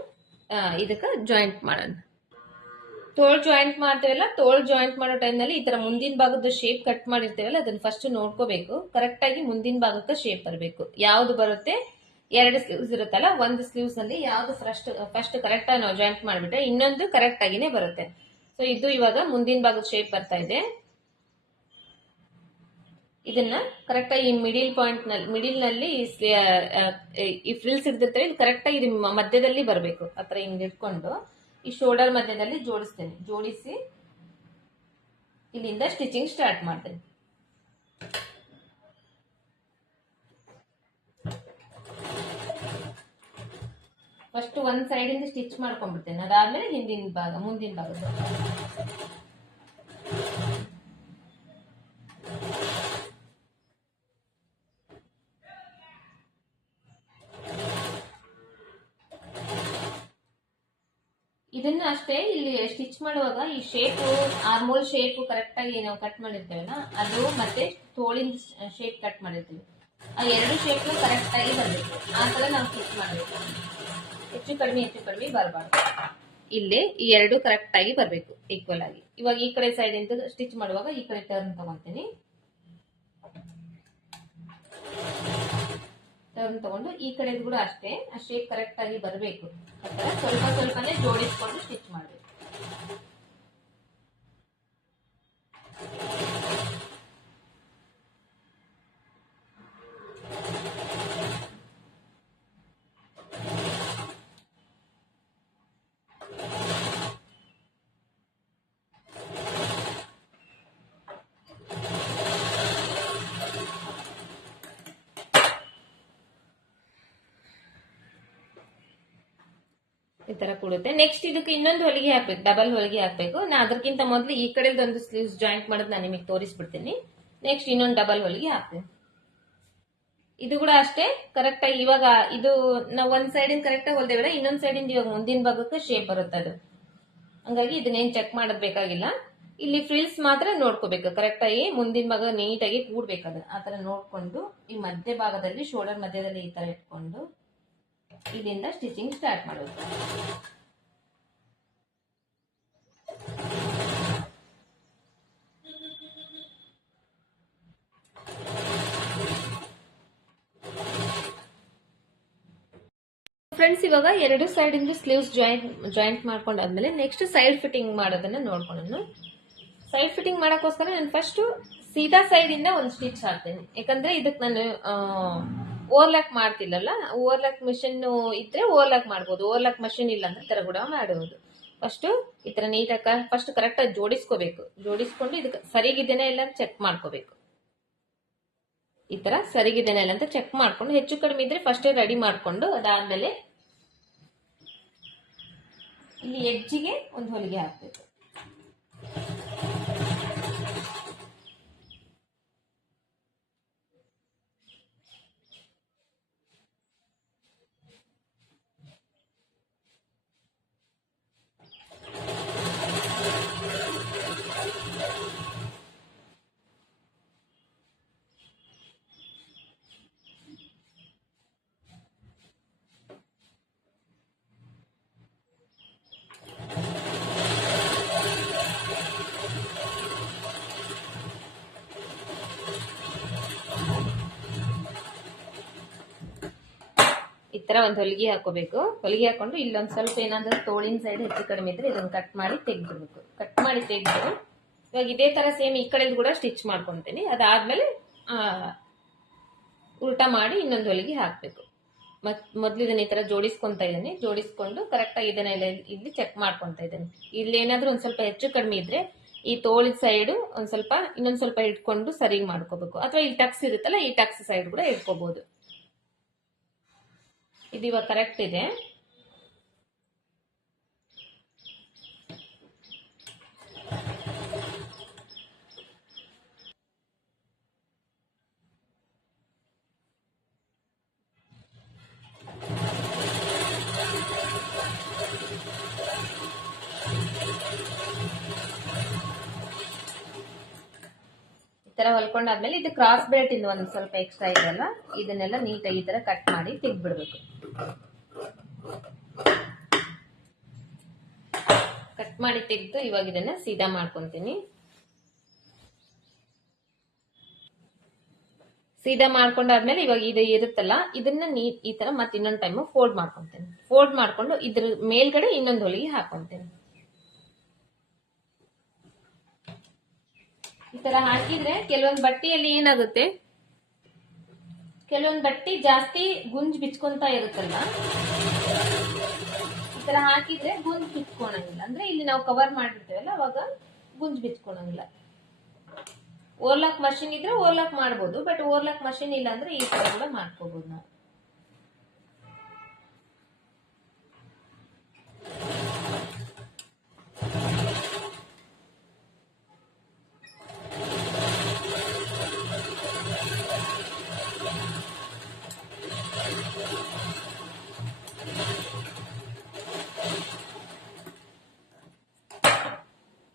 ಇದಕ್ಕೆ ಜಾಯಿಂಟ್ ಮಾಡೋಣ. ತೋಳ್ ಜಾಯಿಂಟ್ ಮಾಡ್ತೇವಲ್ಲ, ತೋಳ್ ಜಾಯಿಂಟ್ ಮಾಡೋ ಟೈಮ್ನಲ್ಲಿ ಈ ತರ ಮುಂದಿನ ಭಾಗದ ಶೇಪ್ ಕಟ್ ಮಾಡಿರ್ತೇವಲ್ಲ ಅದನ್ನ ಫಸ್ಟ್ ನೋಡ್ಕೋಬೇಕು. ಕರೆಕ್ಟ್ ಆಗಿ ಮುಂದಿನ ಭಾಗಕ್ಕೆ ಶೇಪ್ ಬರಬೇಕು. ಯಾವ್ದು ಬರುತ್ತೆ, 2 ಸ್ಲೀವ್ಸ್ ಇರುತ್ತಲ್ಲ, ಒಂದು ಸ್ಲೀವ್ಸ್ ನಲ್ಲಿ ಯಾವ್ದು ಫಸ್ಟ್ ಕರೆಕ್ಟ್ ಆಗಿ ನಾವು ಜಾಯಿಂಟ್ ಮಾಡ್ಬಿಟ್ರೆ ಇನ್ನೊಂದು ಕರೆಕ್ಟ್ ಆಗಿನೇ ಬರುತ್ತೆ. ಸೊ ಇದು ಇವಾಗ ಮುಂದಿನ ಭಾಗದ ಶೇಪ್ ಬರ್ತಾ ಇದೆ. ಇದನ್ನ ಕರೆಕ್ಟ್ ಆಗಿ ಮಿಡಿಲ್ ನಲ್ಲಿ ಈ ಫ್ರಿಲ್ಸ್ ಇರ್ತಿರ್ತವೆ, ಇದು ಕರೆಕ್ಟ್ ಆಗಿ ಮಧ್ಯದಲ್ಲಿ ಬರಬೇಕು. ಆತರ ಹಿಂಗ್ ಇಟ್ಕೊಂಡು ಈ ಶೋಲ್ಡರ್ ಮಧ್ಯದಲ್ಲಿ ಜೋಡಿಸ್ತೇನೆ. ಜೋಡಿಸಿ ಇಲ್ಲಿಂದ ಸ್ಟಿಚಿಂಗ್ ಸ್ಟಾರ್ಟ್ ಮಾಡ್ತೇನೆ. ಫಸ್ಟ್ ಒಂದ್ ಸೈಡ್ ಇಂದ ಸ್ಟಿಚ್ ಮಾಡ್ಕೊಂಡ್ಬಿಡ್ತೇನೆ, ಅದಾದ್ಮೇಲೆ ಮುಂದಿನ ಭಾಗದ ಇದನ್ನ ಅಷ್ಟೇ. ಇಲ್ಲಿ ಸ್ಟಿಚ್ ಮಾಡುವಾಗ ಈ ಶೇಪ್, ಆರ್ಮೋಲ್ ಶೇಪ್ ಕರೆಕ್ಟ್ ಆಗಿ ನಾವು ಕಟ್ ಮಾಡಿರ್ತೇವಲ್ಲ ಅದು, ಮತ್ತೆ ತೋಳಿನ ಶೇಪ್ ಕಟ್ ಮಾಡಿರ್ತೀವಿ, ಆ 2 ಶೇಪ್ ಕರೆಕ್ಟ್ ಆಗಿ ಬರ್ಬೇಕು. ಆ ತರ ನಾವು ಸ್ಟಿಚ್ ಮಾಡ್ಬೇಕು. ಹೆಚ್ಚು ಕಡಿಮೆ ಬರಬಾರ್ದು. ಇಲ್ಲಿ ಈ 2 ಕರೆಕ್ಟ್ ಆಗಿ ಬರ್ಬೇಕು, ಈಕ್ವಲ್ ಆಗಿ. ಇವಾಗ ಈ ಕಡೆ ಸೈಡ್ ಇಂದ ಸ್ಟಿಚ್ ಮಾಡುವಾಗ ಈ ಕಡೆ ಟರ್ನ್ ತಗೊಂತೀನಿ. ಟರ್ನ್ ತಗೊಂಡು ಈ ಕಡೆ ಕೂಡ ಅಷ್ಟೇ ಆ ಶೇಪ್ ಕರೆಕ್ಟ್ ಆಗಿ ಬರಬೇಕು. ಸ್ವಲ್ಪನೇ ಜೋಡಿಸ್ಕೊಂಡು ಸ್ಟಿಚ್ ಮಾಡಬೇಕು. ಈ ತರ ಕೊಡುತ್ತೆ. ನೆಕ್ಸ್ಟ್ ಇದಕ್ಕೆ ಇನ್ನೊಂದು ಹೊಲಿಗೆ ಹಾಕ್ಬೇಕು, ಡಬಲ್ ಹೊಲಿಗೆ ಹಾಕ್ಬೇಕು. ನಾ ಅದಕ್ಕಿಂತ ಮೊದಲು ಈ ಕಡೆ ಒಂದು ಸ್ಲೀವ್ಸ್ ಜಾಯಿಂಟ್ ಮಾಡೋದು ನಾನು ನಿಮಗೆ ತೋರಿಸ್ಬಿಡ್ತೀನಿ. ನೆಕ್ಸ್ಟ್ ಇನ್ನೊಂದು ಡಬಲ್ ಹೊಲಿಗೆ ಹಾಕ್ತೇನೆ. ಇದು ಕೂಡ ಅಷ್ಟೇ ಕರೆಕ್ಟ್ ಆಗಿ. ಇವಾಗ ಇದು ನಾವು ಒಂದ್ ಸೈಡ್ ಇಂದ ಕರೆಕ್ಟ್ ಆಗಿ ಹೊಲ್ದೇವಲ್ಲ, ಇನ್ನೊಂದ್ ಸೈಡ್ ಇಂದ ಇವಾಗ ಮುಂದಿನ ಭಾಗಕ್ಕೆ ಶೇಪ್ ಬರುತ್ತೆ ಅದು. ಹಂಗಾಗಿ ಇದನ್ನೇನ್ ಚೆಕ್ ಮಾಡೋದ್ ಬೇಕಾಗಿಲ್ಲ. ಇಲ್ಲಿ ಫ್ರಿಲ್ಸ್ ಮಾತ್ರ ನೋಡ್ಕೋಬೇಕು ಕರೆಕ್ಟ್ ಆಗಿ, ಮುಂದಿನ ಭಾಗ ನೀಟಾಗಿ ಕೂಡ್ಬೇಕದು. ಆತರ ನೋಡ್ಕೊಂಡು ಈ ಮಧ್ಯ ಭಾಗದಲ್ಲಿ ಶೋಲ್ಡರ್ ಮಧ್ಯದಲ್ಲಿ ಈ ತರ ಇಟ್ಕೊಂಡು ಇಲ್ಲಿಂದ ಸ್ಟಿಚಿಂಗ್ ಸ್ಟಾರ್ಟ್ ಮಾಡೋದು. ಫ್ರೆಂಡ್ಸ್ ಇವಾಗ 2 ಸೈಡ್ ಇಂದ ಸ್ಲೀವ್ಸ್ ಜಾಯಿಂಟ್ ಮಾಡ್ಕೊಂಡಾದ್ಮೇಲೆ ನೆಕ್ಸ್ಟ್ ಸೈಡ್ ಫಿಟ್ಟಿಂಗ್ ಮಾಡೋದನ್ನ ನೋಡ್ಕೊಂಡು, ಸೈಡ್ ಫಿಟ್ಟಿಂಗ್ ಮಾಡಕ್ಕೋಸ್ಕರ ನಾನು ಫಸ್ಟ್ ಸೀದಾ ಸೈಡ್ ಇಂದ ಒಂದು ಸ್ಟಿಚ್ ಹಾಕ್ತೇನೆ. ಯಾಕಂದ್ರೆ ಇದಕ್ಕೆ ನಾನು ಓವರ್ಲಾಕ್ ಮಾಡ್ತಿಲ್ಲಲ್ಲ, ಓವರ್ಲಾಕ್ ಮಿಷಿನ್ ಇದ್ರೆ ಓವರ್ಲಾಕ್ ಮಾಡ್ಬೋದು, ಓವರ್ಲಾಕ್ ಮಷಿನ್ ಇಲ್ಲ ಅಂದ್ರೆ ತರ ಕೂಡ ಮಾಡಬಹುದು. ಫಸ್ಟ್ ಈ ತರ ನೀಟಾಗಿ ಫಸ್ಟ್ ಕರೆಕ್ಟ್ ಆಗಿ ಜೋಡಿಸ್ಕೋಬೇಕು. ಜೋಡಿಸ್ಕೊಂಡು ಇದಕ್ಕೆ ಸರಿಗಿದ್ದೇನೆ ಇಲ್ಲ ಅಂತ ಚೆಕ್ ಮಾಡ್ಕೋಬೇಕು. ಈ ತರ ಸರಿಗಿದ್ದೇನೆ ಇಲ್ಲ ಅಂತ ಚೆಕ್ ಮಾಡ್ಕೊಂಡು, ಹೆಚ್ಚು ಕಡಿಮೆ ಇದ್ರೆ ಫಸ್ಟ್ ರೆಡಿ ಮಾಡ್ಕೊಂಡು ಅದಾದ್ಮೇಲೆ ಇಲ್ಲಿ ಎಡ್ಜಿಗೆ ಒಂದು ಹೊಲಿಗೆ ಹಾಕ್ಬೇಕು. ತರ ಒಂದು ಹೊಲಿಗೆ ಹಾಕೋಬೇಕು. ಹೊಲಿಗೆ ಹಾಕೊಂಡು ಇಲ್ಲೊಂದ್ ಸ್ವಲ್ಪ ಏನಾದ್ರೂ ತೋಳಿನ ಸೈಡ್ ಹೆಚ್ಚು ಕಡಿಮೆ ಇದ್ರೆ ಇದನ್ನ ಕಟ್ ಮಾಡಿ ತೆಗ್ದಿಡ್ಬೇಕು. ಕಟ್ ಮಾಡಿ ತೆಗ್ದು ಇವಾಗ ಇದೇ ತರ ಸೇಮ್ ಈ ಕಡೆ ಕೂಡ ಸ್ಟಿಚ್ ಮಾಡ್ಕೊಂತೀನಿ. ಅದಾದ್ಮೇಲೆ ಉಲ್ಟಾ ಮಾಡಿ ಇನ್ನೊಂದು ಹೊಲಿಗೆ ಹಾಕ್ಬೇಕು. ಮೊದ್ಲು ಇದನ್ನ ಈ ತರ ಜೋಡಿಸ್ಕೊಂತ ಇದ್ದೀನಿ. ಜೋಡಿಸ್ಕೊಂಡು ಕರೆಕ್ಟ್ ಆಗಿ ಇದನ್ನ ಇಲ್ಲಿ ಚೆಕ್ ಮಾಡ್ಕೊಂತ ಇದ್ದೀನಿ. ಇಲ್ಲಿ ಏನಾದ್ರೂ ಒಂದ್ ಸ್ವಲ್ಪ ಹೆಚ್ಚು ಕಡಿಮೆ ಇದ್ರೆ ಈ ತೋಳಿನ ಸೈಡ್ ಇನ್ನೊಂದ್ ಸ್ವಲ್ಪ ಇಟ್ಕೊಂಡು ಸರಿ ಮಾಡ್ಕೋಬೇಕು. ಅಥವಾ ಈ ಟಕ್ಸ್ ಇರುತ್ತಲ್ಲ, ಈ ಟಕ್ಸ್ ಸೈಡ್ ಕೂಡ ಇಟ್ಕೋಬಹುದು. ಇದು ಇವಾಗ ಕರೆಕ್ಟ್ ಇದೆ. ಈ ತರ ಹೊಲ್ಕೊಂಡಾದ್ಮೇಲೆ ಇದು ಕ್ರಾಸ್ ಬೆಲ್ಟ್ ಇಂದ ಒಂದ್ ಸ್ವಲ್ಪ ಎಕ್ಸ್ಟ್ರಾ ಇದೆಯಲ್ಲ, ಇದನ್ನೆಲ್ಲ ನೀಟಾಗಿ ಈ ತರ ಕಟ್ ಮಾಡಿ ತೆಗ್ದ್ಬಿಡ್ಬೇಕು. ಕಟ್ ಮಾಡಿ ತೆಗೆದು ಇವಾಗ ಇದನ್ನ ಸೀದಾ ಮಾಡ್ಕೊಂತೀನಿ. ಸೀದಾ ಮಾಡ್ಕೊಂಡಾದ್ಮೇಲೆ ಇವಾಗ ಇದು ಇರುತ್ತಲ್ಲ, ಇದನ್ನ ಈ ತರ ಮತ್ತೆ ಇನ್ನೊಂದು ಟೈಮ್ ಫೋಲ್ಡ್ ಮಾಡ್ಕೊಂತೀನಿ. ಫೋಲ್ಡ್ ಮಾಡ್ಕೊಂಡು ಇದ್ರ ಮೇಲ್ಗಡೆ ಇನ್ನೊಂದು ಹೊಲಿಗೆ ಹಾಕೊಂತೀನಿ. ಈ ತರ ಹಾಕಿದ್ರೆ ಕೆಲವೊಂದು ಬಟ್ಟೆಯಲ್ಲಿ ಏನಾಗುತ್ತೆ, ಕೆಲವೊಂದು ಬಟ್ಟೆ ಜಾಸ್ತಿ ಗುಂಜ್ ಬಿಚ್ಕೊಂತ ಇರುತ್ತಲ್ಲ, ಈ ತರ ಹಾಕಿದ್ರೆ ಗುಂಜ್ ಬಿಚ್ಕೊಳಂಗಿಲ್ಲ. ಅಂದ್ರೆ ಇಲ್ಲಿ ನಾವು ಕವರ್ ಮಾಡಿರ್ತೇವಲ್ಲ, ಅವಾಗ ಗುಂಜ್ ಬಿಚ್ಕೊಳಂಗಿಲ್ಲ. ಓರ್ಲಾಕ್ ಮಷಿನ್ ಇದ್ರೆ ಓರ್ಲಾಕ್ ಮಾಡ್ಬೋದು, ಬಟ್ ಓರ್ಲಾಕ್ ಮಷಿನ್ ಇಲ್ಲ ಅಂದ್ರೆ ಈ ತರ ಕೂಡ ಮಾಡ್ಕೋಬಹುದು ನಾವು.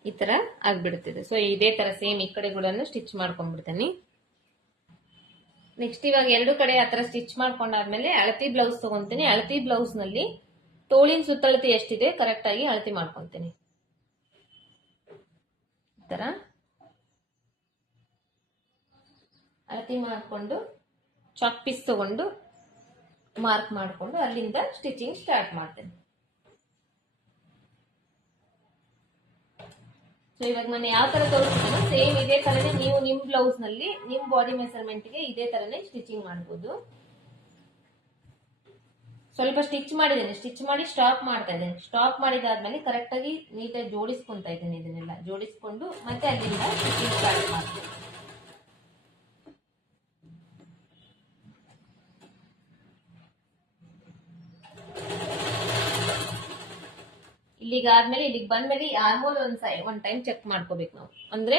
ಈ ತರ ಆಗ್ಬಿಡ್ತಿದೆ. ಸೊ ಇದೇ ತರ ಸೇಮ್ ಈ ಕಡೆ ಕೂಡ ಸ್ಟಿಚ್ ಮಾಡ್ಕೊಂಡ್ಬಿಡ್ತೀನಿ. ನೆಕ್ಸ್ಟ್ ಇವಾಗ ಎರಡು ಕಡೆ ಆತರ ಸ್ಟಿಚ್ ಮಾಡ್ಕೊಂಡಾದ್ಮೇಲೆ ಅಳತಿ ಬ್ಲೌಸ್ ತಗೊಂತೀನಿ. ಅಳತಿ ಬ್ಲೌಸ್ ನಲ್ಲಿ ತೋಳಿನ ಸುತ್ತಳತೆ ಎಷ್ಟಿದೆ ಕರೆಕ್ಟ್ ಆಗಿ ಅಳತಿ ಮಾಡ್ಕೊಂತೀನಿ. ಈ ತರ ಅಳತಿ ಮಾಡ್ಕೊಂಡು ಚಾಕ್ ಪೀಸ್ ತಗೊಂಡು ಮಾರ್ಕ್ ಮಾಡ್ಕೊಂಡು ಅಲ್ಲಿಂದ ಸ್ಟಿಚಿಂಗ್ ಸ್ಟಾರ್ಟ್ ಮಾಡ್ತೇನೆ. ಸೊ ಇವಾಗ ನಾನು ಯಾವ ತರ ತೋರಿಸ್ತೀನಿ ಸೇಮ್ ಇದೇ ತರನೇ ನೀವು ನಿಮ್ ಬ್ಲೌಸ್ ನಲ್ಲಿ ನಿಮ್ ಬಾಡಿ ಮೆಸರ್ಮೆಂಟ್ ಗೆ ಇದೇ ತರನೇ ಸ್ಟಿಚಿಂಗ್ ಮಾಡಬಹುದು. ಸ್ವಲ್ಪ ಸ್ಟಿಚ್ ಮಾಡಿದ್ದೇನೆ, ಸ್ಟಿಚ್ ಮಾಡಿ ಸ್ಟಾಪ್ ಮಾಡ್ತಾ ಇದ್ದೇನೆ. ಸ್ಟಾಪ್ ಮಾಡಿದಾದ್ಮೇಲೆ ಕರೆಕ್ಟ್ ಆಗಿ ನೀಟಾಗಿ ಜೋಡಿಸ್ಕೊಂತ ಇದ್ದೇನೆ. ಇದನ್ನೆಲ್ಲ ಜೋಡಿಸ್ಕೊಂಡು ಮತ್ತೆ ಅಲ್ಲಿಂದ ಸ್ಟಿಚಿಂಗ್ ಸ್ಟಾರ್ಟ್ ಮಾಡ್ತೇನೆ. ಇಲ್ಲಿಗಾದ್ಮೇಲೆ ಇಲ್ಲಿಗೆ ಬಂದ್ಮೇಲೆ ಆರ್ಮೋಲ್ ಒಂದ್ ಟೈಮ್ ಚೆಕ್ ಮಾಡ್ಕೋಬೇಕು ನಾವು. ಅಂದ್ರೆ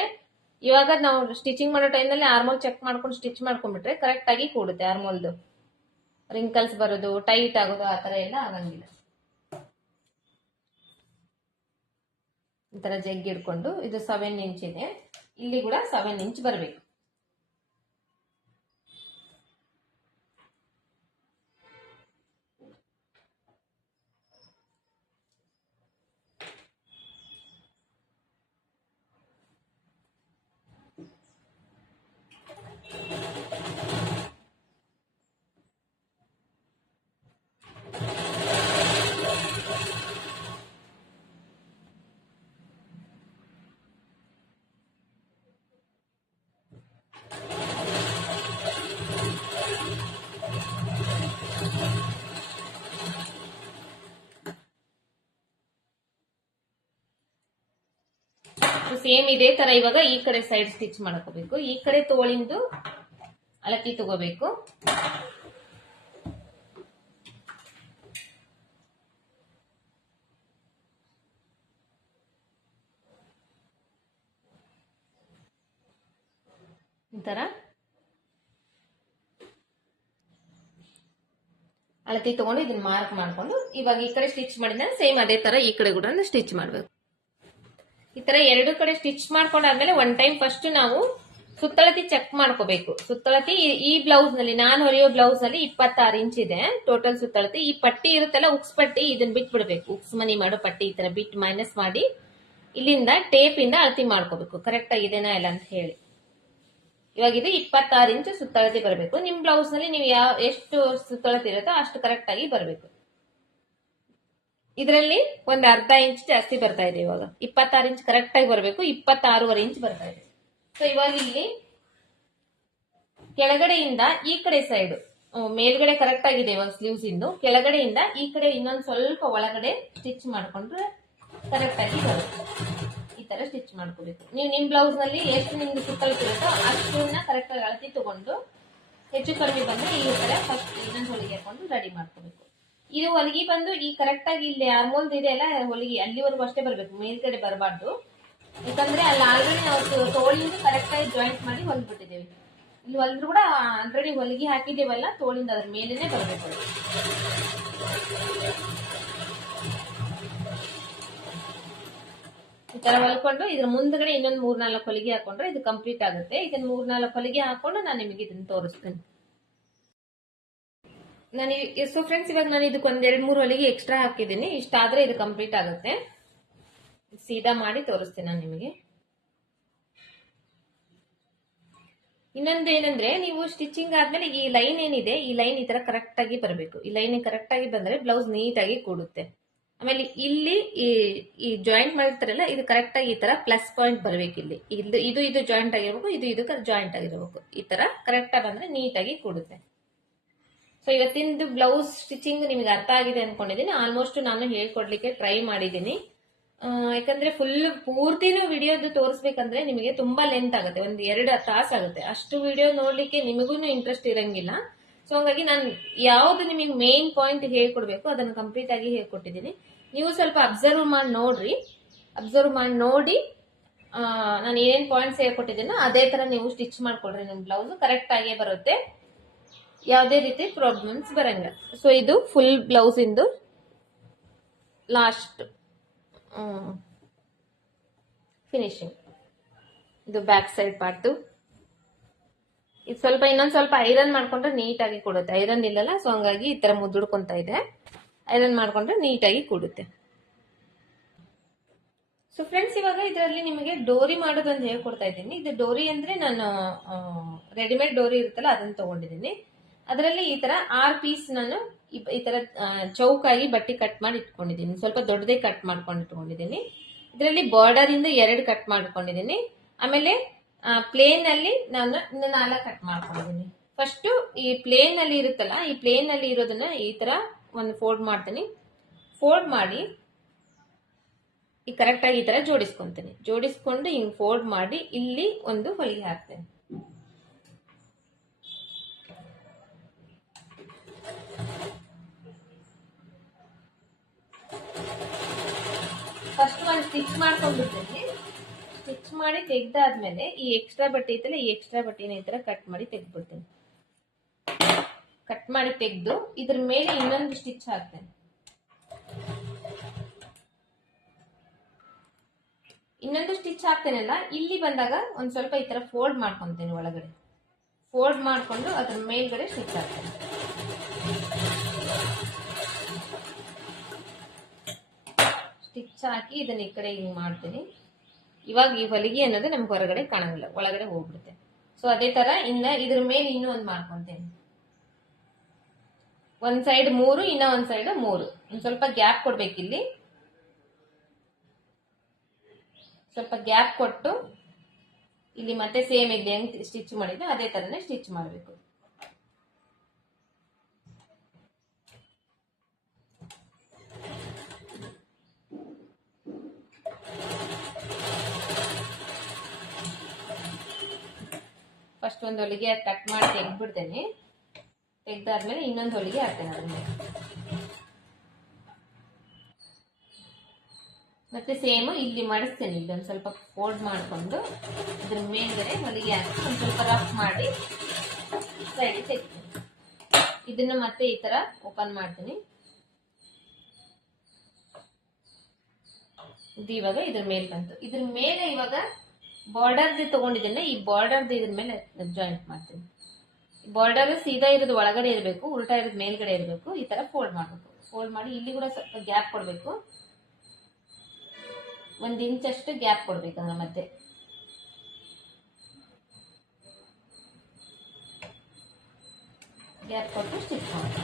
ಇವಾಗ ನಾವು ಸ್ಟಿಚಿಂಗ್ ಮಾಡೋ ಟೈಮ್ ನಲ್ಲಿ ಆರ್ಮೋಲ್ ಚೆಕ್ ಮಾಡ್ಕೊಂಡು ಸ್ಟಿಚ್ ಮಾಡ್ಕೊಂಡ್ಬಿಟ್ರೆ ಕರೆಕ್ಟ್ ಆಗಿ ಕೂಡುತ್ತೆ. ಆರ್ಮೋಲ್ದು ರಿಂಕಲ್ಸ್ ಬರೋದು, ಟೈಟ್ ಆಗೋದು ಆತರ ಎಲ್ಲ ಆಗಂಗಿಲ್ಲ. ಈ ತರ ಜಗ್ಗಿ ಹಿಡ್ಕೊಂಡು ಇದು 7 ಇಂಚ್ ಇದೆ, ಇಲ್ಲಿ ಕೂಡ 7 ಇಂಚ್ ಬರಬೇಕು. ಸೇಮ್ ಇದೇ ತರ ಇವಾಗ ಈ ಕಡೆ ಸೈಡ್ ಸ್ಟಿಚ್ ಮಾಡ್ಕೋಬೇಕು. ಈ ಕಡೆ ತೋಳಿಂದು ಅಳತಿ ತಗೋಬೇಕು. ಈ ತರ ಅಳತಿ ತಗೊಂಡು ಇದನ್ನ ಮಾರ್ಕ್ ಮಾಡ್ಕೊಂಡು ಇವಾಗ ಈ ಕಡೆ ಸ್ಟಿಚ್ ಮಾಡಿದ್ರೆ ಸೇಮ್ ಅದೇ ತರ ಈ ಕಡೆ ಕೂಡ ಸ್ಟಿಚ್ ಮಾಡ್ಬೇಕು. ಈ ತರ ಎರಡು ಕಡೆ ಸ್ಟಿಚ್ ಮಾಡ್ಕೊಂಡಾದ್ಮೇಲೆ ಒನ್ ಟೈಮ್ ಫಸ್ಟ್ ನಾವು ಸುತ್ತಳತಿ ಚೆಕ್ ಮಾಡ್ಕೋಬೇಕು. ಸುತ್ತಳತಿ ಈ ಬ್ಲೌಸ್ ನಲ್ಲಿ ನಾನು ಹೊಲಿಯೋ ಬ್ಲೌಸ್ ನಲ್ಲಿ 26 ಇಂಚ್ ಇದೆ ಟೋಟಲ್ ಸುತ್ತಳತಿ. ಈ ಪಟ್ಟಿ ಇರುತ್ತಲ್ಲ ಉಕ್ಸ್ ಪಟ್ಟಿ, ಇದನ್ನ ಬಿಟ್ಟು ಬಿಡ್ಬೇಕು. ಉಕ್ಸ್ ಮನಿ ಮಾಡೋ ಪಟ್ಟಿ ಈ ತರ ಬಿಟ್ಟು ಮೈನಸ್ ಮಾಡಿ ಇಲ್ಲಿಂದ ಟೇಪ್ ಇಂದ ಅಳತಿ ಮಾಡ್ಕೋಬೇಕು ಕರೆಕ್ಟ್ ಆಗಿದೆನಾ ಇಲ್ಲ ಅಂತ ಹೇಳಿ. ಇವಾಗ ಇದು 26 ಇಂಚು ಸುತ್ತಳತೆ ಬರಬೇಕು. ನಿಮ್ ಬ್ಲೌಸ್ ನಲ್ಲಿ ನೀವು ಎಷ್ಟು ಸುತ್ತಳತೆ ಇರುತ್ತೋ ಅಷ್ಟು ಕರೆಕ್ಟ್ ಆಗಿ ಬರಬೇಕು. ಇದರಲ್ಲಿ ಒಂದು ಅರ್ಧ ಇಂಚ್ ಜಾಸ್ತಿ ಬರ್ತಾ ಇದೆ. ಇವಾಗ 26 ಇಂಚ್ ಕರೆಕ್ಟ್ ಆಗಿ ಬರಬೇಕು. 26.5 ಇಂಚ್ ಬರ್ತಾ ಇದೆ. ಸೊ ಇವಾಗ ಇಲ್ಲಿ ಕೆಳಗಡೆಯಿಂದ ಈ ಕಡೆ ಸೈಡ್ ಮೇಲ್ಗಡೆ ಕರೆಕ್ಟ್ ಆಗಿದೆ. ಇವಾಗ ಸ್ಲೀವ್ಸ್ ಇಂದು ಕೆಳಗಡೆಯಿಂದ ಈ ಕಡೆ ಇನ್ನೊಂದು ಸ್ವಲ್ಪ ಒಳಗಡೆ ಸ್ಟಿಚ್ ಮಾಡ್ಕೊಂಡ್ರೆ ಕರೆಕ್ಟ್ ಆಗಿ ಬರುತ್ತೆ. ಈ ತರ ಸ್ಟಿಚ್ ಮಾಡ್ಕೋಬೇಕು. ನೀವು ನಿಮ್ ಬ್ಲೌಸ್ ನಲ್ಲಿ ಎಷ್ಟು ನಿಮ್ಗೆ ಸುತ್ತಳತೆ ಇರುತ್ತೋ ಅಷ್ಟನ್ನ ಕರೆಕ್ಟ್ ಆಗಿ ಅಳತಿ ತಗೊಂಡು ಹೆಚ್ಚು ಕಡಿಮೆ ಬಂದ್ರೆ ಈ ತರ ಫಸ್ಟ್ ಇನ್ನೊಂದು ಹೊಲಿಗೆ ಹಾಕೊಂಡು ರೆಡಿ ಮಾಡ್ಕೋಬೇಕು. ಇದು ಹೊಲಿಗೆ ಬಂದು ಈ ಕರೆಕ್ಟ್ ಆಗಿ ಇಲ್ಲಿ ಆರ್ಮೋಲ್ದ್ ಇದೆ ಅಲ್ಲ ಹೊಲಿಗೆ, ಅಲ್ಲಿವರೆಗೂ ಅಷ್ಟೇ ಬರ್ಬೇಕು, ಮೇಲ್ಗಡೆ ಬರಬಾರ್ದು. ಯಾಕಂದ್ರೆ ಅಲ್ಲಿ ಆಲ್ರೆಡಿ ನಾವು ತೋಳಿಂದ ಕರೆಕ್ಟ್ ಆಗಿ ಜಾಯಿಂಟ್ ಮಾಡಿ ಹೊಲ್ಬಿಟ್ಟಿದ್ದೇವೆ. ಇಲ್ಲಿ ಹೊಲಿದ್ರು ಕೂಡ ಆಲ್ರೆಡಿ ಹೊಲಿಗೆ ಹಾಕಿದ್ದೇವಲ್ಲ ತೋಳಿಂದ ಅದ್ರ ಮೇಲೇನೆ ಬರಬೇಕು. ಈ ತರ ಹೊಲ್ಕೊಂಡು ಇದ್ರ ಮುಂದ್ಗಡೆ ಇನ್ನೊಂದು 3-4 ಹೊಲಿಗೆ ಹಾಕೊಂಡ್ರೆ ಇದು ಕಂಪ್ಲೀಟ್ ಆಗುತ್ತೆ. ಇದನ್ನ 3-4 ಹೊಲಿಗೆ ಹಾಕೊಂಡು ನಾನು ನಿಮಗೆ ಇದನ್ನ ತೋರಿಸ್ತೇನೆ. ನಾನು ಸೊ ಫ್ರೆಂಡ್ಸ್ ಇವಾಗ ನಾನು ಇದಕ್ಕೆ 1-2-3 ಹೊಲಿಗೆ ಎಕ್ಸ್ಟ್ರಾ ಹಾಕಿದ್ದೀನಿ. ಇಷ್ಟಾದ್ರೆ ಇದು ಕಂಪ್ಲೀಟ್ ಆಗುತ್ತೆ. ಸೀದಾ ಮಾಡಿ ತೋರಿಸ್ತೇನೆ ನಾನು ನಿಮಗೆ. ಇನ್ನೊಂದು ಏನಂದ್ರೆ ನೀವು ಸ್ಟಿಚಿಂಗ್ ಆದ್ಮೇಲೆ ಈ ಲೈನ್ ಏನಿದೆ ಈ ಲೈನ್ ಈ ತರ ಕರೆಕ್ಟ್ ಆಗಿ ಬರಬೇಕು. ಈ ಲೈನ್ ಕರೆಕ್ಟ್ ಆಗಿ ಬಂದ್ರೆ ಬ್ಲೌಸ್ ನೀಟಾಗಿ ಕೂಡುತ್ತೆ. ಆಮೇಲೆ ಇಲ್ಲಿ ಈ ಜಾಯಿಂಟ್ ಮಾಡಿರ್ತಾರಲ್ಲ ಇದು ಕರೆಕ್ಟ್ ಆಗಿ ಈ ತರ ಪ್ಲಸ್ ಪಾಯಿಂಟ್ ಬರಬೇಕು. ಇಲ್ಲಿ ಇದು ಜಾಯಿಂಟ್ ಆಗಿರ್ಬೇಕು, ಇದು ಜಾಯಿಂಟ್ ಆಗಿರ್ಬೇಕು. ಈ ತರ ಕರೆಕ್ಟ್ ಆಗಿ ಬಂದ್ರೆ ನೀಟಾಗಿ ಕೂಡುತ್ತೆ. ಸೊ ಇವತ್ತಿಂದು ಬ್ಲೌಸ್ ಸ್ಟಿಚಿಂಗ್ ನಿಮಗೆ ಅರ್ಥ ಆಗಿದೆ ಅನ್ಕೊಂಡಿದ್ದೀನಿ. ಆಲ್ಮೋಸ್ಟ್ ನಾನು ಹೇಳ್ಕೊಡ್ಲಿಕ್ಕೆ ಟ್ರೈ ಮಾಡಿದ್ದೀನಿ. ಯಾಕಂದ್ರೆ ಪೂರ್ತಿನೂ ವಿಡಿಯೋದು ತೋರಿಸ್ಬೇಕಂದ್ರೆ ನಿಮಗೆ ತುಂಬಾ ಲೆಂತ್ ಆಗುತ್ತೆ, 1-2 ತಾಸು ಆಗುತ್ತೆ. ಅಷ್ಟು ವಿಡಿಯೋ ನೋಡ್ಲಿಕ್ಕೆ ನಿಮಗೂ ಇಂಟ್ರೆಸ್ಟ್ ಇರಂಗಿಲ್ಲ. ಸೊ ಹಂಗಾಗಿ ನಾನು ಯಾವ್ದು ನಿಮಗೆ ಮೇನ್ ಪಾಯಿಂಟ್ ಹೇಳ್ಕೊಡ್ಬೇಕು ಅದನ್ನು ಕಂಪ್ಲೀಟ್ ಆಗಿ ಹೇಳ್ಕೊಟ್ಟಿದ್ದೀನಿ. ನೀವು ಸ್ವಲ್ಪ ಅಬ್ಸರ್ವ್ ಮಾಡಿ ನೋಡ್ರಿ. ಅಬ್ಸರ್ವ್ ಮಾಡಿ ನೋಡಿ ನಾನು ಏನೇನ್ ಪಾಯಿಂಟ್ಸ್ ಹೇಳ್ಕೊಟ್ಟಿದ್ದೀನೋ ಅದೇ ತರ ನೀವು ಸ್ಟಿಚ್ ಮಾಡ್ಕೊಡ್ರಿ. ನಿಮ್ ಬ್ಲೌಸ್ ಕರೆಕ್ಟ್ ಆಗೇ ಬರುತ್ತೆ, ಯಾವುದೇ ರೀತಿ ಪ್ರಾಬ್ಲಮ್ಸ್ ಬರಂಗಿಲ್ಲ. ಸೊ ಇದು ಫುಲ್ ಬ್ಲೌಸ್ ಇಂದು ಲಾಸ್ಟ್ ಫಿನಿಶಿಂಗ್. ಇದು ಬ್ಯಾಕ್ ಸೈಡ್ ಪಾರ್ಟ್. ಇದು ಸ್ವಲ್ಪ ಇನ್ನೊಂದ್ ಸ್ವಲ್ಪ ಐರನ್ ಮಾಡ್ಕೊಂಡ್ರೆ ನೀಟಾಗಿ ಕೊಡುತ್ತೆ. ಐರನ್ ಇಲ್ಲಲ್ಲ, ಸೊ ಹಂಗಾಗಿ ಈ ತರ ಮುದ್ದುಡ್ಕೊಂತ ಇದೆ. ಐರನ್ ಮಾಡ್ಕೊಂಡ್ರೆ ನೀಟಾಗಿ ಕೂಡುತ್ತೆ. ಸೊ ಫ್ರೆಂಡ್ಸ್ ಇವಾಗ ಇದರಲ್ಲಿ ನಿಮಗೆ ಡೋರಿ ಮಾಡೋದೊಂದು ಹೇಳ್ಕೊಡ್ತಾ ಇದ್ದೀನಿ. ಇದು ಡೋರಿ ಅಂದ್ರೆ ನಾನು ರೆಡಿಮೇಡ್ ಡೋರಿ ಇರುತ್ತಲ್ಲ ಅದನ್ನ ತಗೊಂಡಿದ್ದೀನಿ. ಅದರಲ್ಲಿ ಈ ತರ 6 ಪೀಸ್ ನಾನು ಈ ತರ ಚೌಕಾಗಿ ಬಟ್ಟೆ ಕಟ್ ಮಾಡಿ ಇಟ್ಕೊಂಡಿದ್ದೀನಿ. ಸ್ವಲ್ಪ ದೊಡ್ಡದೇ ಕಟ್ ಮಾಡ್ಕೊಂಡು ಇಟ್ಕೊಂಡಿದ್ದೀನಿ. ಇದರಲ್ಲಿ ಬಾರ್ಡರ್ ಇಂದ 2 ಕಟ್ ಮಾಡ್ಕೊಂಡಿದ್ದೀನಿ. ಆಮೇಲೆ ಪ್ಲೇನ್ ಅಲ್ಲಿ ನಾನು 4 ಕಟ್ ಮಾಡ್ಕೊಂಡಿದ್ದೀನಿ. ಫಸ್ಟ್ ಈ ಪ್ಲೇನ್ ಅಲ್ಲಿ ಇರುತ್ತಲ್ಲ, ಈ ಪ್ಲೇನ್ ಅಲ್ಲಿ ಇರೋದನ್ನ ಈ ತರ ಒಂದು ಫೋಲ್ಡ್ ಮಾಡ್ತೀನಿ. ಫೋಲ್ಡ್ ಮಾಡಿ ಈ ಕರೆಕ್ಟ್ ಆಗಿ ಈ ತರ ಜೋಡಿಸ್ಕೊಂತೀನಿ. ಜೋಡಿಸ್ಕೊಂಡು ಹಿಂಗ್ ಫೋಲ್ಡ್ ಮಾಡಿ ಇಲ್ಲಿ ಒಂದು ಹೊಲಿಗೆ ಹಾಕ್ತೇನೆ. ಫಸ್ಟ್ ಒಂದು ಸ್ಟಿಚ್ ಮಾಡ್ಕೊಂಡ್ಬಿಡ್ತೀನಿ. ಸ್ಟಿಚ್ ಮಾಡಿ ತೆಗ್ದಾದ್ಮೇಲೆ ಈ ಎಕ್ಸ್ಟ್ರಾ ಬಟ್ಟೆ ಐತಲ್ಲ, ಈ ಎಕ್ಸ್ಟ್ರಾ ಬಟ್ಟೆನ ಈ ತರ ಕಟ್ ಮಾಡಿ ತೆಗ್ದ್ಬಿಡ್ತೇನೆ. ಕಟ್ ಮಾಡಿ ತೆಗೆದು ಇದ್ರ ಮೇಲೆ ಇನ್ನೊಂದು ಸ್ಟಿಚ್ ಹಾಕ್ತೇನೆ. ಇನ್ನೊಂದು ಸ್ಟಿಚ್ ಹಾಕ್ತೇನಲ್ಲ, ಇಲ್ಲಿ ಬಂದಾಗ ಒಂದ್ ಸ್ವಲ್ಪ ಈ ತರ ಫೋಲ್ಡ್ ಮಾಡ್ಕೊಂತೇನೆ. ಒಳಗಡೆ ಫೋಲ್ಡ್ ಮಾಡ್ಕೊಂಡು ಅದ್ರ ಮೇಲ್ಗಡೆ ಸ್ಟಿಚ್ ಹಾಕ್ತೇನೆ. ಸ್ಟಿಚ್ ಹಾಕಿ ಇದನ್ನ ಈ ಕಡೆ ಹಿಂಗ್ ಮಾಡ್ತೀನಿ. ಇವಾಗ ಈ ಹೊಲಿಗೆ ಅನ್ನೋದು ನಮ್ಗೆ ಹೊರಗಡೆ ಕಾಣಂಗಿಲ್ಲ, ಒಳಗಡೆ ಹೋಗ್ಬಿಡುತ್ತೆ. ಸೊ ಅದೇ ತರ ಇದ್ರ ಮೇಲೆ ಇನ್ನೂ ಒಂದು ಮಾಡ್ಕೊಂತೇನೆ. ಒಂದ್ ಸೈಡ್ 3, ಇನ್ನ ಒಂದ್ ಸೈಡ್ 3. ಒಂದ್ ಸ್ವಲ್ಪ ಗ್ಯಾಪ್ ಕೊಡ್ಬೇಕಿಲ್ಲಿ. ಸ್ವಲ್ಪ ಗ್ಯಾಪ್ ಕೊಟ್ಟು ಇಲ್ಲಿ ಮತ್ತೆ ಸೇಮ್ ಇಲ್ಲಿ ಹೆಂಗ್ ಸ್ಟಿಚ್ ಮಾಡಿದ್ದೆ ಅದೇ ತರನೇ ಸ್ಟಿಚ್ ಮಾಡಬೇಕು. ಫಸ್ಟ್ ಒಂದು ಹೊಲಿಗೆ ಕಟ್ ಮಾಡಿ ತೆಗ್ದ್ಬಿಡ್ತೇನೆ. ತೆಗ್ದಾದ್ಮೇಲೆ ಇನ್ನೊಂದು ಹೊಲಿಗೆ ಹಾಕ್ತೇನೆ ಅದ್ರ ಮೇಲೆ. ಮತ್ತೆ ಸೇಮ್ ಇಲ್ಲಿ ಮಾಡಿಸ್ತೇನೆ. ಇಲ್ಲೊಂದು ಸ್ವಲ್ಪ ಫೋಲ್ಡ್ ಮಾಡಿಕೊಂಡು ಇದ್ರ ಮೇಲ್ಗಡೆ ಹೊಲಿಗೆ ಹಾಕಿ ಒಂದು ಸ್ವಲ್ಪ ರಫ್ ಮಾಡಿ ಸೈಡ್ ತೆಗ್ತೀನಿ. ಇದನ್ನ ಮತ್ತೆ ಈ ತರ ಓಪನ್ ಮಾಡ್ತೀನಿ. ಇದು ಇವಾಗ ಇದ್ರ ಮೇಲೆ ಬಂತು. ಇದ್ರ ಮೇಲೆ ಇವಾಗ ಬಾರ್ಡರ್ ತಗೊಂಡಿದ್ದೇನೆ. ಈ ಬಾರ್ಡರ್ ಇದ್ರ ಮೇಲೆ ಜಾಯಿಂಟ್ ಮಾಡ್ತೀನಿ. ಬಾರ್ಡರ್ ಸೀದಾ ಇರೋದು ಒಳಗಡೆ ಇರಬೇಕು, ಉಲ್ಟಾ ಇರೋದು ಮೇಲ್ಗಡೆ ಇರಬೇಕು. ಈ ತರ ಫೋಲ್ಡ್ ಮಾಡಬೇಕು. ಫೋಲ್ಡ್ ಮಾಡಿ ಇಲ್ಲಿ ಕೂಡ ಸ್ವಲ್ಪ ಗ್ಯಾಪ್ ಕೊಡ್ಬೇಕು. 1 ಇಂಚ್ ಅಷ್ಟು ಗ್ಯಾಪ್ ಕೊಡ್ಬೇಕು. ಮತ್ತೆ ಗ್ಯಾಪ್ ಕೊಟ್ಟು ಸ್ಟಿಚ್ ಮಾಡಿ.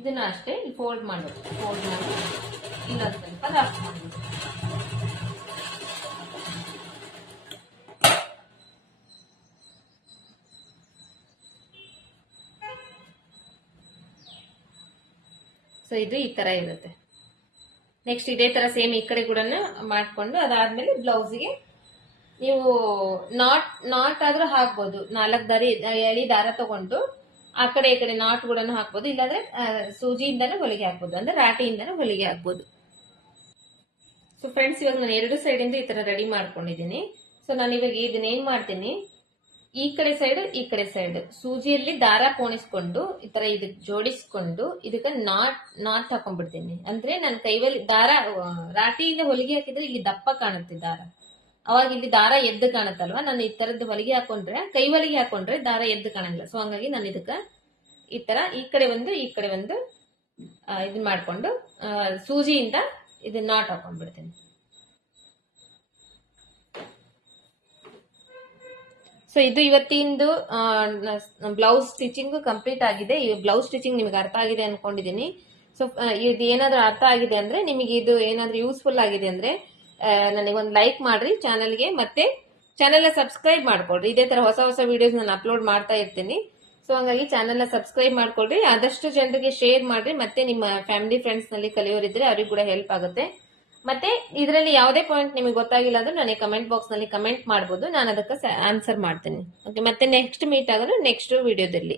ಇದನ್ನ ಅಷ್ಟೇ ಫೋಲ್ಡ್ ಮಾಡೋದು. ಫೋಲ್ಡ್ ಮಾಡಿ ಇನ್ನೊಂದು ಸ್ವಲ್ಪ ರಫ್ ಮಾಡೋದು. ಸೊ ಇದು ಈ ತರ ಇರುತ್ತೆ. ನೆಕ್ಸ್ಟ್ ಇದೇ ತರ ಸೇಮ್ ಈ ಕಡೆ ಕೂಡ ಮಾಡ್ಕೊಂಡು ಅದಾದ್ಮೇಲೆ ಬ್ಲೌಸ್ಗೆ ನೀವು ನಾಟ್ ಆದ್ರೂ ಹಾಕ್ಬೋದು. 4 ಎಳಿ ದಾರ ತಗೊಂಡು ಆ ಕಡೆ ಈ ಕಡೆ ನಾಟ್ ಕೂಡ ಹಾಕ್ಬೋದು, ಇಲ್ಲಾಂದ್ರೆ ಸೂಜಿಯಿಂದನೂ ಹೊಲಿಗೆ ಹಾಕ್ಬೋದು, ಅಂದ್ರೆ ರಾಟಿಯಿಂದನೂ ಹೊಲಿಗೆ ಹಾಕ್ಬೋದು. ಸೊ ಫ್ರೆಂಡ್ಸ್, ಇವಾಗ ನಾನು 2 ಸೈಡಿಂದ ಈ ತರ ರೆಡಿ ಮಾಡ್ಕೊಂಡಿದ್ದೀನಿ. ಸೊ ನಾನು ಇವಾಗ ಇದನ್ನ ಏನ್ ಮಾಡ್ತೀನಿ, ಈ ಕಡೆ ಸೈಡ್ ಈ ಕಡೆ ಸೈಡ್ ಸೂಜಿಯಲ್ಲಿ ದಾರ ಕೋಣಿಸ್ಕೊಂಡು ಈ ತರ ಇದಕ್ಕೆ ಜೋಡಿಸ್ಕೊಂಡು ಇದಕ್ಕೆ ನಾಟ್ ಹಾಕೊಂಡ್ಬಿಡ್ತೀನಿ. ಅಂದ್ರೆ ನನ್ನ ಕೈವಲ್ಲಿ ದಾರ ರಾಟಿಯಿಂದ ಹೊಲಿಗೆ ಹಾಕಿದ್ರೆ ಇಲ್ಲಿ ದಪ್ಪ ಕಾಣುತ್ತೆ ದಾರ, ಅವಾಗ ಇಲ್ಲಿ ದಾರ ಎದ್ದು ಕಾಣುತ್ತಲ್ವಾ. ನಾನು ಈ ತರದ್ದು ಹೊಲಿಗೆ ಹಾಕೊಂಡ್ರೆ, ಕೈ ಹೊಲಿಗೆ ಹಾಕೊಂಡ್ರೆ ದಾರ ಎದ್ದು ಕಾಣಂಗಿಲ್ಲ. ಸೊ ಹಂಗಾಗಿ ನಾನು ಇದಕ್ಕ ಈ ತರ ಈ ಕಡೆ ಒಂದು ಇದನ್ನ ಮಾಡ್ಕೊಂಡು ಸೂಜಿಯಿಂದ ಇದನ್ನ ನಾಟ್ ಹಾಕೊಂಡ್ಬಿಡ್ತೀನಿ. ಸೊ ಇದು ಇವತ್ತಿಂದು ಬ್ಲೌಸ್ ಸ್ಟಿಚಿಂಗ್ ಕಂಪ್ಲೀಟ್ ಆಗಿದೆ. ಈ ಬ್ಲೌಸ್ ಸ್ಟಿಚಿಂಗ್ ನಿಮ್ಗೆ ಅರ್ಥ ಆಗಿದೆ ಅನ್ಕೊಂಡಿದೀನಿ. ಸೊ ಇದು ಏನಾದ್ರೂ ಅರ್ಥ ಆಗಿದೆ ಅಂದ್ರೆ, ನಿಮಗೆ ಇದು ಏನಾದ್ರೂ ಯೂಸ್ಫುಲ್ ಆಗಿದೆ ಅಂದ್ರೆ ನನಗೊಂದು ಲೈಕ್ ಮಾಡ್ರಿ ಚಾನಲ್ಗೆ, ಮತ್ತೆ ಚಾನೆಲ್ ಸಬ್ಸ್ಕ್ರೈಬ್ ಮಾಡ್ಕೊಳ್ರಿ. ಇದೇ ತರ ಹೊಸ ಹೊಸ ವಿಡಿಯೋಸ್ ನಾನು ಅಪ್ಲೋಡ್ ಮಾಡ್ತಾ ಇರ್ತೀನಿ. ಸೊ ಹಂಗಾಗಿ ಚಾನೆಲ್ ಸಬ್ಸ್ಕ್ರೈಬ್ ಮಾಡ್ಕೊಳ್ರಿ, ಆದಷ್ಟು ಜನರಿಗೆ ಶೇರ್ ಮಾಡ್ರಿ, ಮತ್ತೆ ನಿಮ್ಮ ಫ್ಯಾಮಿಲಿ ಫ್ರೆಂಡ್ಸ್ ನಲ್ಲಿ ಕಲಿಯೋರಿದ್ರೆ ಅವ್ರಿಗೆ ಕೂಡ ಹೆಲ್ಪ್ ಆಗುತ್ತೆ. ಮತ್ತೆ ಇದರಲ್ಲಿ ಯಾವುದೇ ಪಾಯಿಂಟ್ ನಿಮಗೆ ಗೊತ್ತಾಗಿಲ್ಲ ಅಂದ್ರೆ ನನಗೆ ಕಮೆಂಟ್ ಬಾಕ್ಸ್ ನಲ್ಲಿ ಕಮೆಂಟ್ ಮಾಡಬಹುದು, ನಾನು ಅದಕ್ಕೆ ಆನ್ಸರ್ ಮಾಡ್ತೀನಿ. ಓಕೆ, ಮತ್ತೆ ನೆಕ್ಸ್ಟ್ ಮೀಟ್ ಆಗೋದು ನೆಕ್ಸ್ಟ್ ವಿಡಿಯೋದಲ್ಲಿ.